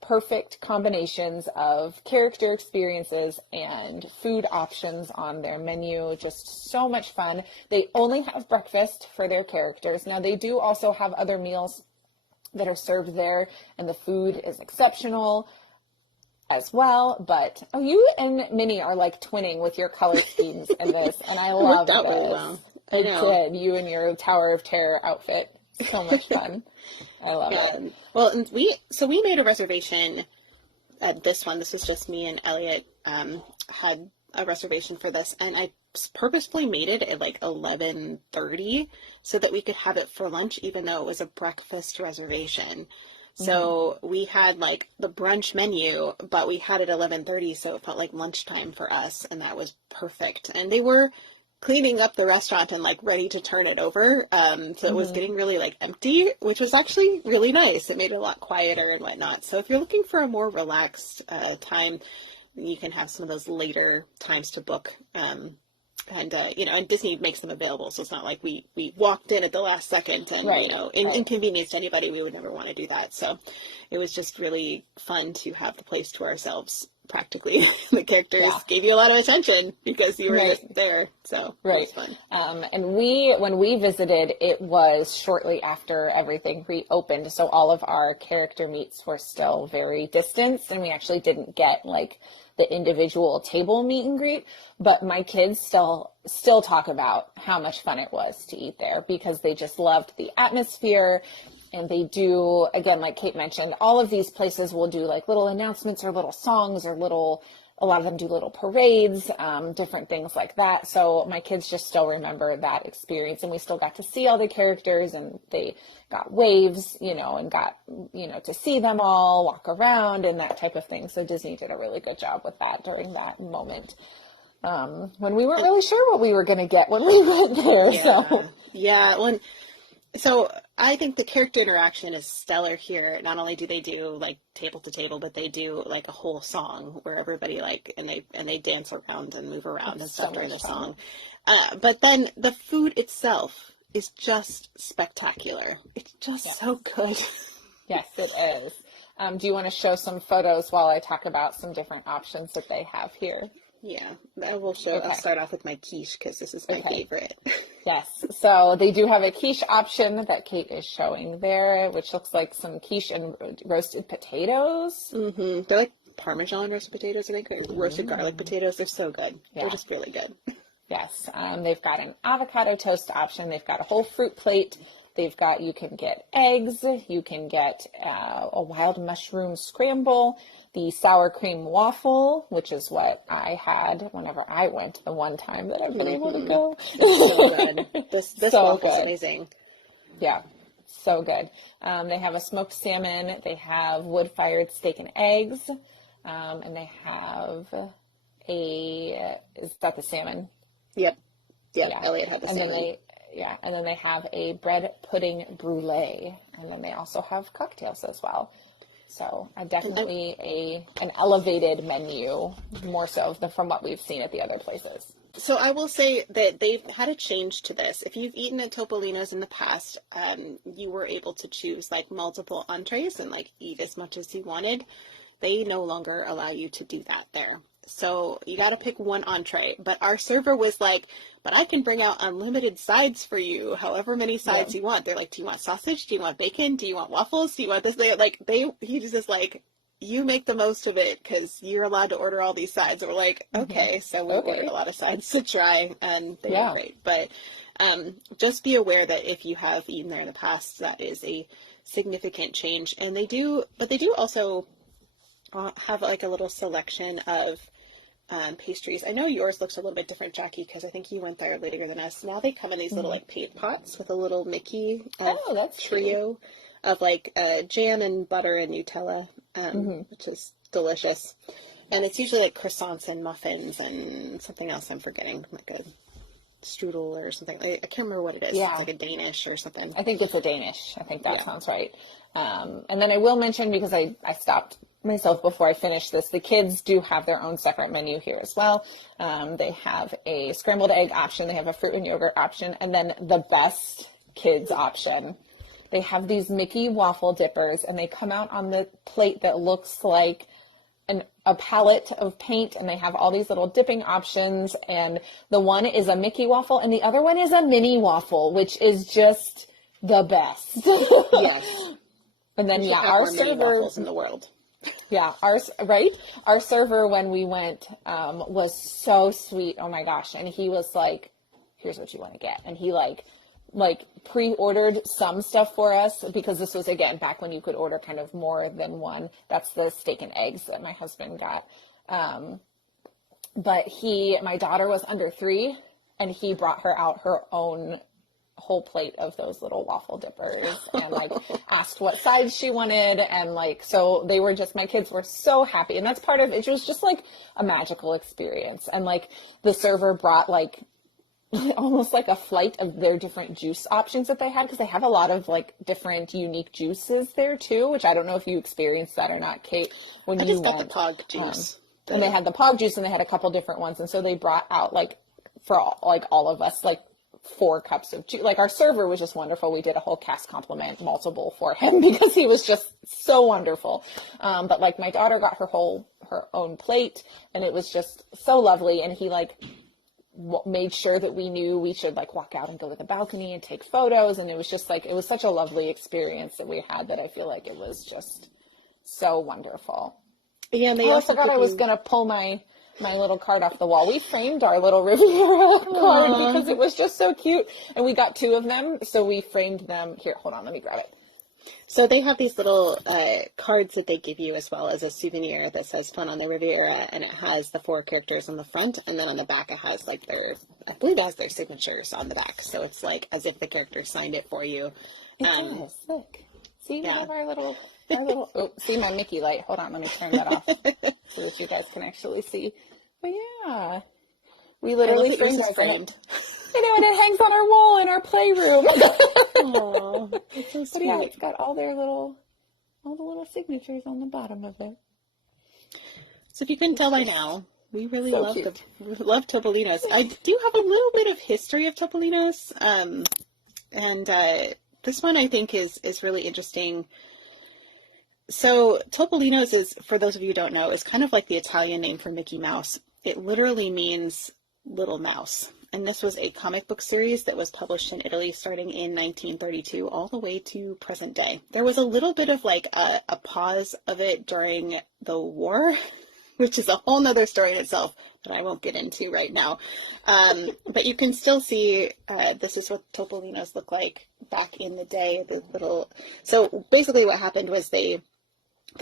perfect combinations of character experiences and food options on their menu. Just so much fun. They only have breakfast for their characters. Now they do also have other meals that are served there, and the food is exceptional as well. But you and Minnie are like twinning with your color schemes in this, and I love this. Really well. I know. You and your Tower of Terror outfit. So much fun. I love it. Well, and we made a reservation at this one. This was just me and Elliot had a reservation for this, and I purposefully made it at like 11:30 so that we could have it for lunch, even though it was a breakfast reservation. So we had like the brunch menu, but we had it 11:30, so it felt like lunchtime for us, and that was perfect. And they were cleaning up the restaurant and like ready to turn it over, so it was getting really like empty, which was actually really nice. It made it a lot quieter and whatnot. So if you're looking for a more relaxed time, you can have some of those later times to book And, and Disney makes them available. So it's not like we walked in at the last second and, Right. inconvenienced anybody. We would never want to do that. So it was just really fun to have the place to ourselves. Practically, the characters gave you a lot of attention because you were just there. So it was fun. And when we visited, it was shortly after everything reopened. So all of our character meets were still very distanced, and we actually didn't get like the individual table meet and greet. But my kids still talk about how much fun it was to eat there because they just loved the atmosphere. And they do, again, like Kate mentioned, all of these places will do like little announcements or little songs or a lot of them do little parades, different things like that. So my kids just still remember that experience, and we still got to see all the characters, and they got waves, and got, to see them all walk around and that type of thing. So Disney did a really good job with that during that moment. When we weren't really sure what we were going to get when we went there. Yeah. So I think the character interaction is stellar here. Not only do they do like table to table, but they do like a whole song where everybody and they dance around and move around and stuff during the song. But then the food itself is just spectacular. It's just so good. Yes, it is. Do you want to show some photos while I talk about some different options that they have here? Yeah, I will show. Okay. I'll start off with my quiche because this is my favorite. Yes, so they do have a quiche option that Kate is showing there, which looks like some quiche and roasted potatoes. Mm-hmm. They're like Parmesan roasted potatoes, I think, roasted garlic potatoes. They're so good. Yeah. They're just really good. Yes, they've got an avocado toast option. They've got a whole fruit plate. You can get eggs. You can get a wild mushroom scramble. The sour cream waffle, which is what I had whenever I went the one time that I've been able to go. It's so good. This so waffle's amazing. Yeah, so good. They have a smoked salmon. They have wood-fired steak and eggs. And they have is that the salmon? Yep. Yeah. Elliot had the salmon. And then they have a bread pudding brulee. And then they also have cocktails as well. So definitely an elevated menu, more so than from what we've seen at the other places. So I will say that they've had a change to this. If you've eaten at Topolino's in the past, you were able to choose like multiple entrees and like eat as much as you wanted. They no longer allow you to do that there. So you got to pick one entree. But our server was like, but I can bring out unlimited sides for you, however many sides you want. They're like, do you want sausage? Do you want bacon? Do you want waffles? Do you want this? He just is like, you make the most of it because you're allowed to order all these sides. And we're like, okay. So we ordered a lot of sides to try, and they were great. But just be aware that if you have eaten there in the past, that is a significant change. And they do also have like a little selection of pastries. I know yours looks a little bit different, Jackie, because I think you went there later than us. Now they come in these little like paint pots with a little Mickey that's trio of like jam and butter and Nutella, which is delicious. And it's usually like croissants and muffins and something else I'm forgetting, like a strudel or something. I can't remember what it is. Yeah. It's like a Danish or something. I think it's a Danish. I think that sounds right. And then I will mention, because I stopped myself before I finished this, the kids do have their own separate menu here as well. They have a scrambled egg option. They have a fruit and yogurt option. And then the best kids option, they have these Mickey waffle dippers, and they come out on the plate that looks like a palette of paint, and they have all these little dipping options, and the one is a Mickey waffle and the other one is a mini waffle, which is just the best. Yes. And then our server in the world. Yeah, our server when we went was so sweet. Oh my gosh. And he was like, here's what you want to get. And he like pre-ordered some stuff for us, because this was, again, back when you could order kind of more than one. That's the steak and eggs that my husband got. But my daughter was under 3, and he brought her out her own whole plate of those little waffle dippers, and like asked what size she wanted. And like, so my kids were so happy. And that's part of it. It was just like a magical experience. And like the server brought like almost like a flight of their different juice options that they had, because they have a lot of like different unique juices there too, which I don't know if you experienced that or not, Kate, when you went. I just got the Pog juice. And they had the Pog juice, and they had a couple different ones. And so they brought out like for all of us, like 4 cups of juice. Like our server was just wonderful. We did a whole cast compliment, multiple for him because he was just so wonderful. But like my daughter got her own plate, and it was just so lovely. And he like made sure that we knew we should like walk out and go to the balcony and take photos. And it was just like, it was such a lovely experience that we had that I feel like it was just so wonderful. Yeah, and they I forgot I was going to pull my little card off the wall. We framed our little Riviera card because it was just so cute. And we got 2 of them. So we framed them. Here, hold on. Let me grab it. So they have these little cards that they give you as well as a souvenir that says Fun on the Riviera, and it has the 4 characters on the front, and then on the back it has like I believe it has their signatures on the back. So it's like as if the character signed it for you. It does. Look. See, we have our little, oh, see my Mickey light. Hold on, let me turn that off so that you guys can actually see. But yeah, we literally framed. I know, and it hangs on our wall in our playroom. Oh, it's so sweet. But yeah, it's got all the little signatures on the bottom of it. So if you couldn't tell by now, we really love Topolino's. I do have a little bit of history of Topolino's, and this one I think is really interesting. So Topolino's is, for those of you who don't know, is kind of like the Italian name for Mickey Mouse. It literally means little mouse. And this was a comic book series that was published in Italy starting in 1932 all the way to present day. There was a little bit of like a pause of it during the war, which is a whole nother story in itself that I won't get into right now. But you can still see this is what Topolino's look like back in the day. So basically what happened was the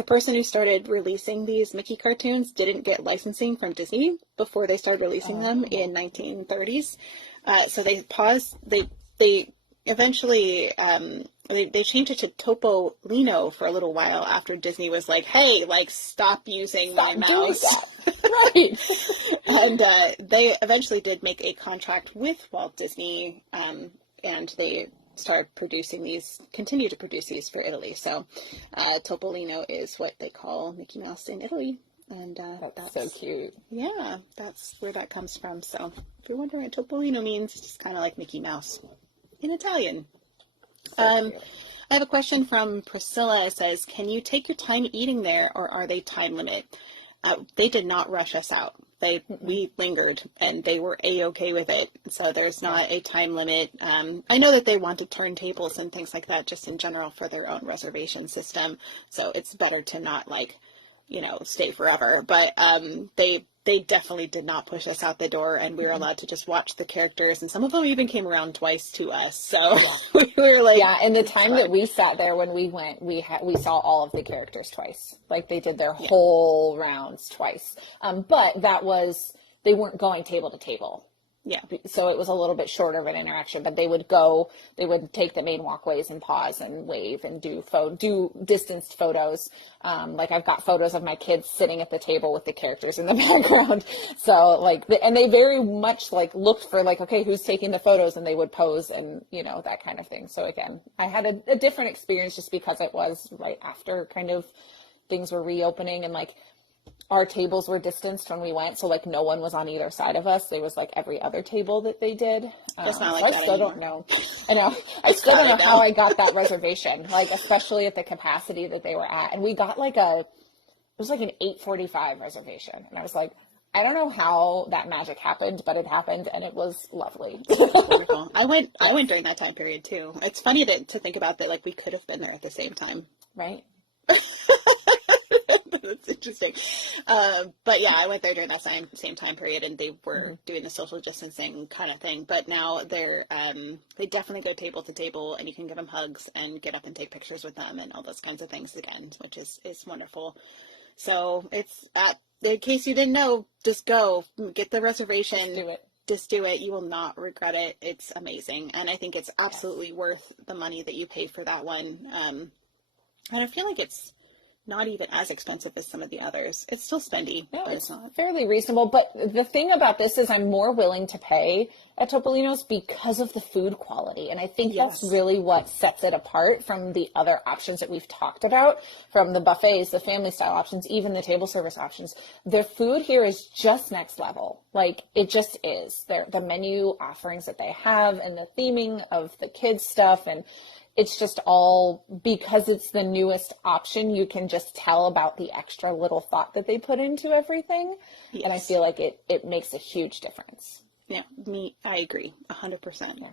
person who started releasing these Mickey cartoons didn't get licensing from Disney before they started releasing them in 1930s. So they paused. They eventually they changed it to Topolino for a little while after Disney was like, "Hey, like stop using my mouse." Right. And they eventually did make a contract with Walt Disney, and they continue to produce these for Italy. So Topolino is what they call Mickey Mouse in Italy. And that's so cute. Yeah, that's where that comes from. So if you're wondering what Topolino means, it's just kind of like Mickey Mouse in Italian. I have a question from Priscilla. It says, can you take your time eating there, or are they time limit? They did not rush us out. We lingered, and they were A-okay with it. So there's not a time limit. I know that they wanted turntables and things like that just in general for their own reservation system. So it's better to not stay forever. But they definitely did not push us out the door, and we were allowed to just watch the characters. And some of them even came around twice to us. So we were like, yeah. And the time that we sat there when we went, we saw all of the characters twice. Like they did their whole rounds twice. But they weren't going table to table. Yeah. So it was a little bit shorter of an interaction, but they would take the main walkways and pause and wave and do distanced photos. Like I've got photos of my kids sitting at the table with the characters in the background. So and they very much looked for okay, who's taking the photos, and they would pose and, that kind of thing. So again, I had a different experience just because it was right after kind of things were reopening, and our tables were distanced when we went, so no one was on either side of us. There was every other table that they did. That's not I still don't know. I know. I still don't know how I got that reservation, especially at the capacity that they were at. And we got it was an 8:45 reservation, and I was like, I don't know how that magic happened, but it happened, and it was lovely. Wonderful. I went during that time period too. It's funny to think about that. We could have been there at the same time, right? That's interesting. But yeah, I went there during that same time period, and they were doing the social distancing kind of thing. But now they definitely go table to table, and you can give them hugs and get up and take pictures with them and all those kinds of things again, which is wonderful. So in case you didn't know, just go get the reservation. Just do it. You will not regret it. It's amazing. And I think it's absolutely worth the money that you paid for that one. And I feel like it's not even as expensive as some of the others. It's still spendy, No, but it's it's not. fairly reasonable. But the thing about this is I'm more willing to pay at Topolino's because of the food quality. And I think that's Yes. really what sets it apart from the other options that we've talked about, from the buffets, the family style options, even the table service options. Their food here is just next level. Like, it just is. The menu offerings that they have and the theming of the kids stuff, and it's just all, because it's the newest option, you can just tell about the extra little thought that they put into everything. Yes. And I feel like it makes a huge difference. Yeah, I agree, 100%. Yeah.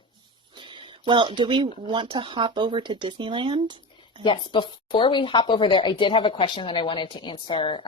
Well, do we want to hop over to Disneyland? Yes, before we hop over there, I did have a question that I wanted to answer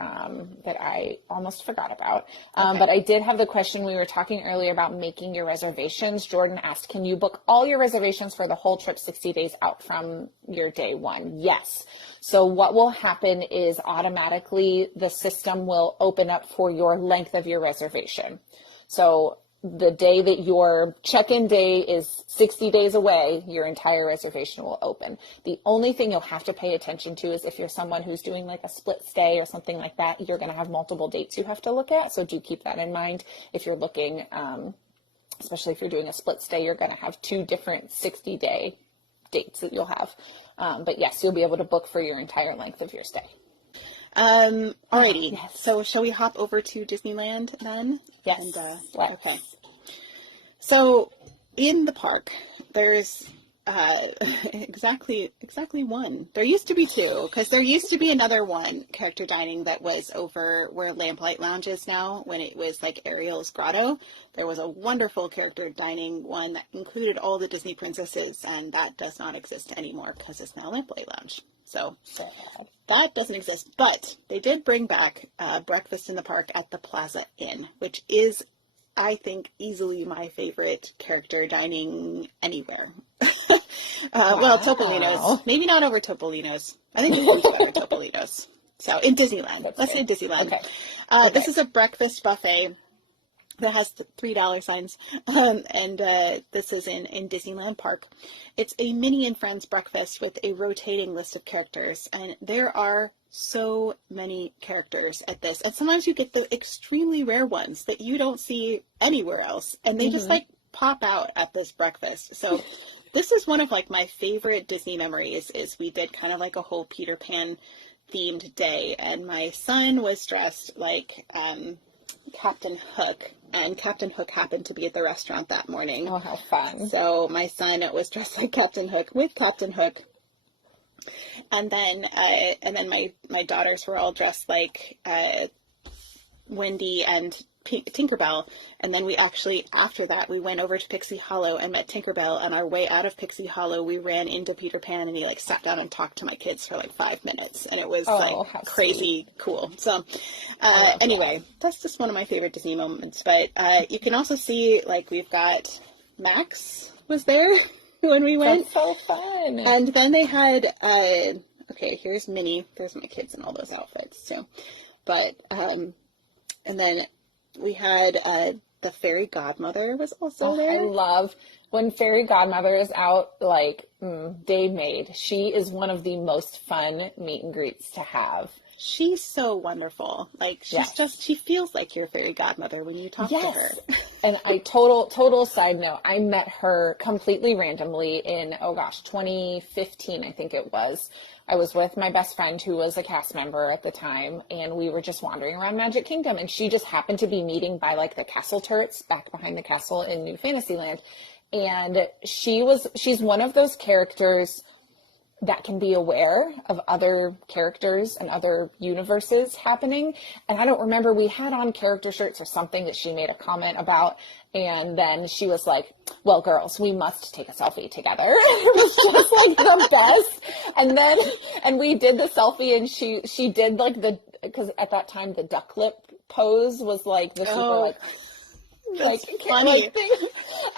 that I almost forgot about. But I did have the question, we were talking earlier about making your reservations. Jordan asked, can you book all your reservations for the whole trip 60 days out from your day one? Yes. So what will happen is automatically the system will open up for your length of your reservation. So the day that your check-in day is 60 days away, your entire reservation will open. The only thing you'll have to pay attention to is if you're someone who's doing like a split stay or something like that, you're going to have multiple dates you have to look at. So do keep that in mind. If you're looking, especially if you're doing a split stay, you're going to have 2 different 60-day dates that you'll have. But yes, you'll be able to book for your entire length of your stay. Alrighty. Yes. So shall we hop over to Disneyland then? Yes. And, Let's. okay. So in the park, there's exactly one. There used to be 2, because there used to be another one, character dining, that was over where Lamplight Lounge is now, when it was like Ariel's Grotto. There was a wonderful character dining one that included all the Disney princesses, and that does not exist anymore because it's now Lamplight Lounge. So that doesn't exist. But they did bring back breakfast in the park at the Plaza Inn, which is, I think, easily my favorite character dining anywhere. Well, Topolino's. Maybe not over Topolino's. I think you can go over Topolino's. So in Disneyland. Let's say Disneyland. Okay. This is a breakfast buffet that has the $3 signs, and this is in Disneyland Park. It's a Minnie and Friends breakfast with a rotating list of characters, and there are so many characters at this, and sometimes you get the extremely rare ones that you don't see anywhere else, and they just like pop out at this breakfast. So this is one of like my favorite Disney memories. Is we did kind of like a whole Peter Pan themed day, and my son was dressed like Captain Hook, and Captain Hook happened to be at the restaurant that morning. Oh, how fun. So my son was dressed like Captain Hook with Captain Hook. And then my daughters were all dressed like Wendy and Tinkerbell. And then we actually, after that, we went over to Pixie Hollow and met Tinkerbell. On our way out of Pixie Hollow, we ran into Peter Pan, and he like sat down and talked to my kids for like 5 minutes. And it was crazy cool. So anyway, that's just one of my favorite Disney moments. But you can also see, like, we've got Max was there when we went. That's so fun. And then they had, okay, here's Minnie. There's my kids in all those outfits. So, but, and then we had the fairy godmother was also there. I love when fairy godmother is out, like Dave made. She is one of the most fun meet and greets to have. She's so wonderful. Like, she's just, she feels like your fairy godmother when you talk to her. And total side note, I met her completely randomly in, 2015, I think it was. I was with my best friend who was a cast member at the time, and we were just wandering around Magic Kingdom, and she just happened to be meeting by like the castle turrets back behind the castle in New Fantasyland. And she's one of those characters that can be aware of other characters and other universes happening. And I don't remember, we had on character shirts or something that she made a comment about. And then she was like, well, girls, we must take a selfie together. It was just like the best. And we did the selfie, and she did like because at that time the duck lip pose was like the super like funny thing.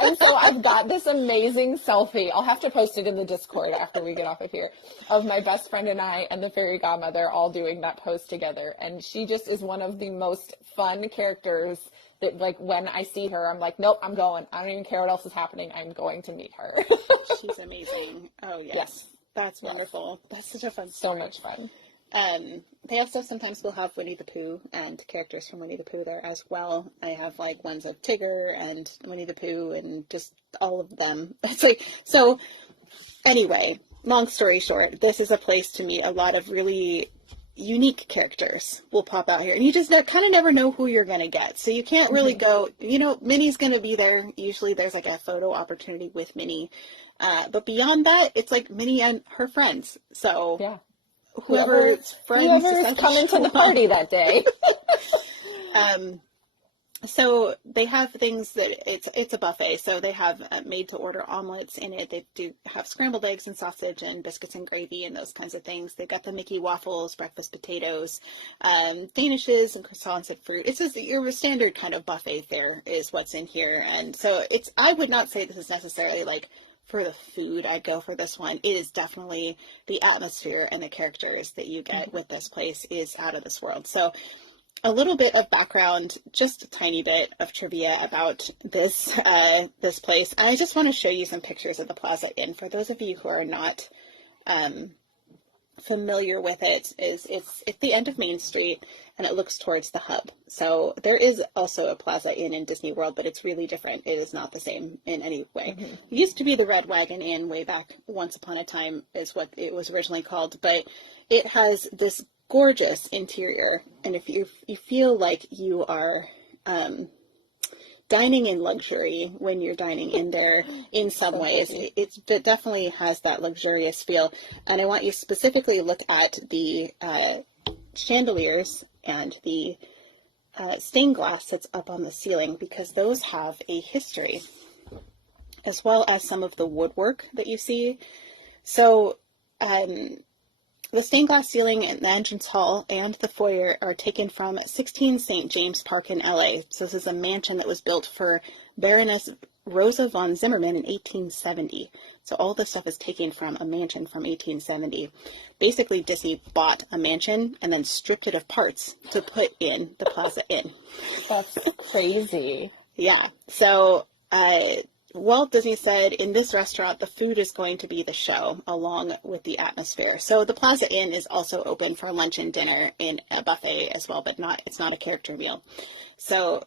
And so I've got this amazing selfie. I'll have to post it in the Discord after we get off of here, of my best friend and I and the fairy godmother all doing that pose together. And she just is one of the most fun characters that, like, when I see her, I'm like, nope, I'm going. I don't even care what else is happening. I'm going to meet her. She's amazing. Oh, yes. That's wonderful. That's such a fun So story. much fun. They also sometimes will have Winnie the Pooh and characters from Winnie the Pooh there as well. I have like ones of Tigger and Winnie the Pooh and just all of them. It's like, so anyway, long story short, this is a place to meet a lot of really unique characters will pop out here, and you just kind of never know who you're going to get. So you can't really go, Minnie's going to be there. Usually there's like a photo opportunity with Minnie. But beyond that, it's like Minnie and her friends. So Yeah. whoever's coming to the party that day. So they have things that it's a buffet. So they have made to order omelets in it. They do have scrambled eggs and sausage and biscuits and gravy and those kinds of things. They've got the Mickey waffles, breakfast potatoes, danishes and croissants and fruit. It's just your standard kind of buffet fare is what's in here. And so I would not say this is necessarily like for the food I'd go for this one. It is definitely the atmosphere and the characters that you get with this place is out of this world. So a little bit of background, just a tiny bit of trivia about this this place. I just want to show you some pictures of the Plaza Inn. For those of you who are not familiar with it, it's at the end of Main Street and it looks towards the hub. So there is also a Plaza Inn in Disney World, but it's really different. It is not the same in any way. It used to be the Red Wagon Inn way back once upon a time is what it was originally called, but it has this gorgeous interior, and if you feel like you are dining in luxury when you're dining in there in some ways, it definitely has that luxurious feel. And I want you specifically to look at the chandeliers and the stained glass that's up on the ceiling, because those have a history, as well as some of the woodwork that you see. So the stained glass ceiling in the entrance hall and the foyer are taken from 16 St. James Park in LA. So this is a mansion that was built for Baroness Rosa von Zimmermann in 1870. So all this stuff is taken from a mansion from 1870. Basically, Disney bought a mansion and then stripped it of parts to put in the Plaza Inn. That's crazy. Yeah. So Walt Disney said, in this restaurant, the food is going to be the show, along with the atmosphere. So the Plaza Inn is also open for lunch and dinner in a buffet as well, but it's not a character meal. So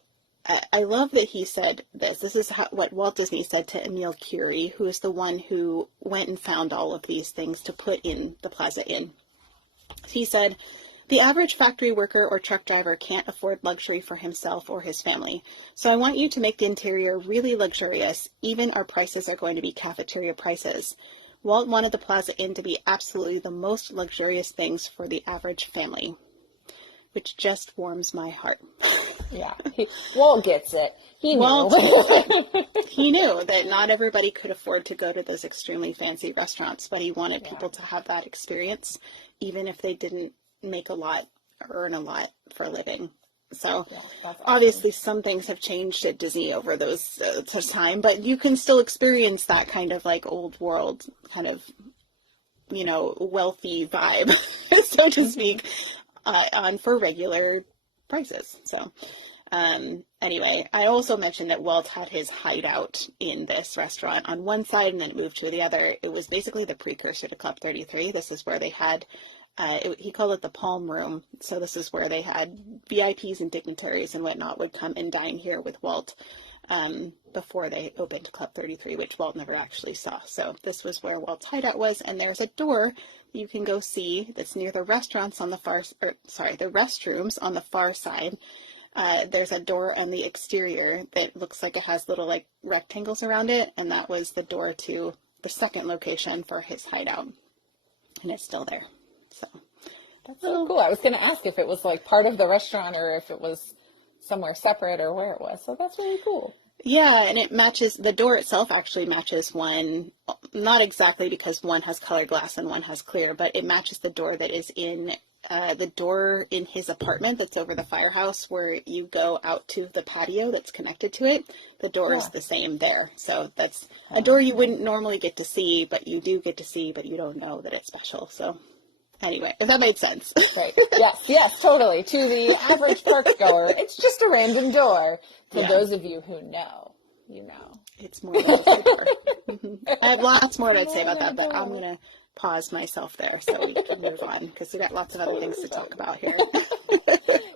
I love that he said this. This is what Walt Disney said to Emile Curie, who is the one who went and found all of these things to put in the Plaza Inn. He said, "The average factory worker or truck driver can't afford luxury for himself or his family. So I want you to make the interior really luxurious. Even our prices are going to be cafeteria prices." Walt wanted the Plaza Inn to be absolutely the most luxurious things for the average family, which just warms my heart. Yeah, Walt gets it. He knew that not everybody could afford to go to those extremely fancy restaurants, but he wanted people to have that experience, even if they didn't make a lot or earn a lot for a living. So obviously some things have changed at Disney over those time, but you can still experience that kind of like old world kind of, wealthy vibe, so to speak, on for regular prices. So anyway, I also mentioned that Walt had his hideout in this restaurant on one side and then moved to the other. It was basically the precursor to Club 33. This is where they had he called it the Palm Room. So this is where they had VIPs and dignitaries and whatnot would come and dine here with Walt before they opened Club 33, which Walt never actually saw. So this was where Walt's hideout was, and there's a door you can go see that's near the restaurants on the the restrooms on the far side. There's a door on the exterior that looks like it has little like rectangles around it, and that was the door to the second location for his hideout, and it's still there. So that's so cool. I was going to ask if it was like part of the restaurant or if it was somewhere separate or where it was. So that's really cool. Yeah, and it matches, the door itself actually matches one, not exactly because one has colored glass and one has clear, but it matches the door that is in the door in his apartment that's over the firehouse where you go out to the patio that's connected to it. The door is the same there. So that's a door you wouldn't normally get to see, but you do get to see, but you don't know that it's special. So anyway, if that made sense. Right. Yes, totally. To the average park goer, it's just a random door. To those of you who know, you know. It's more than just a door. I have lots more to say about that, but I'm going to pause myself there so we can move on because we got lots of other things to talk about here.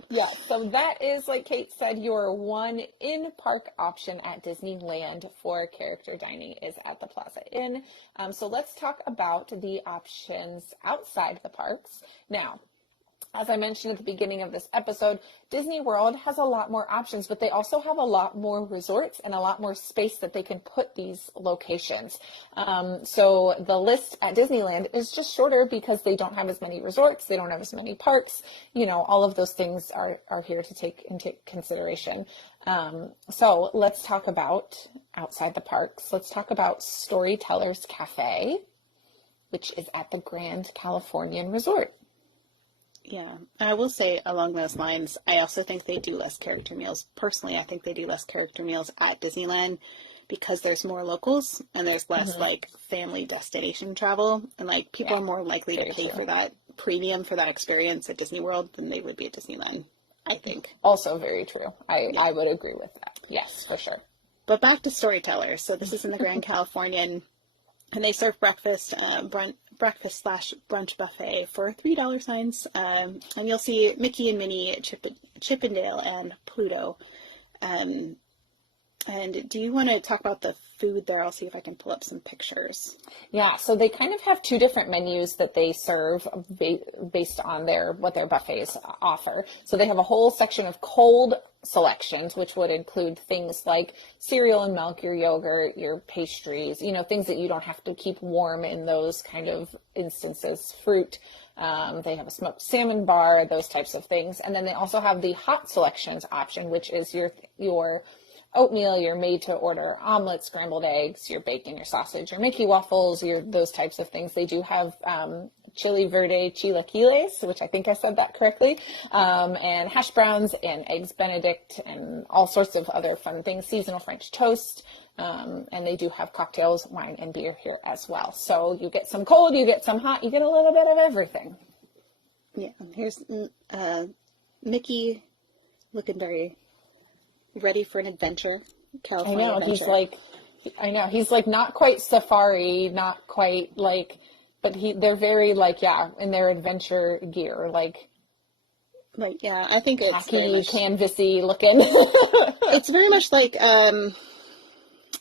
Yeah, so that is, like Kate said, your one in-park option at Disneyland for character dining is at the Plaza Inn. So let's talk about the options outside the parks. Now, as I mentioned at the beginning of this episode, Disney World has a lot more options, but they also have a lot more resorts and a lot more space that they can put these locations. So the list at Disneyland is just shorter because they don't have as many resorts, they don't have as many parks, all of those things are here to take into consideration. So let's talk about outside the parks. Let's talk about Storytellers Cafe, which is at the Grand Californian Resort. Yeah, I will say along those lines, I also think they do less character meals. Personally, I think they do less character meals at Disneyland because there's more locals and there's less like family destination travel, and like people are more likely to pay for that premium for that experience at Disney World than they would be at Disneyland, I think. Also very true. I would agree with that. Yes, for sure. But back to Storytellers. So this is in the Grand Californian, and they serve breakfast / brunch buffet for $3 signs. And you'll see Mickey and Minnie, Chip and Dale, and Pluto. And do you want to talk about the food there? I'll see if I can pull up some pictures. Yeah, so they kind of have two different menus that they serve based on what their buffets offer. So they have a whole section of cold selections, which would include things like cereal and milk, your yogurt, your pastries, things that you don't have to keep warm in those kind of instances, fruit. They have a smoked salmon bar, those types of things. And then they also have the hot selections option, which is your oatmeal, your made-to-order omelets, scrambled eggs, your bacon, your sausage, your Mickey waffles, those types of things. They do have chili verde chilaquiles, which I think I said that correctly, and hash browns and eggs Benedict and all sorts of other fun things, seasonal French toast, and they do have cocktails, wine, and beer here as well. So you get some cold, you get some hot, you get a little bit of everything. Yeah, here's Mickey looking very ready for an adventure. California adventure. He's like not quite safari, not quite like, but they're very like, in their adventure gear, like I think it's khaki, canvasy looking. It's very much like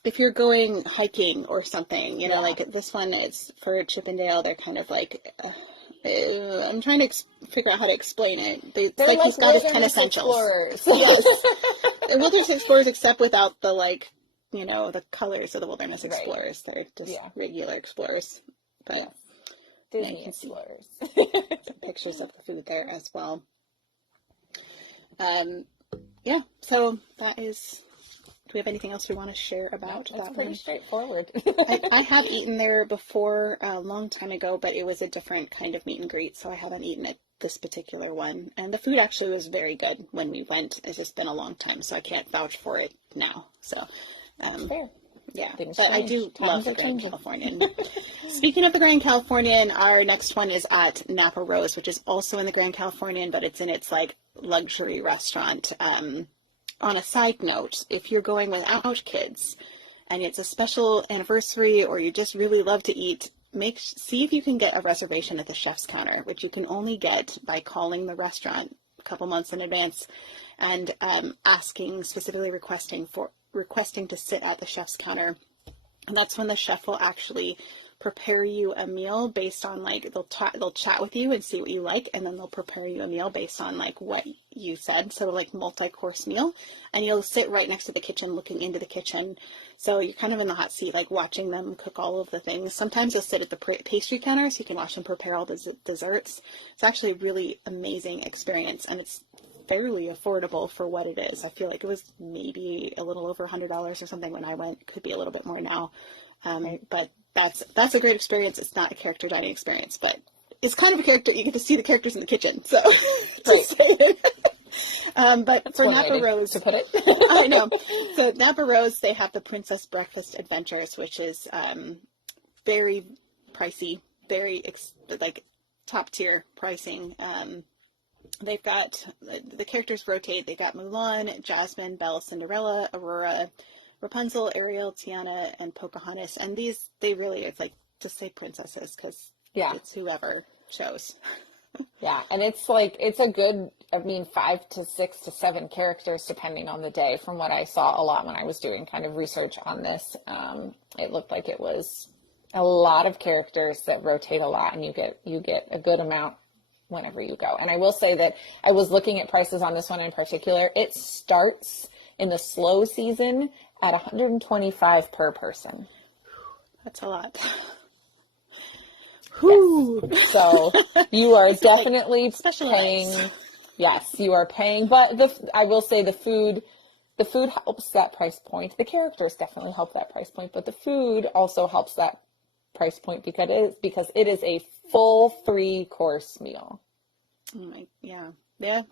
if you're going hiking or something, like this one is for Chip and Dale. They're kind of like I'm trying to figure out how to explain it. They're like he's got his 10 essentials. Yes. Wilderness Explorers, except without the the colors of the Wilderness Explorers. They're just regular explorers. But Disney Explorers. Some pictures of the food there as well. So that is. Do we have anything else we want to share about that? It's pretty straightforward. I have eaten there before a long time ago, but it was a different kind of meet and greet, so I haven't eaten at this particular one. And the food actually was very good when we went. It's just been a long time, so I can't vouch for it now. So, fair. Yeah, Things but change. I do Times love the are Grand changing. Californian. Speaking of the Grand Californian, our next one is at Napa Rose, which is also in the Grand Californian, but it's in its luxury restaurant. On a side note, if you're going without kids and it's a special anniversary or you just really love to eat, see if you can get a reservation at the chef's counter, which you can only get by calling the restaurant a couple months in advance and specifically requesting to sit at the chef's counter. And that's when the chef will actually prepare you a meal based on they'll chat with you and see what you like, and then they'll prepare you a meal based on what you said, so multi-course meal, and you'll sit right next to the kitchen looking into the kitchen, so you're kind of in the hot seat watching them cook all of the things. Sometimes you'll sit at the pastry counter so you can watch them prepare all the desserts. It's actually a really amazing experience, and it's fairly affordable for what it is. I feel like it was maybe a little over $100 or something when I went. Could be a little bit more now, but that's a great experience. It's not a character dining experience, but it's kind of a character. You get to see the characters in the kitchen. So, but that's for Napa Rose, to put it, I know. So Napa Rose, they have the Princess Breakfast Adventures, which is very pricey, very top tier pricing. They've got the characters rotate. They've got Mulan, Jasmine, Belle, Cinderella, Aurora, Rapunzel, Ariel, Tiana, and Pocahontas. And these, it's just say princesses because Yeah. It's whoever shows. Yeah, and it's like it's a good, I mean, 5 to 6 to 7 characters depending on the day. From what I saw a lot when I was doing kind of research on this, it looked like it was a lot of characters that rotate a lot, and you get a good amount whenever you go. And I will say that I was looking at prices on this one in particular. It starts in the slow season at $125 per person. That's a lot. Yes. So you are definitely like special paying. nights. Yes, you are paying. But I will say the food helps that price point. The characters definitely help that price point, but the food also helps that price point because it is a full 3-course meal. Yeah. And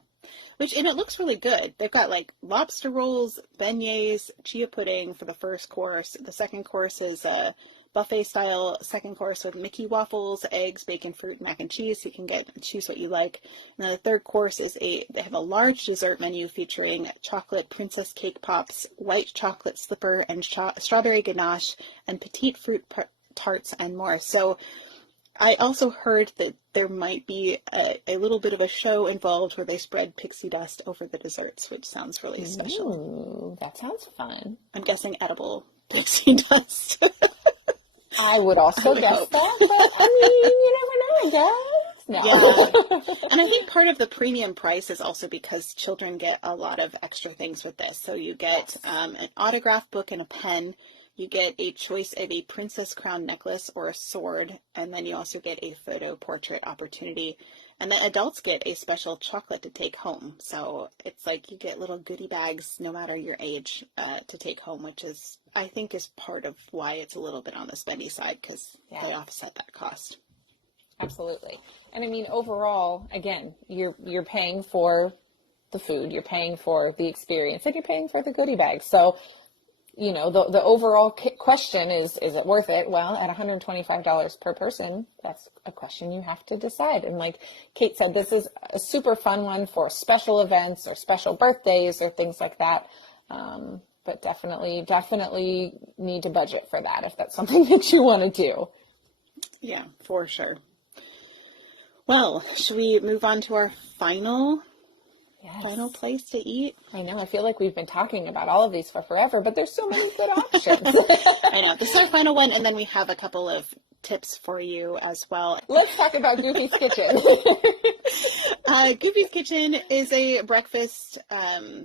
it looks really good. They've got like lobster rolls, beignets, chia pudding for the first course. The second course is a buffet style second course with Mickey waffles, eggs, bacon, fruit, mac and cheese. So you can choose what you like. And then the third course is they have a large dessert menu featuring chocolate princess cake pops, white chocolate slipper, and strawberry ganache, and petite fruit tarts and more. So I also heard that there might be a little bit of a show involved where they spread pixie dust over the desserts, which sounds really special. Ooh, that sounds fun. I'm guessing edible pixie dust. I would also guess hope. that, but I mean, you never know, I guess. No. Yeah. And I think part of the premium price is also because children get a lot of extra things with this. So you get an autograph book and a pen. You get a choice of a princess crown necklace or a sword, and then you also get a photo portrait opportunity. And then adults get a special chocolate to take home. So it's like you get little goodie bags, no matter your age, to take home, which is, I think, is part of why it's a little bit on the spendy side, because they offset that cost. Absolutely. And I mean, overall, again, you're paying for the food, you're paying for the experience, and you're paying for the goodie bags. So, you know, the overall question is it worth it? Well, at $125 per person, that's a question you have to decide. And like Kate said, this is a super fun one for special events or special birthdays or things like that. But definitely need to budget for that if that's something that you want to do. Yeah, for sure. Well, should we move on to our final place to eat? I know. I feel like we've been talking about all of these for forever, but there's so many good options. I know. This is our final one, and then we have a couple of tips for you as well. Let's talk about Goofy's Kitchen. Goofy's Kitchen is a breakfast,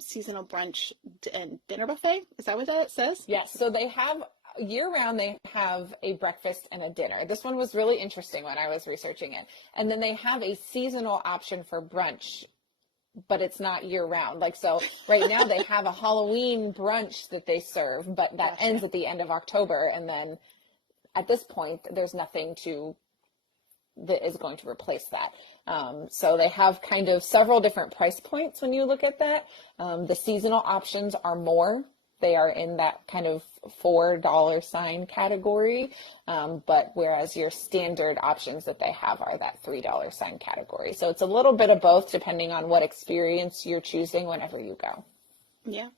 seasonal brunch and dinner buffet. Is that what that says? Yes. So they have year-round, they have a breakfast and a dinner. This one was really interesting when I was researching it. And then they have a seasonal option for brunch, but it's not year-round. Like, so right now they have a Halloween brunch that they serve, but that ends at the end of October. And then at this point, there's nothing that is going to replace that. So they have kind of several different price points when you look at that. The seasonal options are more. They are in that kind of $4 sign category, but whereas your standard options that they have are that $3 sign category. So it's a little bit of both depending on what experience you're choosing whenever you go. Yeah.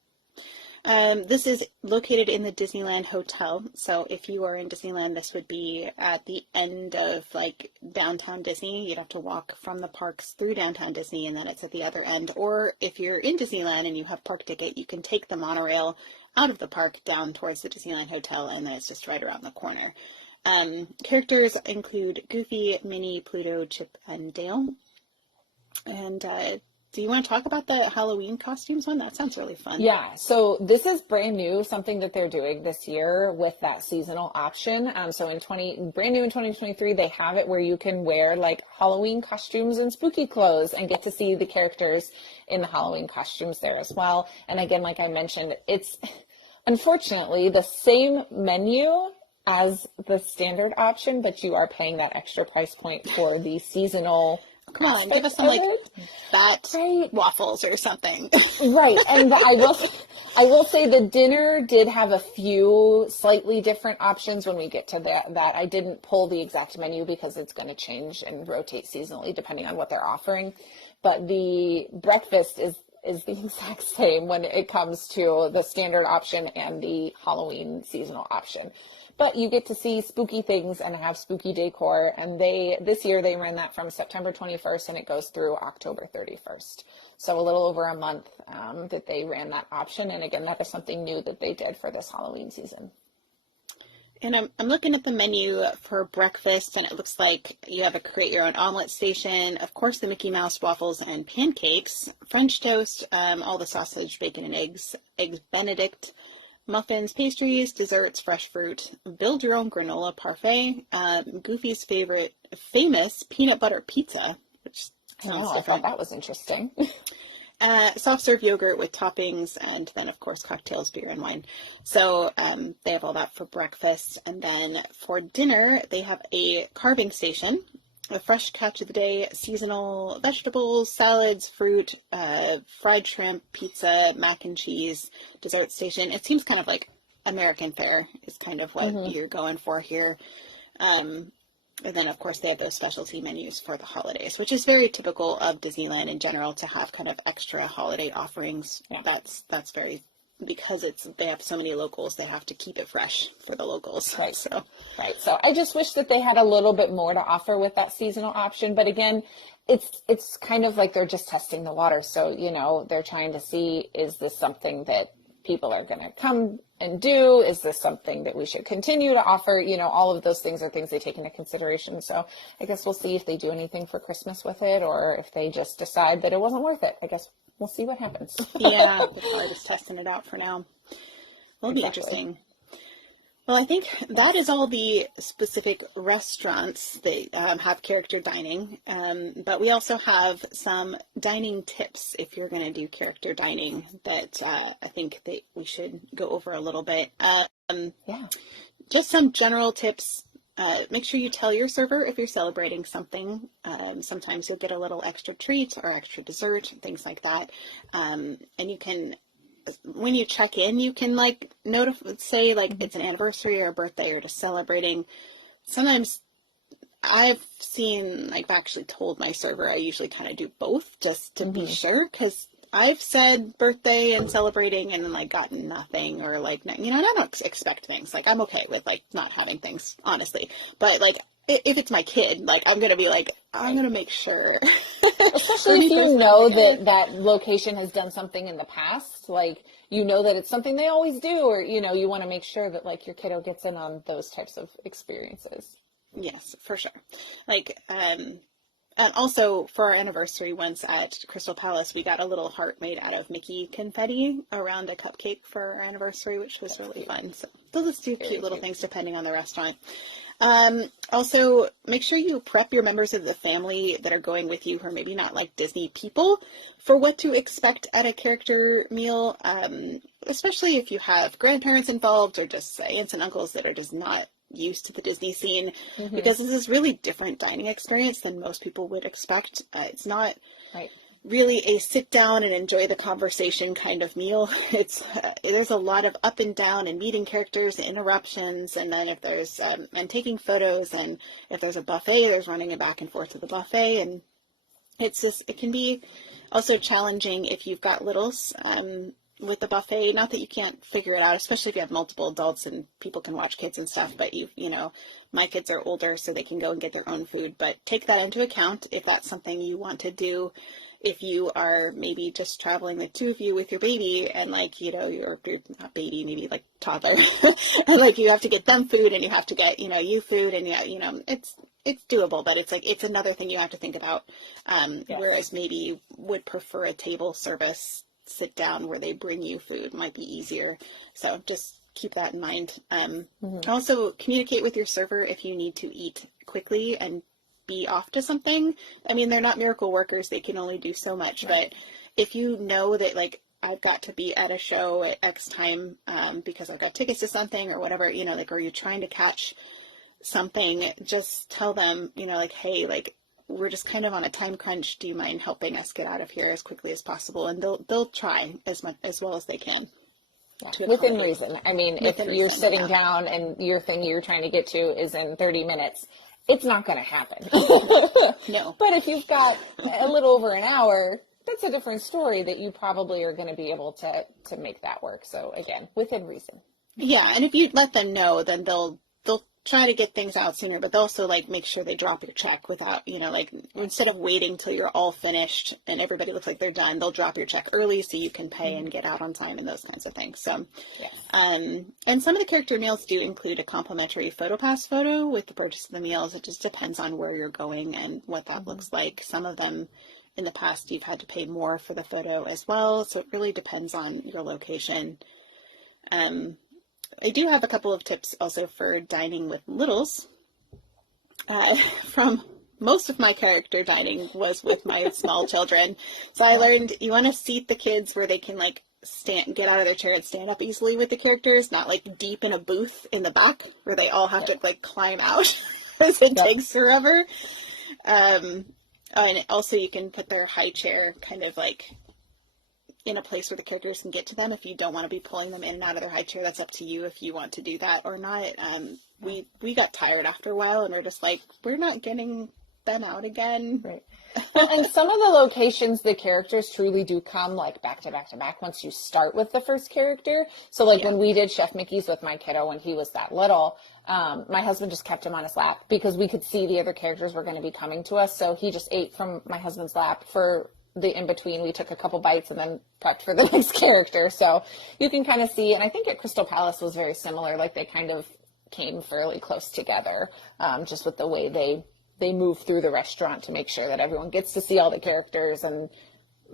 This is located in the Disneyland Hotel. So if you are in Disneyland, this would be at the end of like downtown Disney. You'd have to walk from the parks through downtown Disney, and then it's at the other end. Or if you're in Disneyland and you have park ticket, you can take the monorail out of the park down towards the Disneyland Hotel, and then it's just right around the corner. Characters include Goofy, Minnie, Pluto, Chip, and Dale. And do you want to talk about the Halloween costumes one? That sounds really fun. Yeah, so this is brand new, something that they're doing this year with that seasonal option. So brand new in 2023, they have it where you can wear like Halloween costumes and spooky clothes and get to see the characters in the Halloween costumes there as well. And again, like I mentioned, it's unfortunately the same menu as the standard option, but you are paying that extra price point for the seasonal. Come on, give us some like bat waffles or something. Right, and I will say the dinner did have a few slightly different options when we get to that. I didn't pull the exact menu because it's going to change and rotate seasonally depending on what they're offering. But the breakfast is the exact same when it comes to the standard option and the Halloween seasonal option. but you get to see spooky things and have spooky decor. And this year they ran that from September 21st and it goes through October 31st. So a little over a month that they ran that option. And again, that is something new that they did for this Halloween season. And I'm looking at the menu for breakfast, and it looks like you have a create your own omelet station, of course the Mickey Mouse waffles and pancakes, French toast, all the sausage, bacon, and eggs Benedict, muffins, pastries, desserts, fresh fruit, build your own granola parfait, Goofy's famous peanut butter pizza, which sounds I thought that was interesting. Soft serve yogurt with toppings, and then of course cocktails, beer, and wine. So they have all that for breakfast. And then for dinner, they have a carving station, a fresh catch of the day, seasonal vegetables, salads, fruit, fried shrimp, pizza, mac and cheese, dessert station. It seems kind of like American fare is kind of what you're going for here. And then, of course, they have those specialty menus for the holidays, which is very typical of Disneyland in general to have kind of extra holiday offerings. Yeah. That's very, because they have so many locals, they have to keep it fresh for the locals. Right. So I just wish that they had a little bit more to offer with that seasonal option. But again, it's kind of like they're just testing the water. So, they're trying to see, is this something that people are going to come and do? Is this something that we should continue to offer? All of those things are things they take into consideration. So I guess we'll see if they do anything for Christmas with it, or if they just decide that it wasn't worth it. I guess we'll see what happens. Yeah, they're probably just testing it out for now. It'll be interesting. Well, I think that is all the specific restaurants that have character dining, but we also have some dining tips if you're going to do character dining that I think that we should go over a little bit. Just some general tips. Make sure you tell your server if you're celebrating something. Sometimes you'll get a little extra treat or extra dessert, things like that. And you can, when you check in, you can say it's an anniversary or a birthday or just celebrating. Sometimes I've actually told my server I usually kind of do both just to be sure, because I've said birthday and celebrating and then gotten nothing, or I don't expect things. I'm okay with not having things, honestly. But if it's my kid, I'm going to be I'm going to make sure. Especially if you know that location has done something in the past, that it's something they always do, or, you want to make sure that your kiddo gets in on those types of experiences. Yes, for sure. And also for our anniversary once at Crystal Palace, we got a little heart made out of Mickey confetti around a cupcake for our anniversary, which was really fun. So they'll just do cute little things depending on the restaurant. Also, make sure you prep your members of the family that are going with you who are maybe not Disney people for what to expect at a character meal, especially if you have grandparents involved or just aunts and uncles that are just not used to the Disney scene, because this is really different dining experience than most people would expect. It's not really a sit down and enjoy the conversation kind of meal. It's there's a lot of up and down and meeting characters and interruptions, and then if there's and taking photos, and if there's a buffet, there's running it back and forth to the buffet, and it can be also challenging if you've got littles with the buffet. Not that you can't figure it out, especially if you have multiple adults and people can watch kids and stuff, but my kids are older, so they can go and get their own food. But take that into account if that's something you want to do. If you are maybe just traveling the two of you with your baby, and you're not baby, maybe toddler, and you have to get them food, and you have to get you food, and it's doable, but it's another thing you have to think about. Whereas maybe you would prefer a table service sit down where they bring you food, might be easier. So just keep that in mind. Also communicate with your server if you need to eat quickly and be off to something. I mean, they're not miracle workers, they can only do so much, but if you know that I've got to be at a show at X time because I've got tickets to something or whatever, or you're trying to catch something, just tell them, hey, we're just kind of on a time crunch. Do you mind helping us get out of here as quickly as possible? And they'll try as well as they can. Within reason. I mean, if you're sitting down and your thing you're trying to get to is in 30 minutes, it's not going to happen. No. But if you've got a little over an hour, that's a different story that you probably are going to be able to make that work. So again, within reason. Yeah, and if you let them know, then they'll try to get things out sooner, but they'll also like make sure they drop your check without, like instead of waiting till you're all finished and everybody looks like they're done, they'll drop your check early so you can pay and get out on time and those kinds of things. So, Yes. and some of the character meals do include a complimentary PhotoPass photo with the purchase of the meals. It just depends on where you're going and what that looks like. Some of them in the past you've had to pay more for the photo as well, so it really depends on your location. I do have a couple of tips also for dining with littles. From most of my character dining was with my small children. So I learned you want to seat the kids where they can like get out of their chair and stand up easily with the characters, not like deep in a booth in the back where they all have to like climb out as it takes forever. And also you can put their high chair kind of like in a place where the characters can get to them. If you don't want to be pulling them in and out of their high chair, that's up to you if you want to do that or not. We got tired after a while and we're just like, we're not getting them out again. Right. And some of the locations, the characters truly do come like back to back to back once you start with the first character. So like when we did Chef Mickey's with my kiddo when he was that little, my husband just kept him on his lap because we could see the other characters were going to be coming to us. So he just ate from my husband's lap for the in-between. We took a couple bites and then prepped for the next character. So you can kind of see, and I think at Crystal Palace was very similar. Like they kind of came fairly close together, just with the way they move through the restaurant to make sure that everyone gets to see all the characters and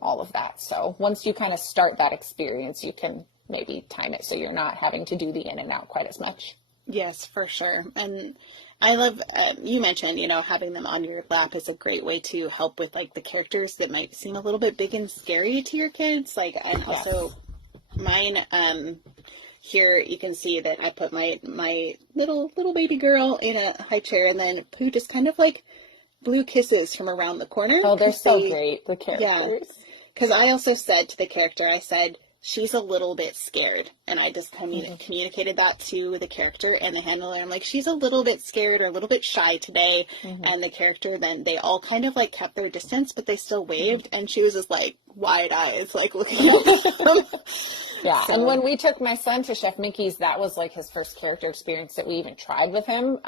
all of that. So once you kind of start that experience, you can maybe time it so you're not having to do the in and out quite as much. Yes, for sure. And I love, you mentioned, having them on your lap is a great way to help with like the characters that might seem a little bit big and scary to your kids. Like, and also mine, here you can see that I put my little baby girl in a high chair and then Pooh just kind of like blew kisses from around the corner. Oh, they're so great, the characters. Yeah, because I also said to the character, I said, she's a little bit scared. And I just communicated that to the character and the handler. I'm like, she's a little bit scared or a little bit shy today. And the character, then they all kind of like kept their distance, but they still waved. And she was just like wide eyes, like looking at them. Yeah. So. And when we took my son to Chef Mickey's, that was like his first character experience that we even tried with him,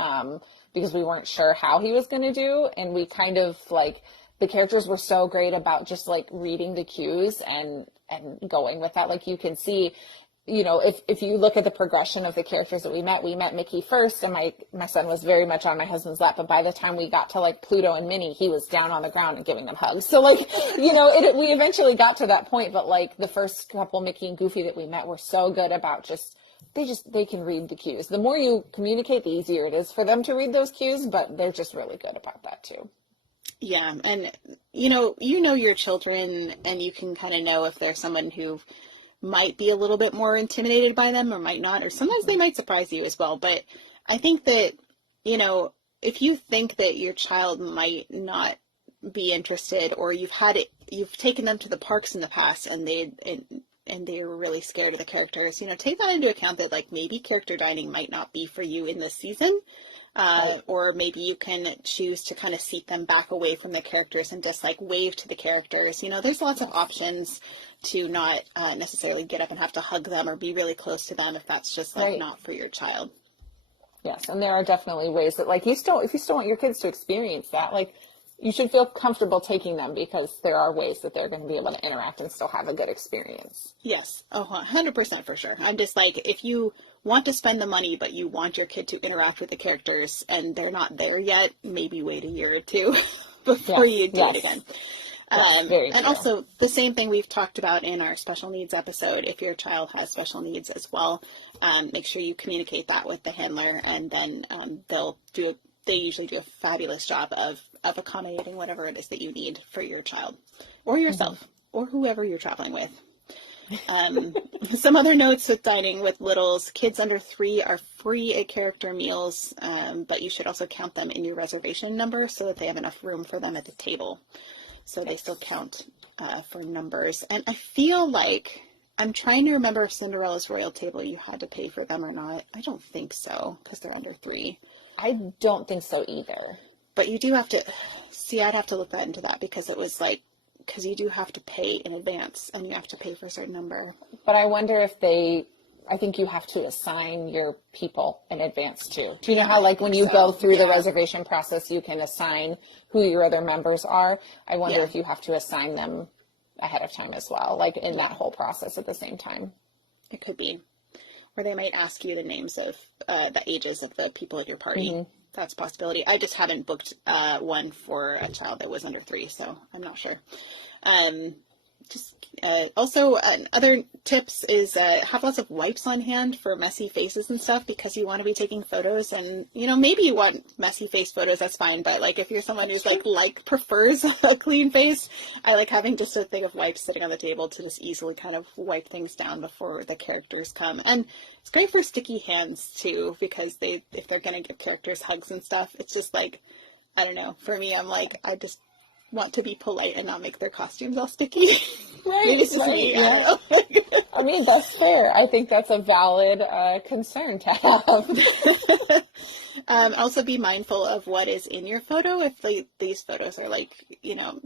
because we weren't sure how he was going to do. And we kind of like, the characters were so great about just like reading the cues and going with that. Like you can see, if you look at the progression of the characters that we met Mickey first, and my son was very much on my husband's lap. But by the time we got to like Pluto and Minnie, he was down on the ground and giving them hugs. So like, we eventually got to that point. But like the first couple, Mickey and Goofy that we met, were so good about they can read the cues. The more you communicate, the easier it is for them to read those cues. But they're just really good about that too. Yeah. And, you know your children and you can kind of know if there's someone who might be a little bit more intimidated by them or might not, or sometimes they might surprise you as well. But I think that, if you think that your child might not be interested or you've taken them to the parks in the past and they were really scared of the characters, take that into account that like maybe character dining might not be for you in this season. Or maybe you can choose to kind of seat them back away from the characters and just like wave to the characters. There's lots of options to not necessarily get up and have to hug them or be really close to them if that's just like not for your child. Yes, and there are definitely ways that like if you still want your kids to experience that, like you should feel comfortable taking them because there are ways that they're going to be able to interact and still have a good experience. Yes, 100% for sure. I'm just like, if you want to spend the money, but you want your kid to interact with the characters and they're not there yet, maybe wait a year or two before you do it again. And also the same thing we've talked about in our special needs episode. If your child has special needs as well, make sure you communicate that with the handler, and then they usually do a fabulous job of accommodating whatever it is that you need for your child or yourself or whoever you're traveling with. Some other notes with dining with littles: kids under 3 are free at character meals, but you should also count them in your reservation number so that they have enough room for them at the table. So they still count for numbers. And I feel like, I'm trying to remember if Cinderella's Royal Table, you had to pay for them or not. I don't think so, because they're under 3. I don't think so either. But you do have to, I'd have to look into that because it was like, because you do have to pay in advance and you have to pay for a certain number. But I wonder if they I think you have to assign your people in advance too. Do you know how like when you go through the reservation process, you can assign who your other members are? I wonder if you have to assign them ahead of time as well, like in that whole process at the same time. It could be. Or they might ask you the names of the ages of the people at your party. That's a possibility. I just haven't booked one for a child that was under 3, so I'm not sure. Also, other tips is have lots of wipes on hand for messy faces and stuff, because you want to be taking photos, and maybe you want messy face photos, that's fine, but like if you're someone who's like prefers a clean face, I like having just a thing of wipes sitting on the table to just easily kind of wipe things down before the characters come. And it's great for sticky hands too, because if they're gonna give characters hugs and stuff, it's just like, I don't know, for me, I'm like, I just want to be polite and not make their costumes all sticky. Right, yeah. I mean, that's fair. I think that's a valid concern to have. Also be mindful of what is in your photo. If these photos are like,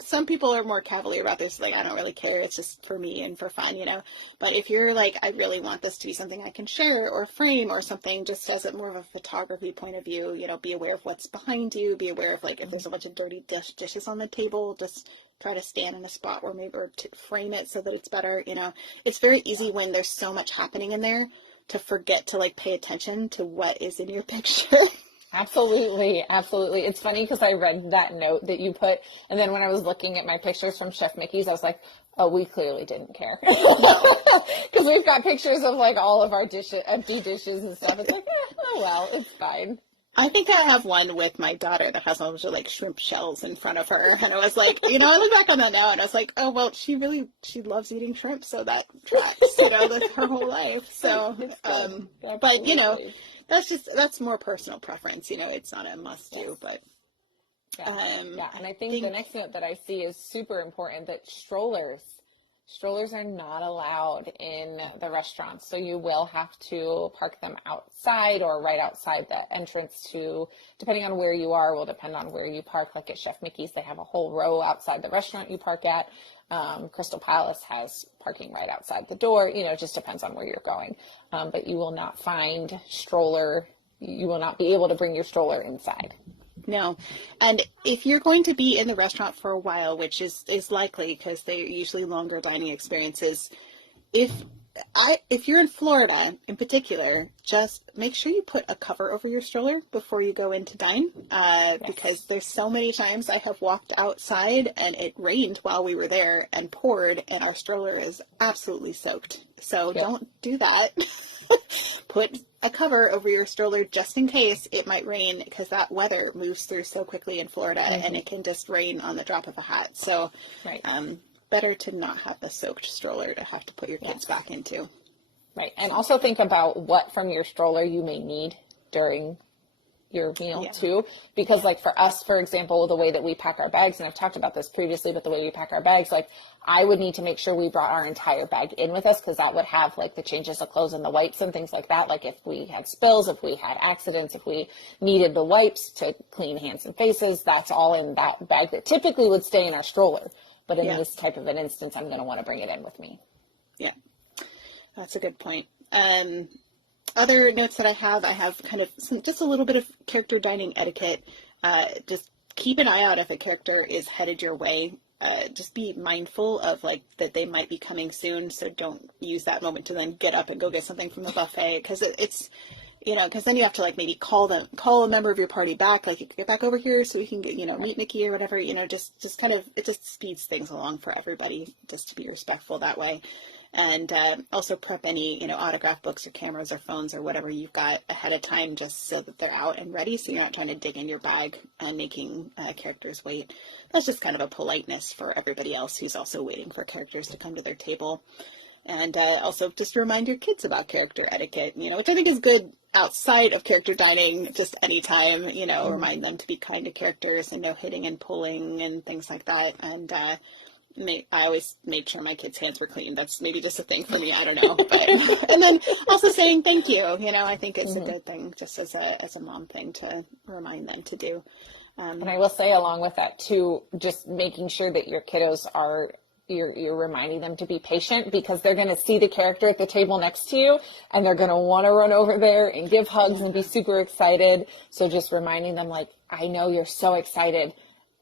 some people are more cavalier about this, like, I don't really care, it's just for me and for fun, but if you're like, I really want this to be something I can share or frame or something, just as a more of a photography point of view, be aware of what's behind you, be aware of like if there's a bunch of dirty dishes on the table, just try to stand in a spot where maybe, or to frame it so that it's better. It's very easy when there's so much happening in there to forget to like pay attention to what is in your picture. Absolutely. It's funny because I read that note that you put, and then when I was looking at my pictures from Chef Mickey's, I was like, oh, we clearly didn't care. Because we've got pictures of like all of our empty dishes and stuff. It's like, oh well, it's fine. I think I have one with my daughter that has a bunch of like shrimp shells in front of her, and I was like, I look back on that now, and I was like, oh well, she loves eating shrimp, so that tracks, that's her whole life. So, but that's more personal preference. It's not a must do, but. And I think the next note that I see is super important, that strollers are not allowed in the restaurants. So you will have to park them outside or right outside the entrance depending on where you are, will depend on where you park. Like at Chef Mickey's, they have a whole row outside the restaurant you park at. Crystal Palace has parking right outside the door. It just depends on where you're going. But you will not find you will not be able to bring your stroller inside. No. And if you're going to be in the restaurant for a while, which is likely because they're usually longer dining experiences, if you're in Florida in particular, just make sure you put a cover over your stroller before you go in to dine, because there's so many times I have walked outside and it rained while we were there and poured and our stroller is absolutely soaked. So don't do that. Put a cover over your stroller just in case it might rain, because that weather moves through so quickly in Florida, and it can just rain on the drop of a hat. So better to not have a soaked stroller to have to put your kids back into. Right. And also think about what from your stroller you may need during your meal too, because like for us, for example, the way that we pack our bags, and I've talked about this previously, but the way we pack our bags, like I would need to make sure we brought our entire bag in with us, because that would have like the changes of clothes and the wipes and things like that. Like if we had spills, if we had accidents, if we needed the wipes to clean hands and faces, that's all in that bag that typically would stay in our stroller. But in this type of an instance, I'm going to want to bring it in with me. Yeah, that's a good point. Other notes that I have kind of just a little bit of character dining etiquette. Just keep an eye out if a character is headed your way. Just be mindful of like that they might be coming soon. So don't use that moment to then get up and go get something from the buffet, because it's, because then you have to like maybe call a member of your party back, like, you can get back over here so we can get, meet Mickey or whatever, just kind of, it just speeds things along for everybody, just to be respectful that way. And also prep any, autograph books or cameras or phones or whatever you've got ahead of time, just so that they're out and ready, so you're not trying to dig in your bag and making characters wait. That's just kind of a politeness for everybody else who's also waiting for characters to come to their table. And also just remind your kids about character etiquette, which I think is good outside of character dining, just anytime, remind them to be kind to characters and no hitting and pulling and things like that. And I always made sure my kids' hands were clean. That's maybe just a thing for me. I don't know. But, and then also saying thank you. I think it's a good thing, just as a mom thing to remind them to do. And I will say along with that too, just making sure that your kiddos are, you're reminding them to be patient, because they're going to see the character at the table next to you and they're going to want to run over there and give hugs and be super excited. So just reminding them, like, I know you're so excited.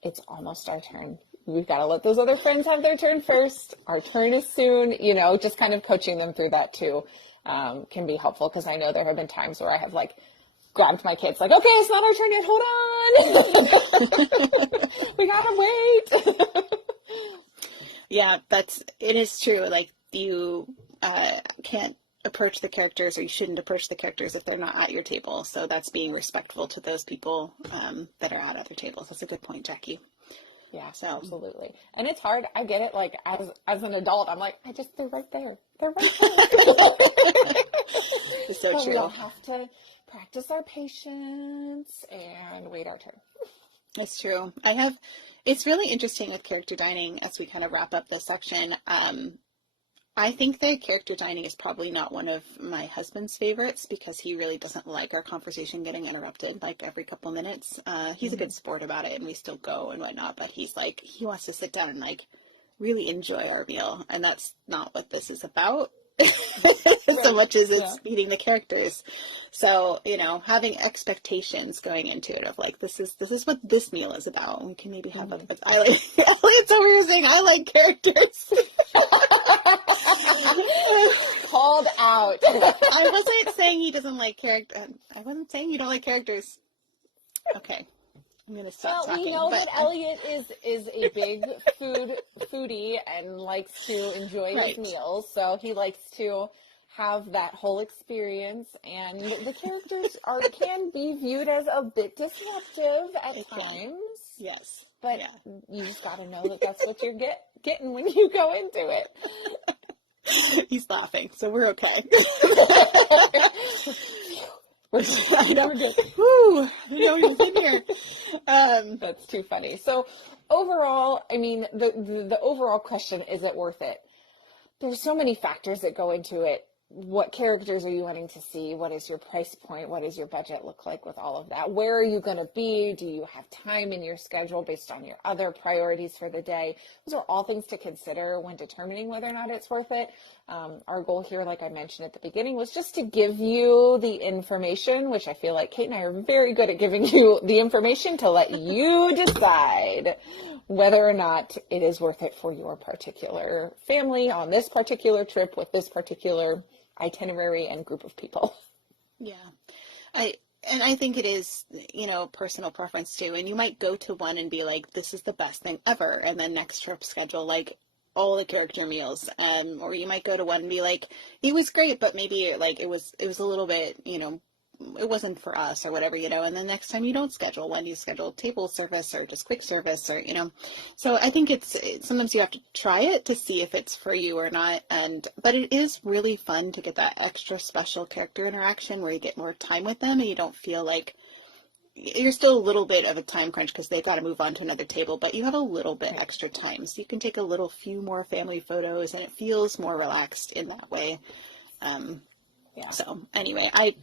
It's almost our turn. We've got to let those other friends have their turn first. Our turn is soon, just kind of coaching them through that too, can be helpful, because I know there have been times where I have like grabbed my kids like, okay, it's not our turn yet. Hold on. We got to wait. Yeah, it is true. Like, you can't approach the characters, or you shouldn't approach the characters if they're not at your table. So that's being respectful to those people that are at other tables. That's a good point, Jackie. Yeah, so absolutely. And it's hard. I get it. Like, as an adult, I'm like, they're right there. They're right there. It's so but true. We all have to practice our patience and wait our turn. It's true. It's really interesting with character dining as we kind of wrap up this section. I think that character dining is probably not one of my husband's favorites, because he really doesn't like our conversation getting interrupted like every couple minutes. He's a good sport about it, and we still go and whatnot, but he's like, he wants to sit down and like really enjoy our meal, and that's not what this is about. So much as it's meeting the characters. So, having expectations going into it of like, this is what this meal is about. We can maybe have Elliot's over here saying, I like characters. Called out. I wasn't saying he doesn't like character. I wasn't saying you don't like characters. Okay. I'm going to stop talking. We know that Elliot is a big foodie and likes to enjoy his meals. So he likes to have that whole experience, and the characters can be viewed as a bit disruptive at times. Yes. But you just got to know that that's what you're getting when you go into it. He's laughing, so we're okay. I know. Woo! You've been here. That's too funny. So overall, I mean, the overall question, is it worth it? There's so many factors that go into it. What characters are you wanting to see? What is your price point? What does your budget look like with all of that? Where are you going to be? Do you have time in your schedule based on your other priorities for the day? Those are all things to consider when determining whether or not it's worth it. Our goal here, like I mentioned at the beginning, was just to give you the information, which I feel like Kate and I are very good at giving you the information to let you decide whether or not it is worth it for your particular family on this particular trip with this particular itinerary and group of people. Yeah. I think it is, personal preference too. And you might go to one and be like, this is the best thing ever. And then next trip schedule like all the character meals. Or you might go to one and be like, it was great, but maybe like it was a little bit, it wasn't for us or whatever, and then next time you don't schedule one, you schedule table service or just quick service or, so I think it's sometimes you have to try it to see if it's for you or not. But it is really fun to get that extra special character interaction where you get more time with them and you don't feel like you're still a little bit of a time crunch because they've got to move on to another table, but you have a little bit extra time. So you can take a few more family photos and it feels more relaxed in that way. So anyway, I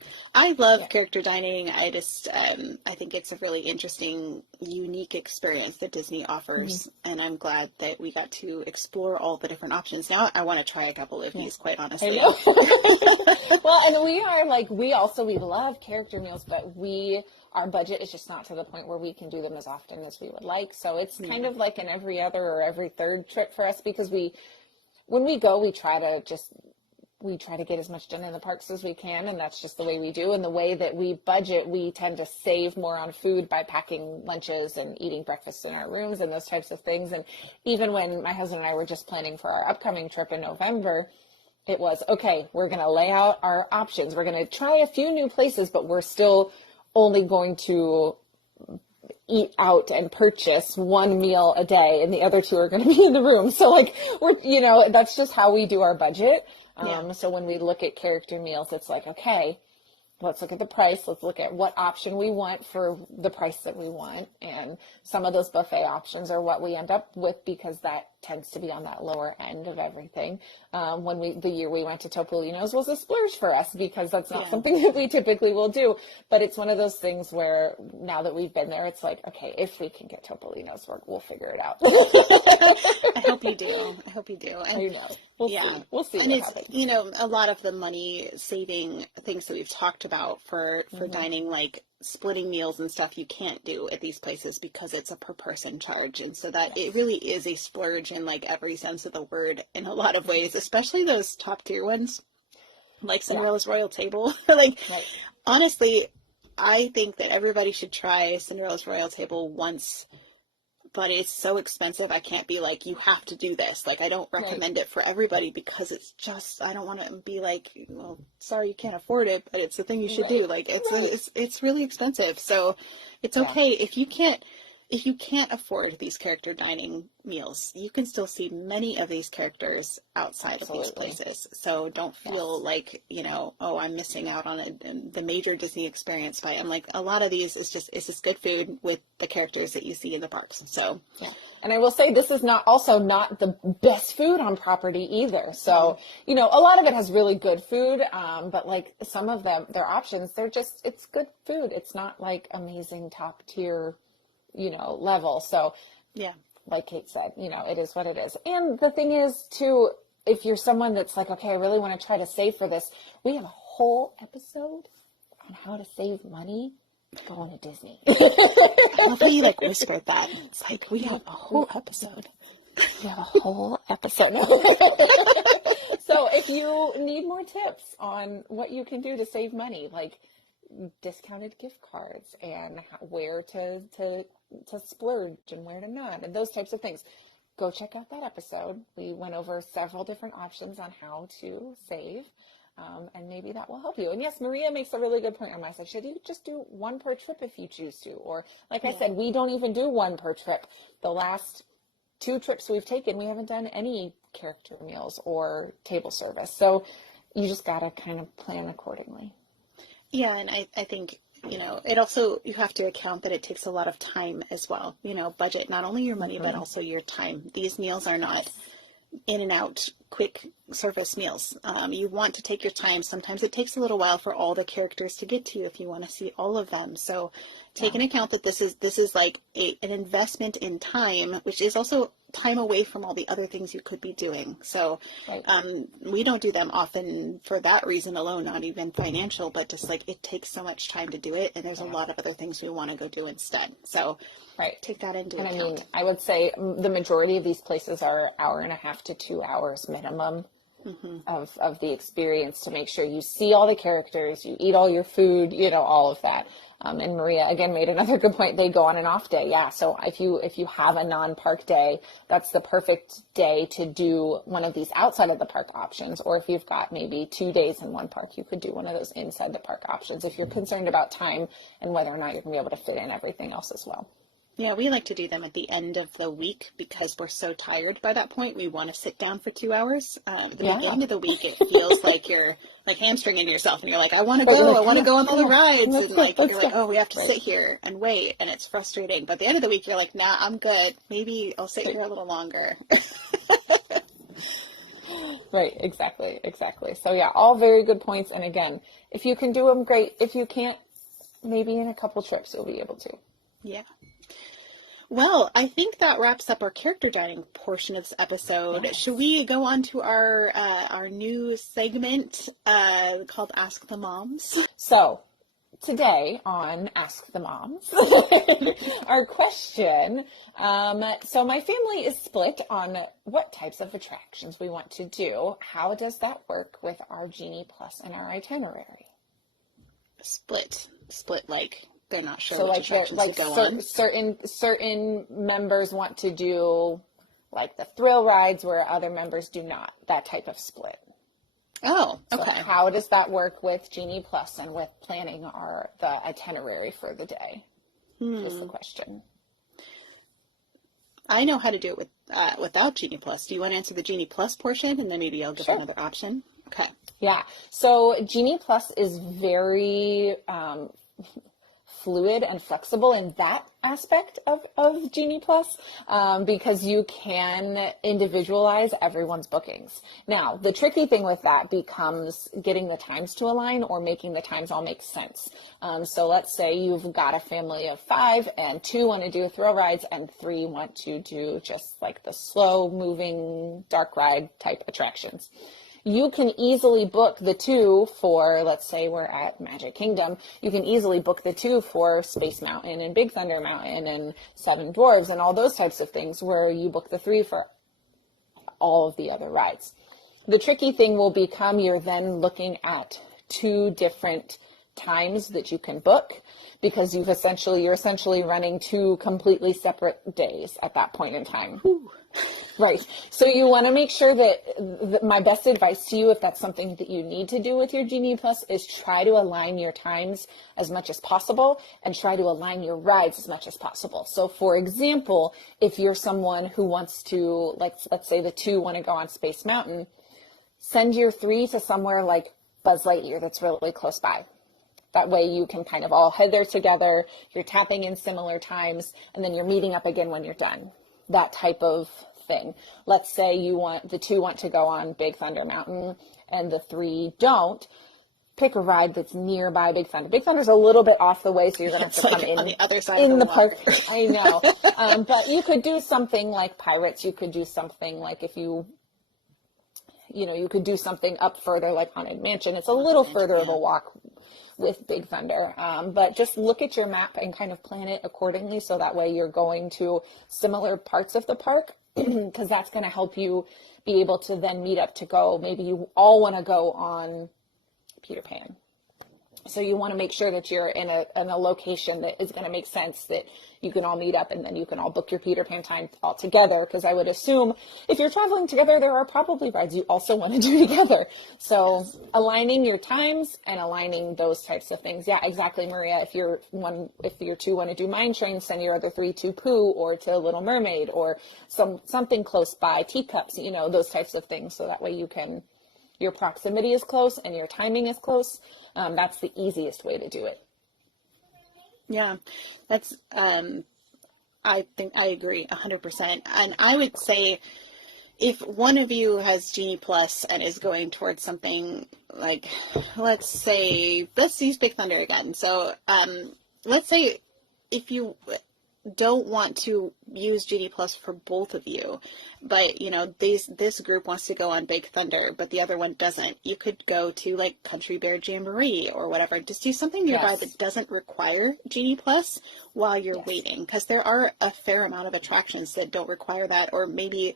love character dining. I just, I think it's a really interesting, unique experience that Disney offers. And I'm glad that we got to explore all the different options. Now I want to try a couple of these, quite honestly. Well, and we are like, we love character meals, but our budget is just not to the point where we can do them as often as we would like. So it's kind of like an every other or every third trip for us, because when we go, we try to get as much done in the parks as we can, and that's just the way we do. And the way that we budget, we tend to save more on food by packing lunches and eating breakfast in our rooms and those types of things. And even when my husband and I were just planning for our upcoming trip in November, it was, okay, we're going to lay out our options. We're going to try a few new places, but we're still only going to eat out and purchase one meal a day, and the other two are going to be in the room. So like, that's just how we do our budget. So when we look at character meals, it's like, okay, let's look at the price. Let's look at what option we want for the price that we want. And some of those buffet options are what we end up with because that tends to be on that lower end of everything. The year we went to Topolino's was a splurge for us because that's not something that we typically will do. But it's one of those things where now that we've been there, it's like, okay, if we can get Topolino's, we'll figure it out. I hope you do. I hope you do. And, I know. We'll see. We'll see and what it's, happens. a lot of the money saving things that we've talked about for dining, like splitting meals and stuff, you can't do at these places because it's a per person charge. And so that it really is a splurge in like every sense of the word in a lot of ways, especially those top tier ones like Cinderella's Royal Table. Honestly, I think that everybody should try Cinderella's Royal Table once, but it's so expensive. I can't be like, you have to do this. Like, I don't recommend it for everybody because it's just, I don't want to be like, well, sorry, you can't afford it, but it's the thing you should do. Like, it's really expensive. So it's okay if you can't afford these character dining meals, you can still see many of these characters outside of these places. So don't feel like, oh, I'm missing out on the major Disney experience. But I'm like, a lot of these it's just good food with the characters that you see in the parks. So, and I will say this is also not the best food on property either. So, a lot of it has really good food. But like some of them, their options, it's good food. It's not like amazing top tier level. So like Kate said, it is what it is. And the thing is too, if you're someone that's like, okay, I really want to try to save for this, we have a whole episode on how to save money going to Disney. I love how you like whispered that. It's like, we have a whole episode. We have a whole episode. So if you need more tips on what you can do to save money, like discounted gift cards and where to splurge and where to not, and those types of things, go check out that episode. We went over several different options on how to save, and maybe that will help you. And yes, Maria makes a really good point on my side. Should you just do one per trip if you choose to? Or like I said, we don't even do one per trip. The last 2 trips we've taken, we haven't done any character meals or table service. So you just got to kind of plan accordingly. Yeah, and I think, it also, you have to account that it takes a lot of time as well. Budget not only your money, but also your time. These meals are not in and out quick service meals. You want to take your time. Sometimes it takes a little while for all the characters to get to you if you want to see all of them. So take into account that this is like an investment in time, which is also time away from all the other things you could be doing. So we don't do them often for that reason alone, not even financial, but just like it takes so much time to do it, and there's a lot of other things we want to go do instead. So take that into account. I mean, I would say the majority of these places are 1.5 to 2 hours minimum of the experience to make sure you see all the characters, you eat all your food, all of that. And Maria again made another good point. They go on an off day. Yeah. So if you have a non-park day, that's the perfect day to do one of these outside of the park options. Or if you've got maybe 2 days in one park, you could do one of those inside the park options if you're concerned about time and whether or not you're going to be able to fit in everything else as well. Yeah, we like to do them at the end of the week because we're so tired by that point. We want to sit down for 2 hours. At the beginning of the week, it feels like you're like hamstringing yourself and you're like, I want to go on all the rides. And like, you're like, oh, we have to sit here and wait. And it's frustrating. But at the end of the week, you're like, nah, I'm good. Maybe I'll sit here a little longer. Right. Exactly. So yeah, all very good points. And again, if you can do them, great. If you can't, maybe in a couple trips, you'll be able to. Yeah. Well, I think that wraps up our character dining portion of this episode. Yes. Should we go on to our new segment called Ask the Moms? So today on Ask the Moms, our question, so my family is split on what types of attractions we want to do. How does that work with our Genie Plus and our itinerary? Split like... They're not sure so which attractions to go on. Certain members want to do like the thrill rides where other members do not. That type of split. Oh, okay. So how does that work with Genie Plus and with planning the itinerary for the day? Is the question. I know how to do it without Genie Plus. Do you want to answer the Genie Plus portion, and then maybe I'll give another option? Okay. Yeah. So Genie Plus is very fluid and flexible in that aspect of Genie Plus, because you can individualize everyone's bookings. Now, the tricky thing with that becomes getting the times to align or making the times all make sense. So let's say you've got a family of 5 and 2 want to do thrill rides and 3 want to do just like the slow moving dark ride type attractions. You can easily book the 2 for, let's say we're at Magic Kingdom, you can easily book the 2 for Space Mountain and Big Thunder Mountain and Seven Dwarves and all those types of things, where you book the 3 for all of the other rides. The tricky thing will become you're then looking at 2 different times that you can book, because you're essentially running 2 completely separate days at that point in time. Ooh. Right. So you want to make sure that my best advice to you, if that's something that you need to do with your Genie Plus, is try to align your times as much as possible and try to align your rides as much as possible. So for example, if you're someone who wants to, let's say the 2 want to go on Space Mountain, send your 3 to somewhere like Buzz Lightyear that's really close by. That way you can kind of all head there together, you're tapping in similar times, and then you're meeting up again when you're done. That type of thing. Let's say the 2 want to go on Big Thunder Mountain and the 3 don't. Pick a ride that's nearby Big Thunder. Big Thunder's a little bit off the way, so you're going to have to come in on the other side in of the water. park. I know. But you could do something like Pirates. You could do something like you could do something up further like Haunted Mansion. It's a little further of a walk with Big Thunder. But just look at your map and kind of plan it accordingly, so that way you're going to similar parts of the park, because that's going to help you be able to then meet up to go. Maybe you all want to go on Peter Pan. So you want to make sure that you're in a location that is going to make sense, that you can all meet up and then you can all book your Peter Pan time all together. Because I would assume if you're traveling together, there are probably rides you also want to do together. So aligning your times and aligning those types of things. Yeah, exactly, Maria. If your 2 want to do Mine Train, send your other 3 to Pooh or to Little Mermaid or something close by, Teacups, those types of things. So that way your proximity is close and your timing is close. That's the easiest way to do it. Yeah, that's, I think I agree 100%. And I would say if one of you has Genie Plus and is going towards something like, let's use Big Thunder again. So, let's say if you don't want to use Genie Plus for both of you, but this group wants to go on Big Thunder, but the other one doesn't. You could go to like Country Bear Jamboree or whatever. Just do something nearby that doesn't require Genie Plus while you're waiting, because there are a fair amount of attractions that don't require that, or maybe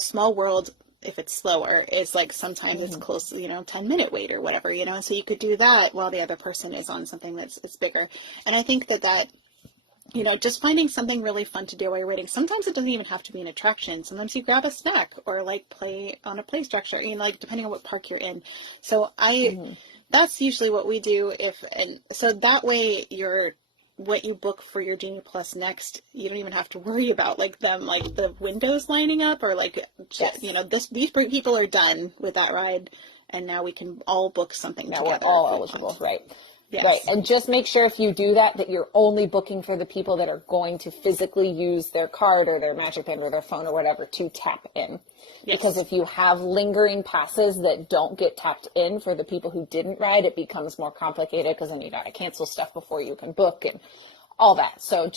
Small World, if it's slower, is like sometimes it's close to 10-minute wait or whatever, so you could do that while the other person is on something that's bigger. And I think that just finding something really fun to do while you're waiting. Sometimes it doesn't even have to be an attraction. Sometimes you grab a snack or like play on a play structure, depending on what park you're in. So that's usually what we do. And so that way what you book for your Genie Plus next, you don't even have to worry about like the windows lining up or these people are done with that ride and now we can all book something together. We're all eligible, right? Yes. Right. And just make sure if you do that you're only booking for the people that are going to physically use their card or their Magic Band or their phone or whatever to tap in. Yes. Because if you have lingering passes that don't get tapped in for the people who didn't ride, it becomes more complicated, because then you got to cancel stuff before you can book and all that. So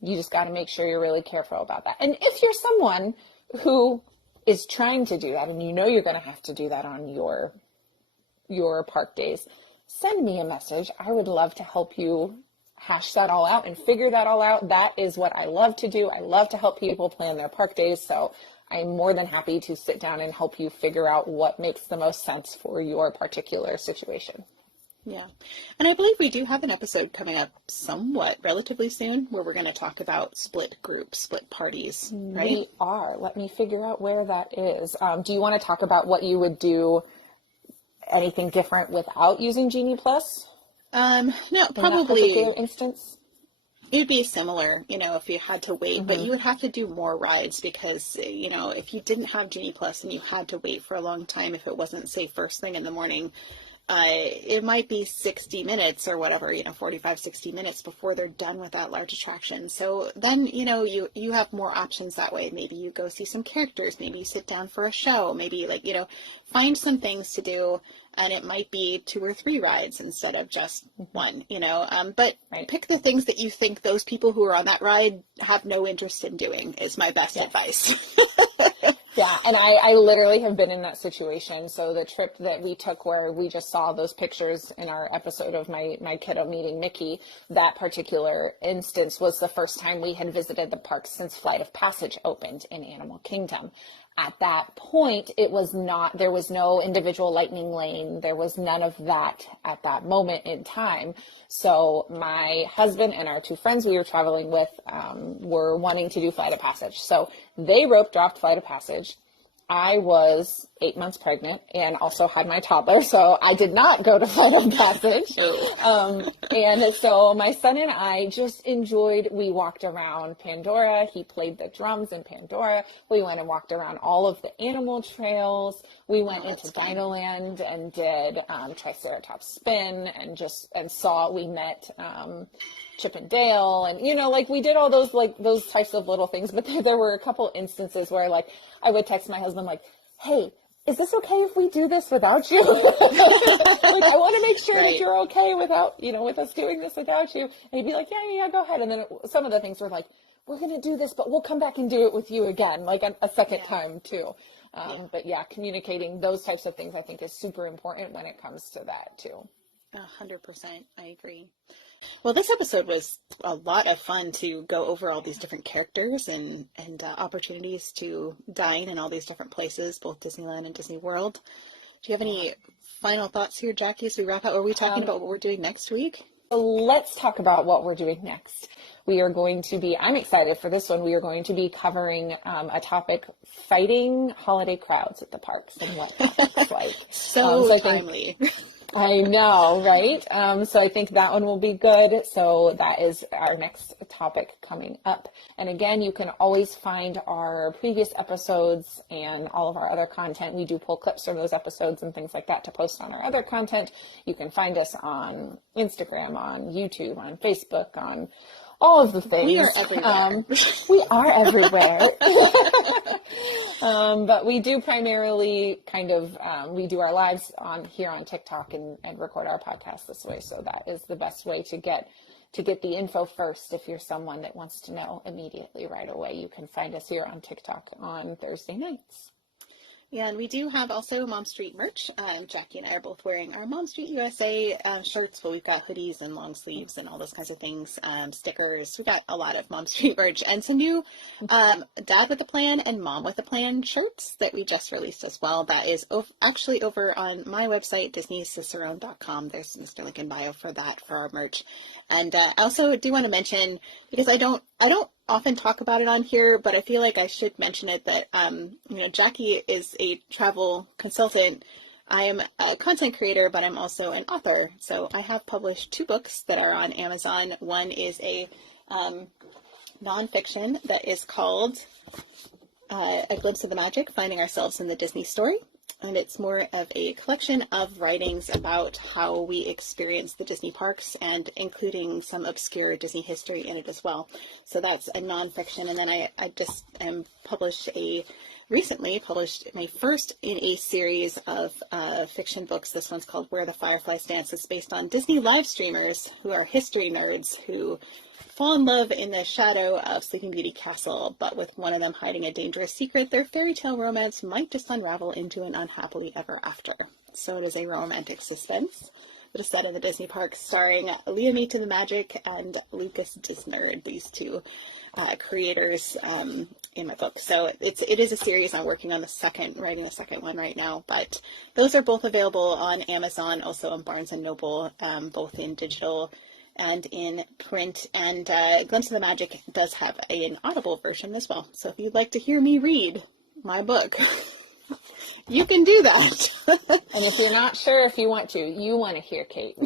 you just got to make sure you're really careful about that. And if you're someone who is trying to do that and you're going to have to do that on your park days, send me a message. I would love to help you hash that all out and figure that all out. That is what I love to do. I love to help people plan their park days. So I'm more than happy to sit down and help you figure out what makes the most sense for your particular situation. Yeah. And I believe we do have an episode coming up somewhat relatively soon where we're going to talk about split groups, split parties, right? We are. Let me figure out where that is. Do you want to talk about what you would do, anything different without using Genie Plus? No, in probably. that particular instance? It would be similar, if you had to wait, but Mm-hmm. you would have to do more rides because, if you didn't have Genie Plus and you had to wait for a long time, if it wasn't, say, first thing in the morning, it might be 60 minutes or whatever, 45, 60 minutes before they're done with that large attraction. So then, you have more options that way. Maybe you go see some characters, maybe you sit down for a show, maybe find some things to do. And it might be 2 or 3 rides instead of just one, but Right. pick the things that you think those people who are on that ride have no interest in doing is my best advice. Yeah, and I literally have been in that situation. So the trip that we took where we just saw those pictures in our episode of my kiddo meeting Mickey, that particular instance was the first time we had visited the park since Flight of Passage opened in Animal Kingdom. At that point, there was no individual lightning lane. There was none of that at that moment in time. So my husband and our 2 friends we were traveling with were wanting to do Flight of Passage. So they rope dropped Flight of Passage. I was 8 months pregnant and also had my toddler, so I did not go to Flight of Passage. And so my son and I just enjoyed, we walked around Pandora. He played the drums in Pandora. We went and walked around all of the animal trails. We went into Dinoland and did Triceratops Spin we met Chip and Dale, and we did all those types of little things. But there were a couple instances where I would text my husband hey, is this okay if we do this without you? I want to make sure that you're okay with us doing this without you. And he'd be yeah, go ahead. And then some of the things were we're going to do this, but we'll come back and do it with you again, a second time too. But yeah, communicating those types of things I think is super important when it comes to that too. 100%. I agree. Well, this episode was a lot of fun to go over all these different characters and opportunities to dine in all these different places, both Disneyland and Disney World. Do you have any final thoughts here, Jackie, as we wrap up? Are we talking about what we're doing next week? So let's talk about what we're doing next. We are going to be, I'm excited for this one, we are going to be covering a topic, fighting holiday crowds at the parks and what that looks like. So timely. I know, right? So I think that one will be good. So that is our next topic coming up. And again, you can always find our previous episodes and all of our other content. We do pull clips from those episodes and things like that to post on our other content. You can find us on Instagram, on YouTube, on Facebook, on all of the things. We are everywhere. We are everywhere. But we do primarily we do our lives here on TikTok and record our podcast this way. So that is the best way to get the info first. If you're someone that wants to know immediately right away, you can find us here on TikTok on Thursday nights. Yeah, and we do have also Mom Street merch. Jackie and I are both wearing our Mom Street USA shirts, but we've got hoodies and long sleeves and all those kinds of things, stickers. We've got a lot of Mom Street merch and some new Dad with a Plan and Mom with a Plan shirts that we just released as well. That is actually over on my website, DisneyCicerone.com. There's Mr. Link in bio for that, for our merch. And I also do want to mention, because I don't often talk about it on here, but I feel like I should mention it, that Jackie is a travel consultant. I am a content creator, but I'm also an author. So I have published 2 books that are on Amazon. One is a nonfiction that is called A Glimpse of the Magic, Finding Ourselves in the Disney Story. And it's more of a collection of writings about how we experience the Disney parks, and including some obscure Disney history in it as well. So that's a nonfiction. And then I just recently published my first in a series of fiction books. This one's called Where the Fireflies Dance. It's based on Disney live streamers who are history nerds who fall in love in the shadow of Sleeping Beauty Castle, but with one of them hiding a dangerous secret, their fairy tale romance might just unravel into an unhappily ever after. So it is a romantic suspense that is set in the Disney parks, starring Leah Me to the Magic and Lucas Disnerd, these 2 creators in my book. So it is a series. I'm working on writing the second one right now, but those are both available on Amazon, also on Barnes & Noble, both in digital and in print. And Glimpse of the Magic does have an Audible version as well. So if you'd like to hear me read my book, you can do that. And if you're not sure if you want to hear Kate.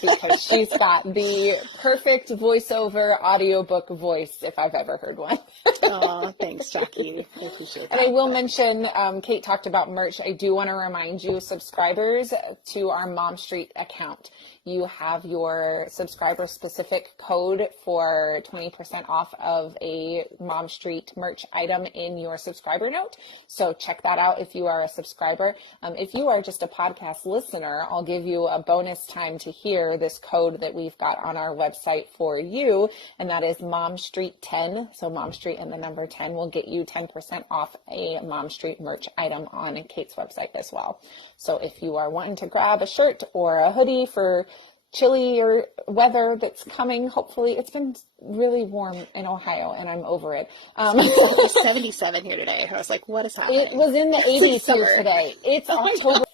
because she's got the perfect voiceover audiobook voice if I've ever heard one. Oh, thanks, Jackie. I appreciate that. And I will mention, Kate talked about merch. I do want to remind you, subscribers to our Mom Street account, you have your subscriber specific code for 20% off of a Mom Street merch item in your subscriber note. So check that out if you are a subscriber. If you are just a podcast listener, I'll give you a bonus time to hear this code that we've got on our website for you, and that is Mom Street 10. So Mom Street and the number 10 will get you 10% off a Mom Street merch item on Kate's website as well. So if you are wanting to grab a shirt or a hoodie for chilly or weather that's coming, hopefully it's been really warm in Ohio and I'm over it. It's 77 here today. I was like, what is happening? It was in the 80s here today. It's October.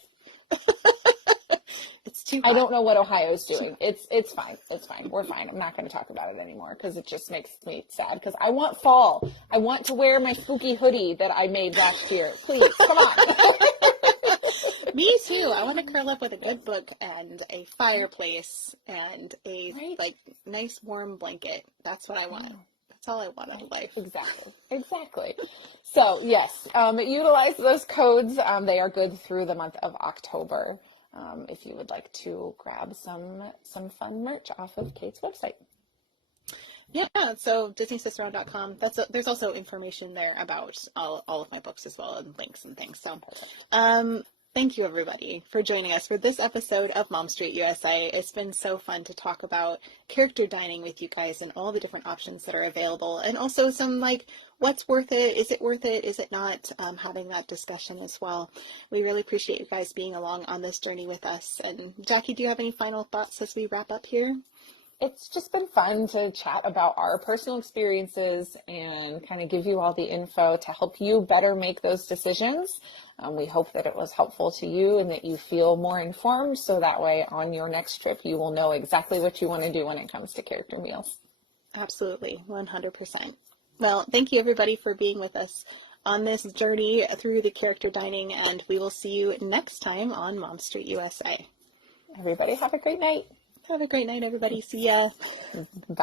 It's too hot. I don't know what Ohio's doing. It's fine. It's fine. We're fine. I'm not going to talk about it anymore because it just makes me sad because I want fall. I want to wear my spooky hoodie that I made last year. Please, come on. Me too. I want to curl up with a good book and a fireplace and a like nice warm blanket. That's what I want. That's all I want in life. Exactly. So yes, utilize those codes. They are good through the month of October. If you would like to grab some fun merch off of Kate's website. Yeah, so DisneySisterOwn.com. There's also information there about all of my books as well, and links and things. So, thank you everybody for joining us for this episode of Mom Street USA. It's been so fun to talk about character dining with you guys and all the different options that are available, and also some like what's worth it, is it not, having that discussion as well. We really appreciate you guys being along on this journey with us. And Jackie, do you have any final thoughts as we wrap up here? It's just been fun to chat about our personal experiences and kind of give you all the info to help you better make those decisions. We hope that it was helpful to you and that you feel more informed, so that way on your next trip you will know exactly what you want to do when it comes to character meals. Absolutely, 100%. Well, thank you everybody for being with us on this journey through the character dining, and we will see you next time on Mom Street USA. Everybody have a great night. Have a great night, everybody. See ya. Bye.